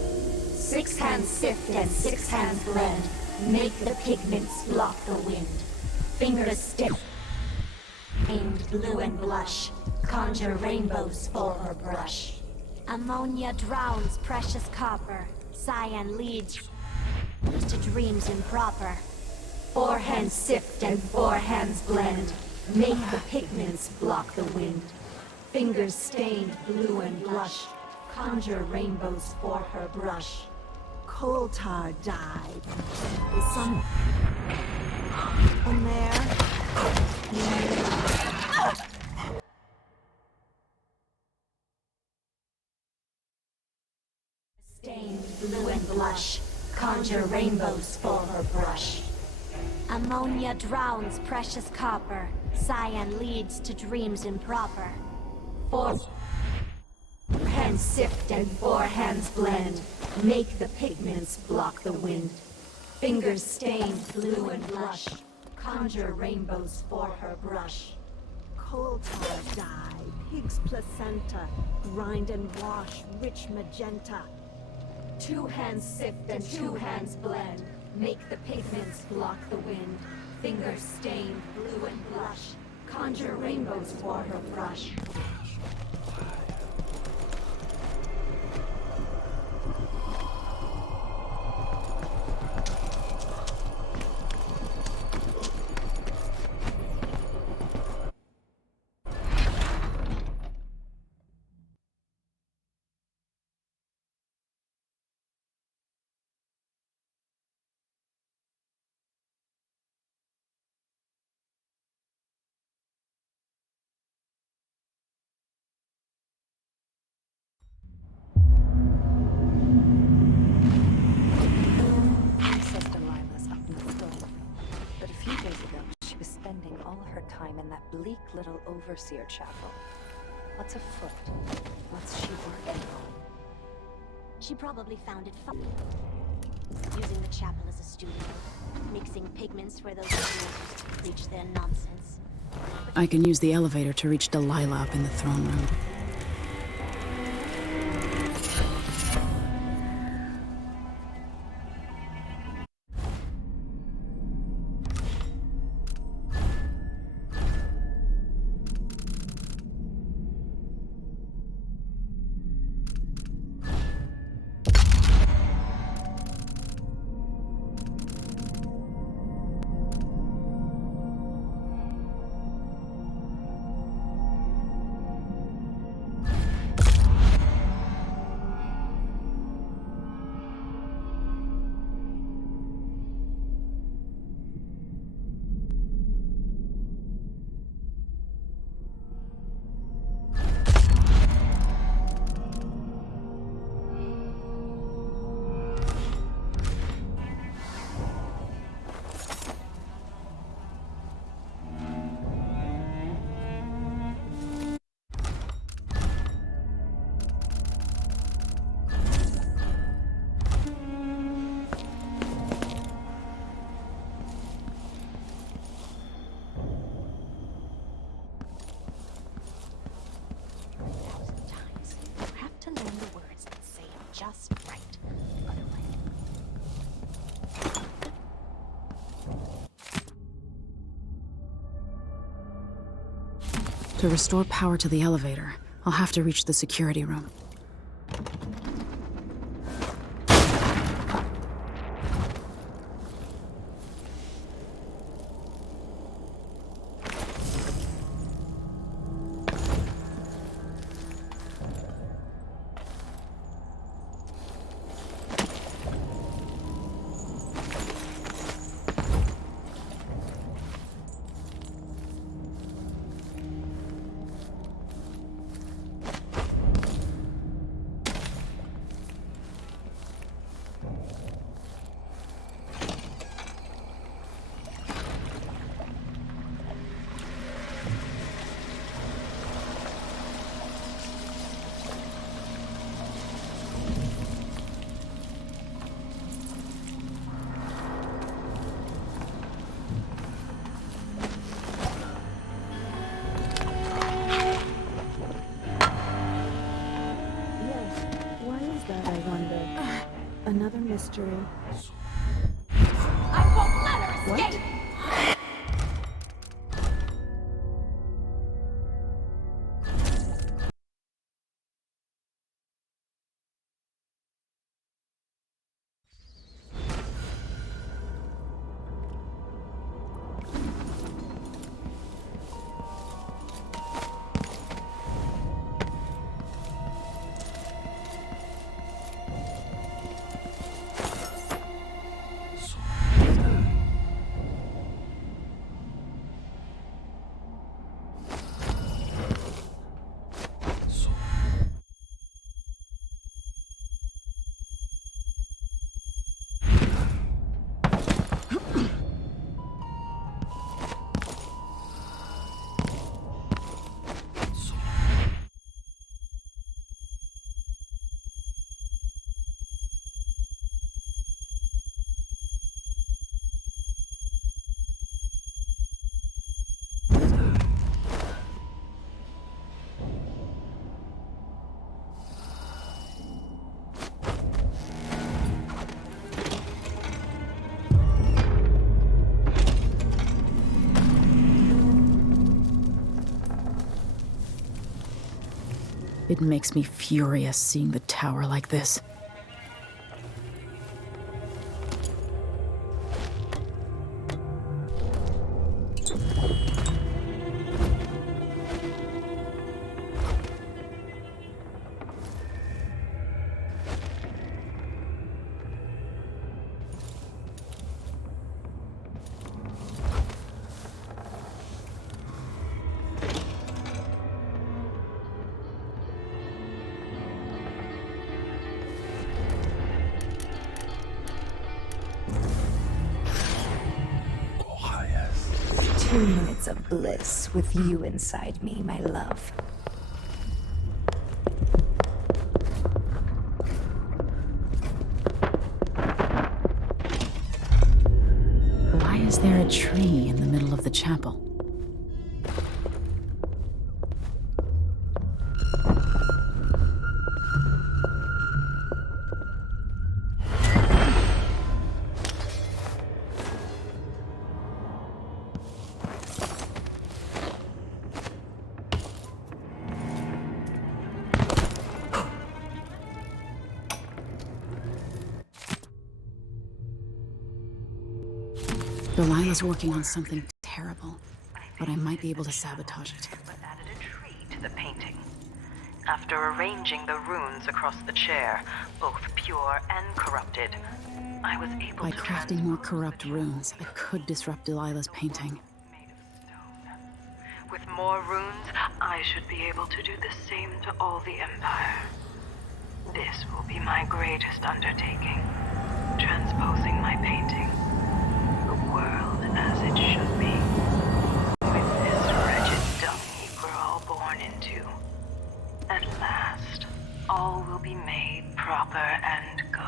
6 hands sift and 6 hands blend, make the pigments block the wind. Fingers stiff, stained blue and blush, conjure rainbows for her brush. Ammonia drowns precious copper, cyan leads to dreams improper. 4 hands sift and 4 hands blend, make the pigments block the wind. Fingers stained blue and blush, conjure rainbows for her brush. Coal tar died. Is some in there? Stained blue and blush, conjure rainbows for her brush. Ammonia drowns precious copper, cyan leads to dreams improper. 4 hands sift and 4 hands blend, make the pigments block the wind. Fingers stained blue and blush, conjure rainbows for her brush. Coal tar dye, pig's placenta, grind and wash, rich magenta. 2 hands sift and 2 hands blend, make the pigments block the wind. Fingers stained blue and blush, conjure rainbows for her brush. In that bleak little overseer chapel. What's afoot? What's she working on? She probably found it fun. Using the chapel as a studio, mixing pigments for those who preach their nonsense. I can use the elevator to reach Delilah up in the throne room. Just right. To restore power to the elevator, I'll have to reach the security room. mystery. I won't let her escape! It makes me furious seeing the tower like this. Of bliss with you inside me, my love. Why is there a tree in the middle of the chapel? Delilah's working on something terrible, but I might be able to sabotage it. But added a tree to the painting. After arranging the runes across the chair, both pure and corrupted, I was able By to crafting more corrupt runes, I could disrupt Delilah's painting. With more runes, I should be able to do the same to all the Empire. This will be my greatest undertaking, transposing my painting. The world as it should be. With this wretched dung heap we're all born into. At last, all will be made proper and good.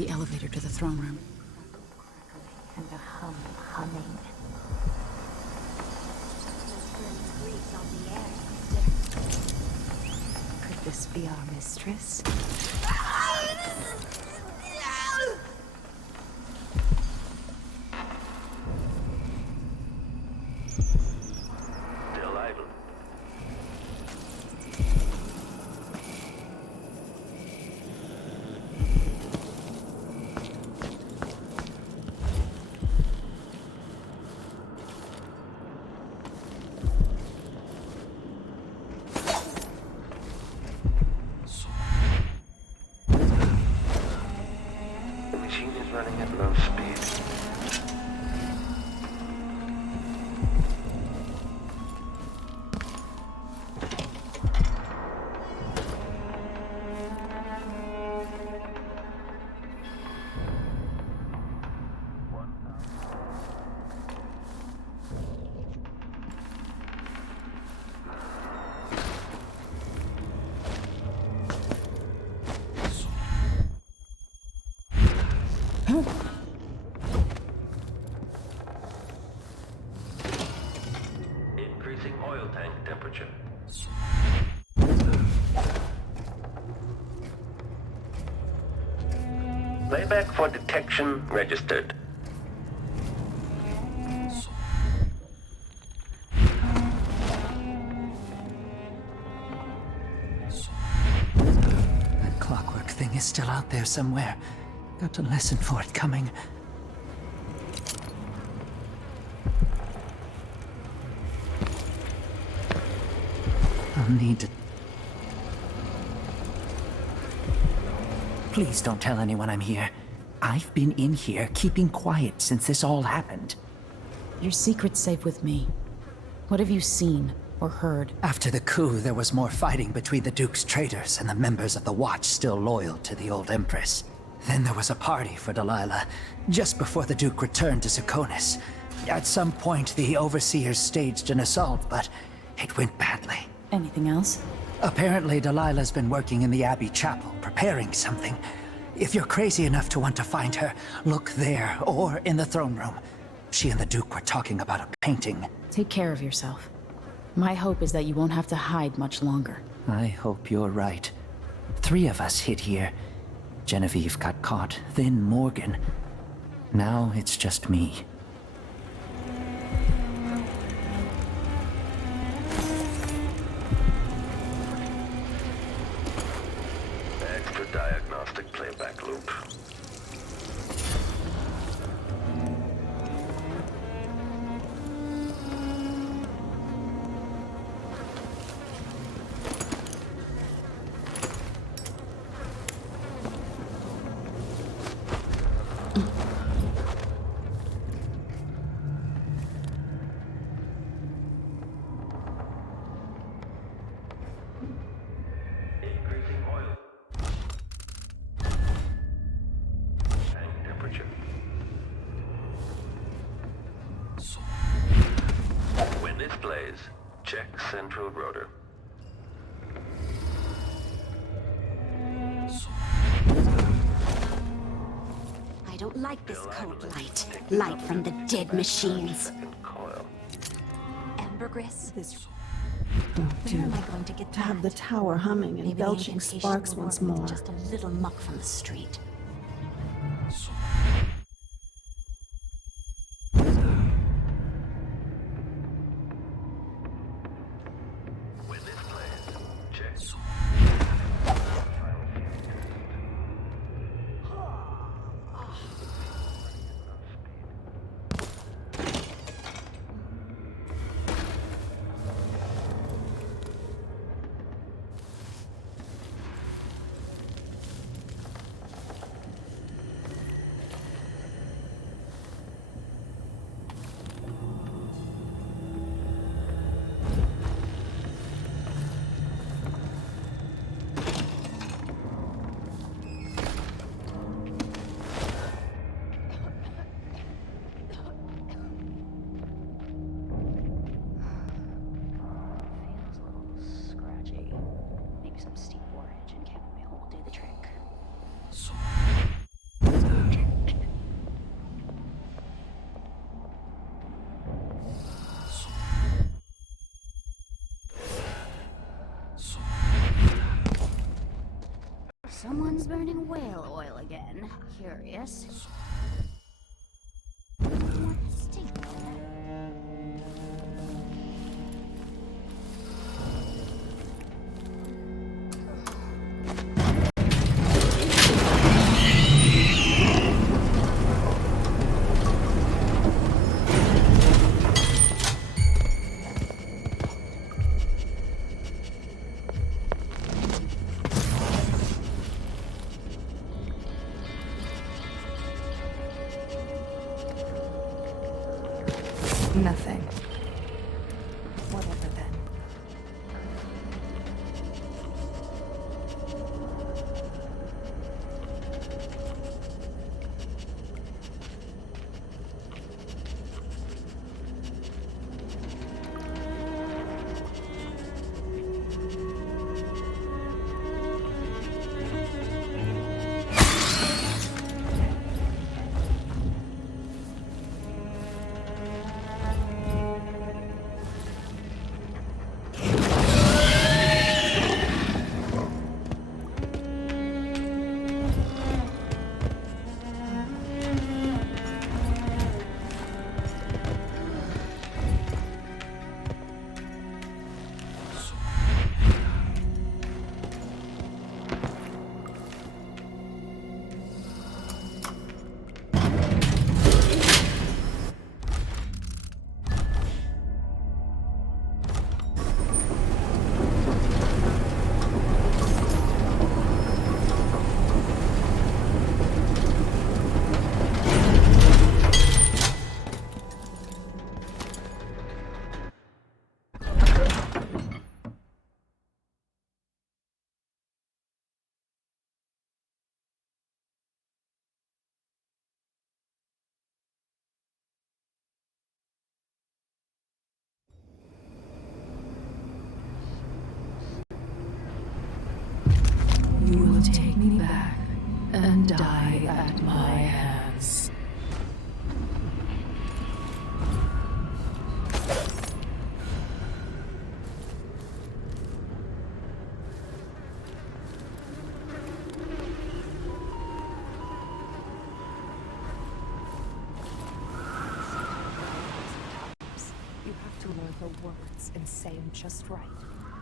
the elevator to the throne room. And a humming. Could this be our mistress? Still idle. The machine is running at low speed. Increasing oil tank temperature. Playback for detection registered. That clockwork thing is still out there somewhere. Got to listen for it coming. I'll need to... Please don't tell anyone I'm here. I've been in here keeping quiet since this all happened. Your secret's safe with me. What have you seen or heard? After the coup, there was more fighting between the Duke's traitors and the members of the Watch still loyal to the old Empress. Then there was a party for Delilah, just before the Duke returned to Serkonis. At some point, the Overseers staged an assault, but it went badly. Anything else? Apparently, Delilah's been working in the Abbey Chapel, preparing something. If you're crazy enough to want to find her, look there, or in the throne room. She and the Duke were talking about a painting. Take care of yourself. My hope is that you won't have to hide much longer. I hope you're right. 3 of us hid here. Genevieve got caught, then Morgan. Now it's just me. Extra diagnostic playback loop. Increasing oil. Tank temperature. When this plays, check central rotor. I don't like this cold light. Light from the dead machines. Coil. Ambergris? This When am I going to get to have the that? tower humming and Maybe the belching incantation sparks will once work with more. just a little muck from the street. When this plays, check. burning whale oil again. Curious. Nothing. Whatever then. You will take me back and die at my hands. You have to learn the words and say them just right.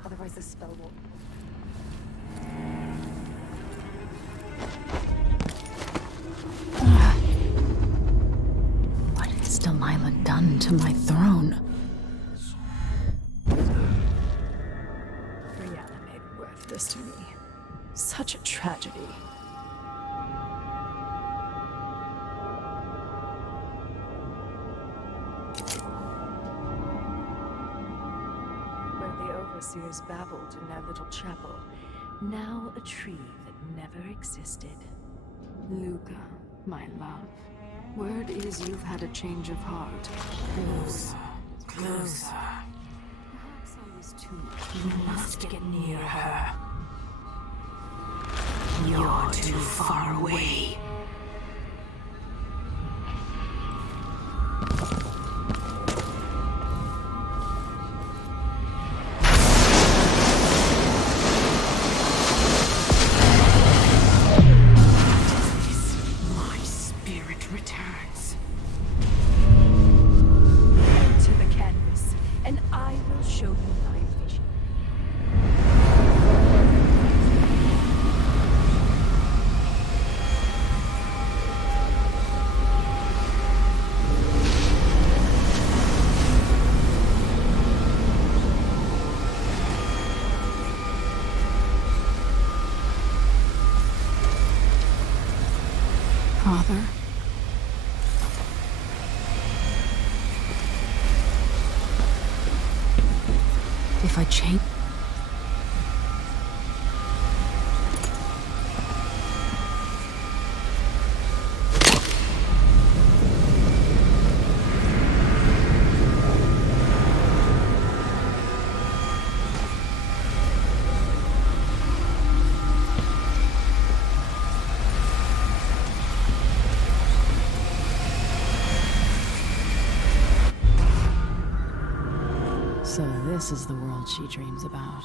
Otherwise the spell won't... What has Delilah done to my throne? Brianna made worthless to me. Such a tragedy. Where the overseers babbled in their little chapel, now a tree that never existed. Luca, my love, word is you've had a change of heart. Closer, closer. Perhaps I was too much. You must get near her. You're too far away. My spirit returns. To the canvas, and I will show you my vision. Father? If I change... So this is the world she dreams about.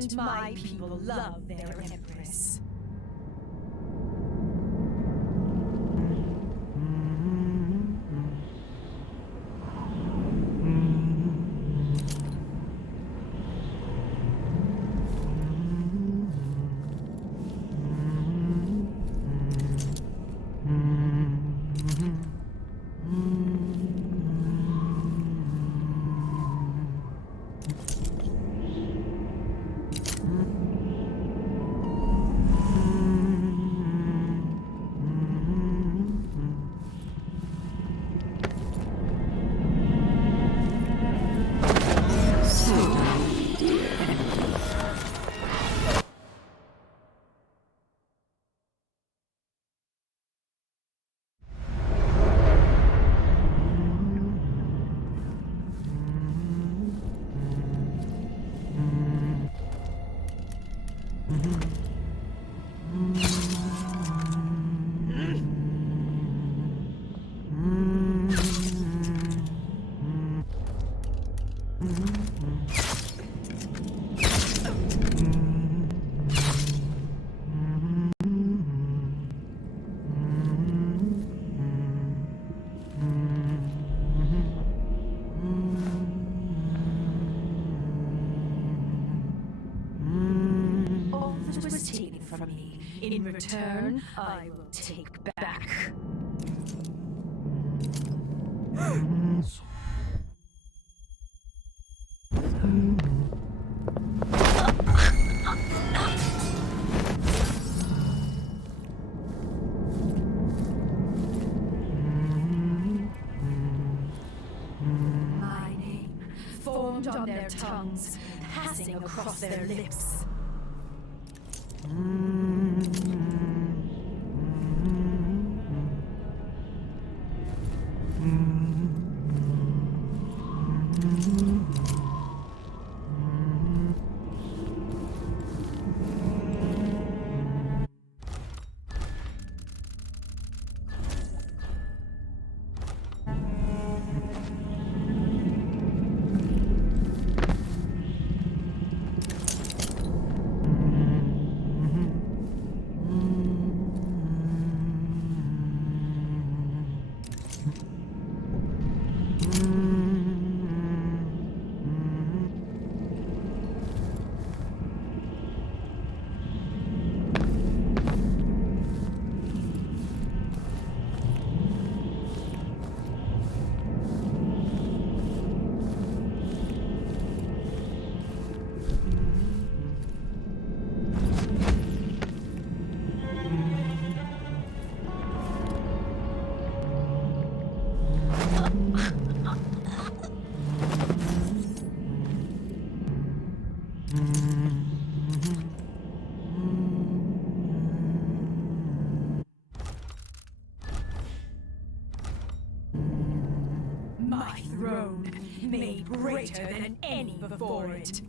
Shouldn't my people love their empress? All that was taken from me, in return, I will take back. My name, formed on their tongues, passing across their lips. My throne, made greater than any before it.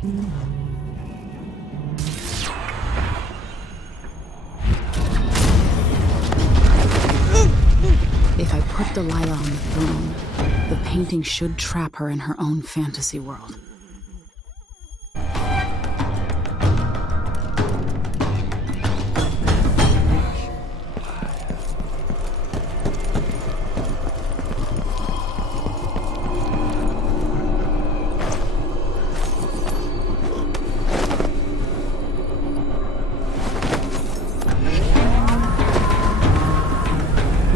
If I put Delilah on the throne, the painting should trap her in her own fantasy world.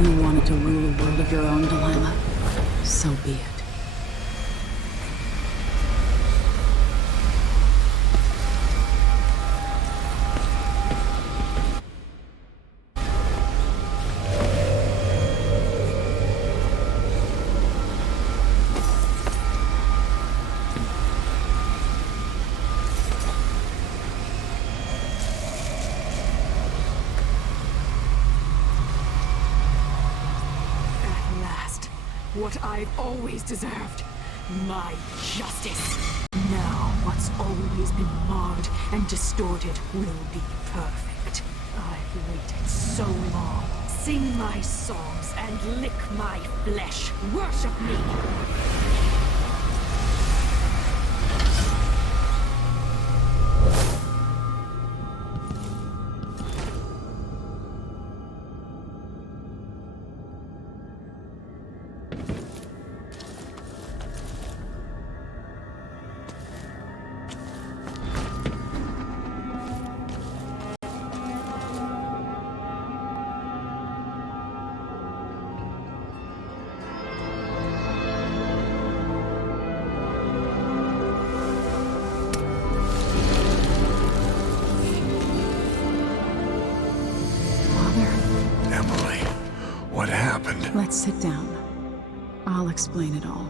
You wanted to rule a world of your own, Delilah. So be it. What I've always deserved. My justice. Now, what's always been marred and distorted will be perfect. I've waited so long. Sing my songs and lick my flesh. Worship me. What happened? Let's sit down. I'll explain it all.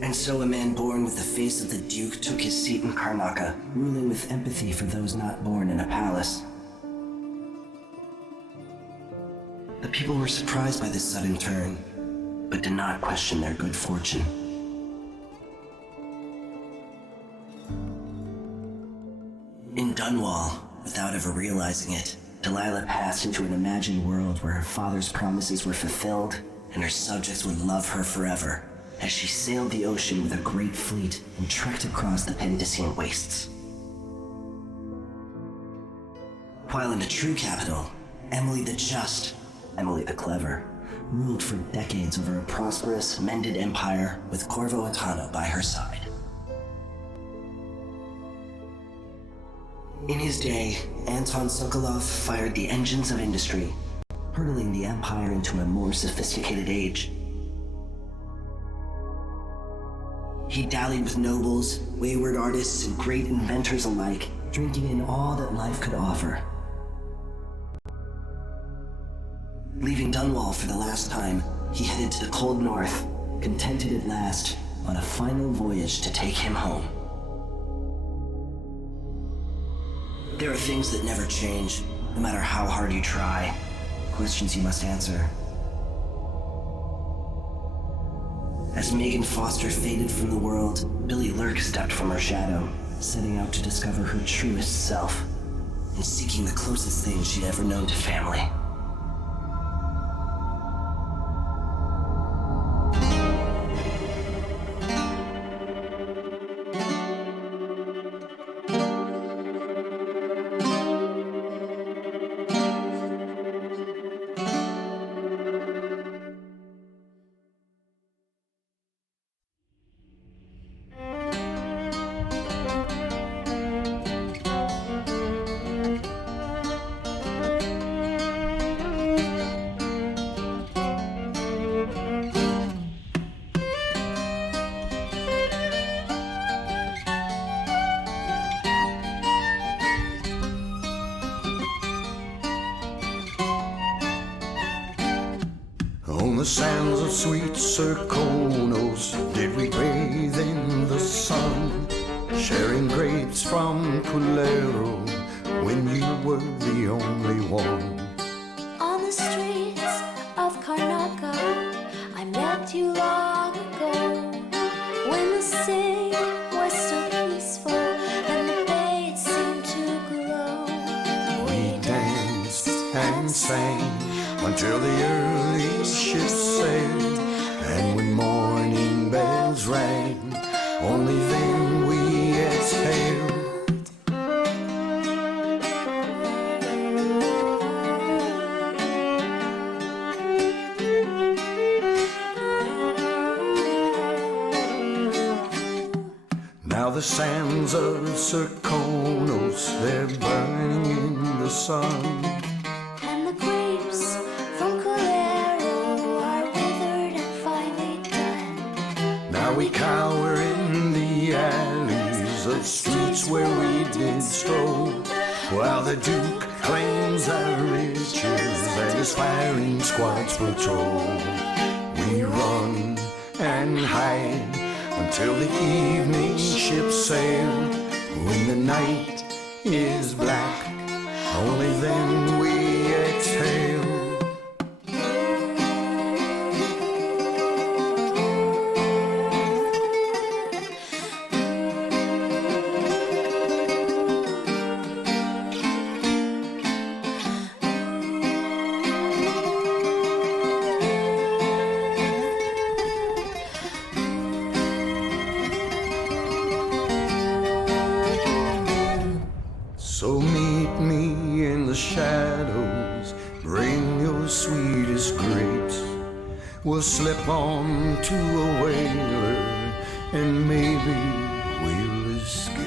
And so a man born with the face of the Duke took his seat in Karnaca, ruling with empathy for those not born in a palace. The people were surprised by this sudden turn, but did not question their good fortune. In Dunwall, without ever realizing it, Delilah passed into an imagined world where her father's promises were fulfilled and her subjects would love her forever, as she sailed the ocean with a great fleet and trekked across the Pendician wastes. While in the true capital, Emily the Just, Emily the Clever, ruled for decades over a prosperous, mended empire with Corvo Atana by her side. In his day, Anton Sokolov fired the engines of industry, hurtling the empire into a more sophisticated age. He dallied with nobles, wayward artists, and great inventors alike, drinking in all that life could offer. Leaving Dunwall for the last time, he headed to the cold north, contented at last, on a final voyage to take him home. There are things that never change, no matter how hard you try. Questions you must answer. As Megan Foster faded from the world, Billy Lurk stepped from her shadow, setting out to discover her truest self, and seeking the closest thing she'd ever known to family. On the sands of sweet Serkonos did we bathe in the sun, sharing grapes from Pulero when you were the only one. On the streets of Karnaca, I met you long ago, when the city was so peaceful and the bay seemed to glow. We danced and sang until the early ships sailed, and when morning bells rang, only then we exhaled. Now the sands of Serkonos, they're burning in the sun. And the grapes from Colero are withered and finely done. Now we cower in the alleys of streets where we did stroll, while the Duke claims our riches and his firing squads patrol. We run and hide until the evening ships sail. When the night is black, only then we exhale. So meet me in the shadows, bring your sweetest grapes. We'll slip on to a whaler, and maybe we'll escape.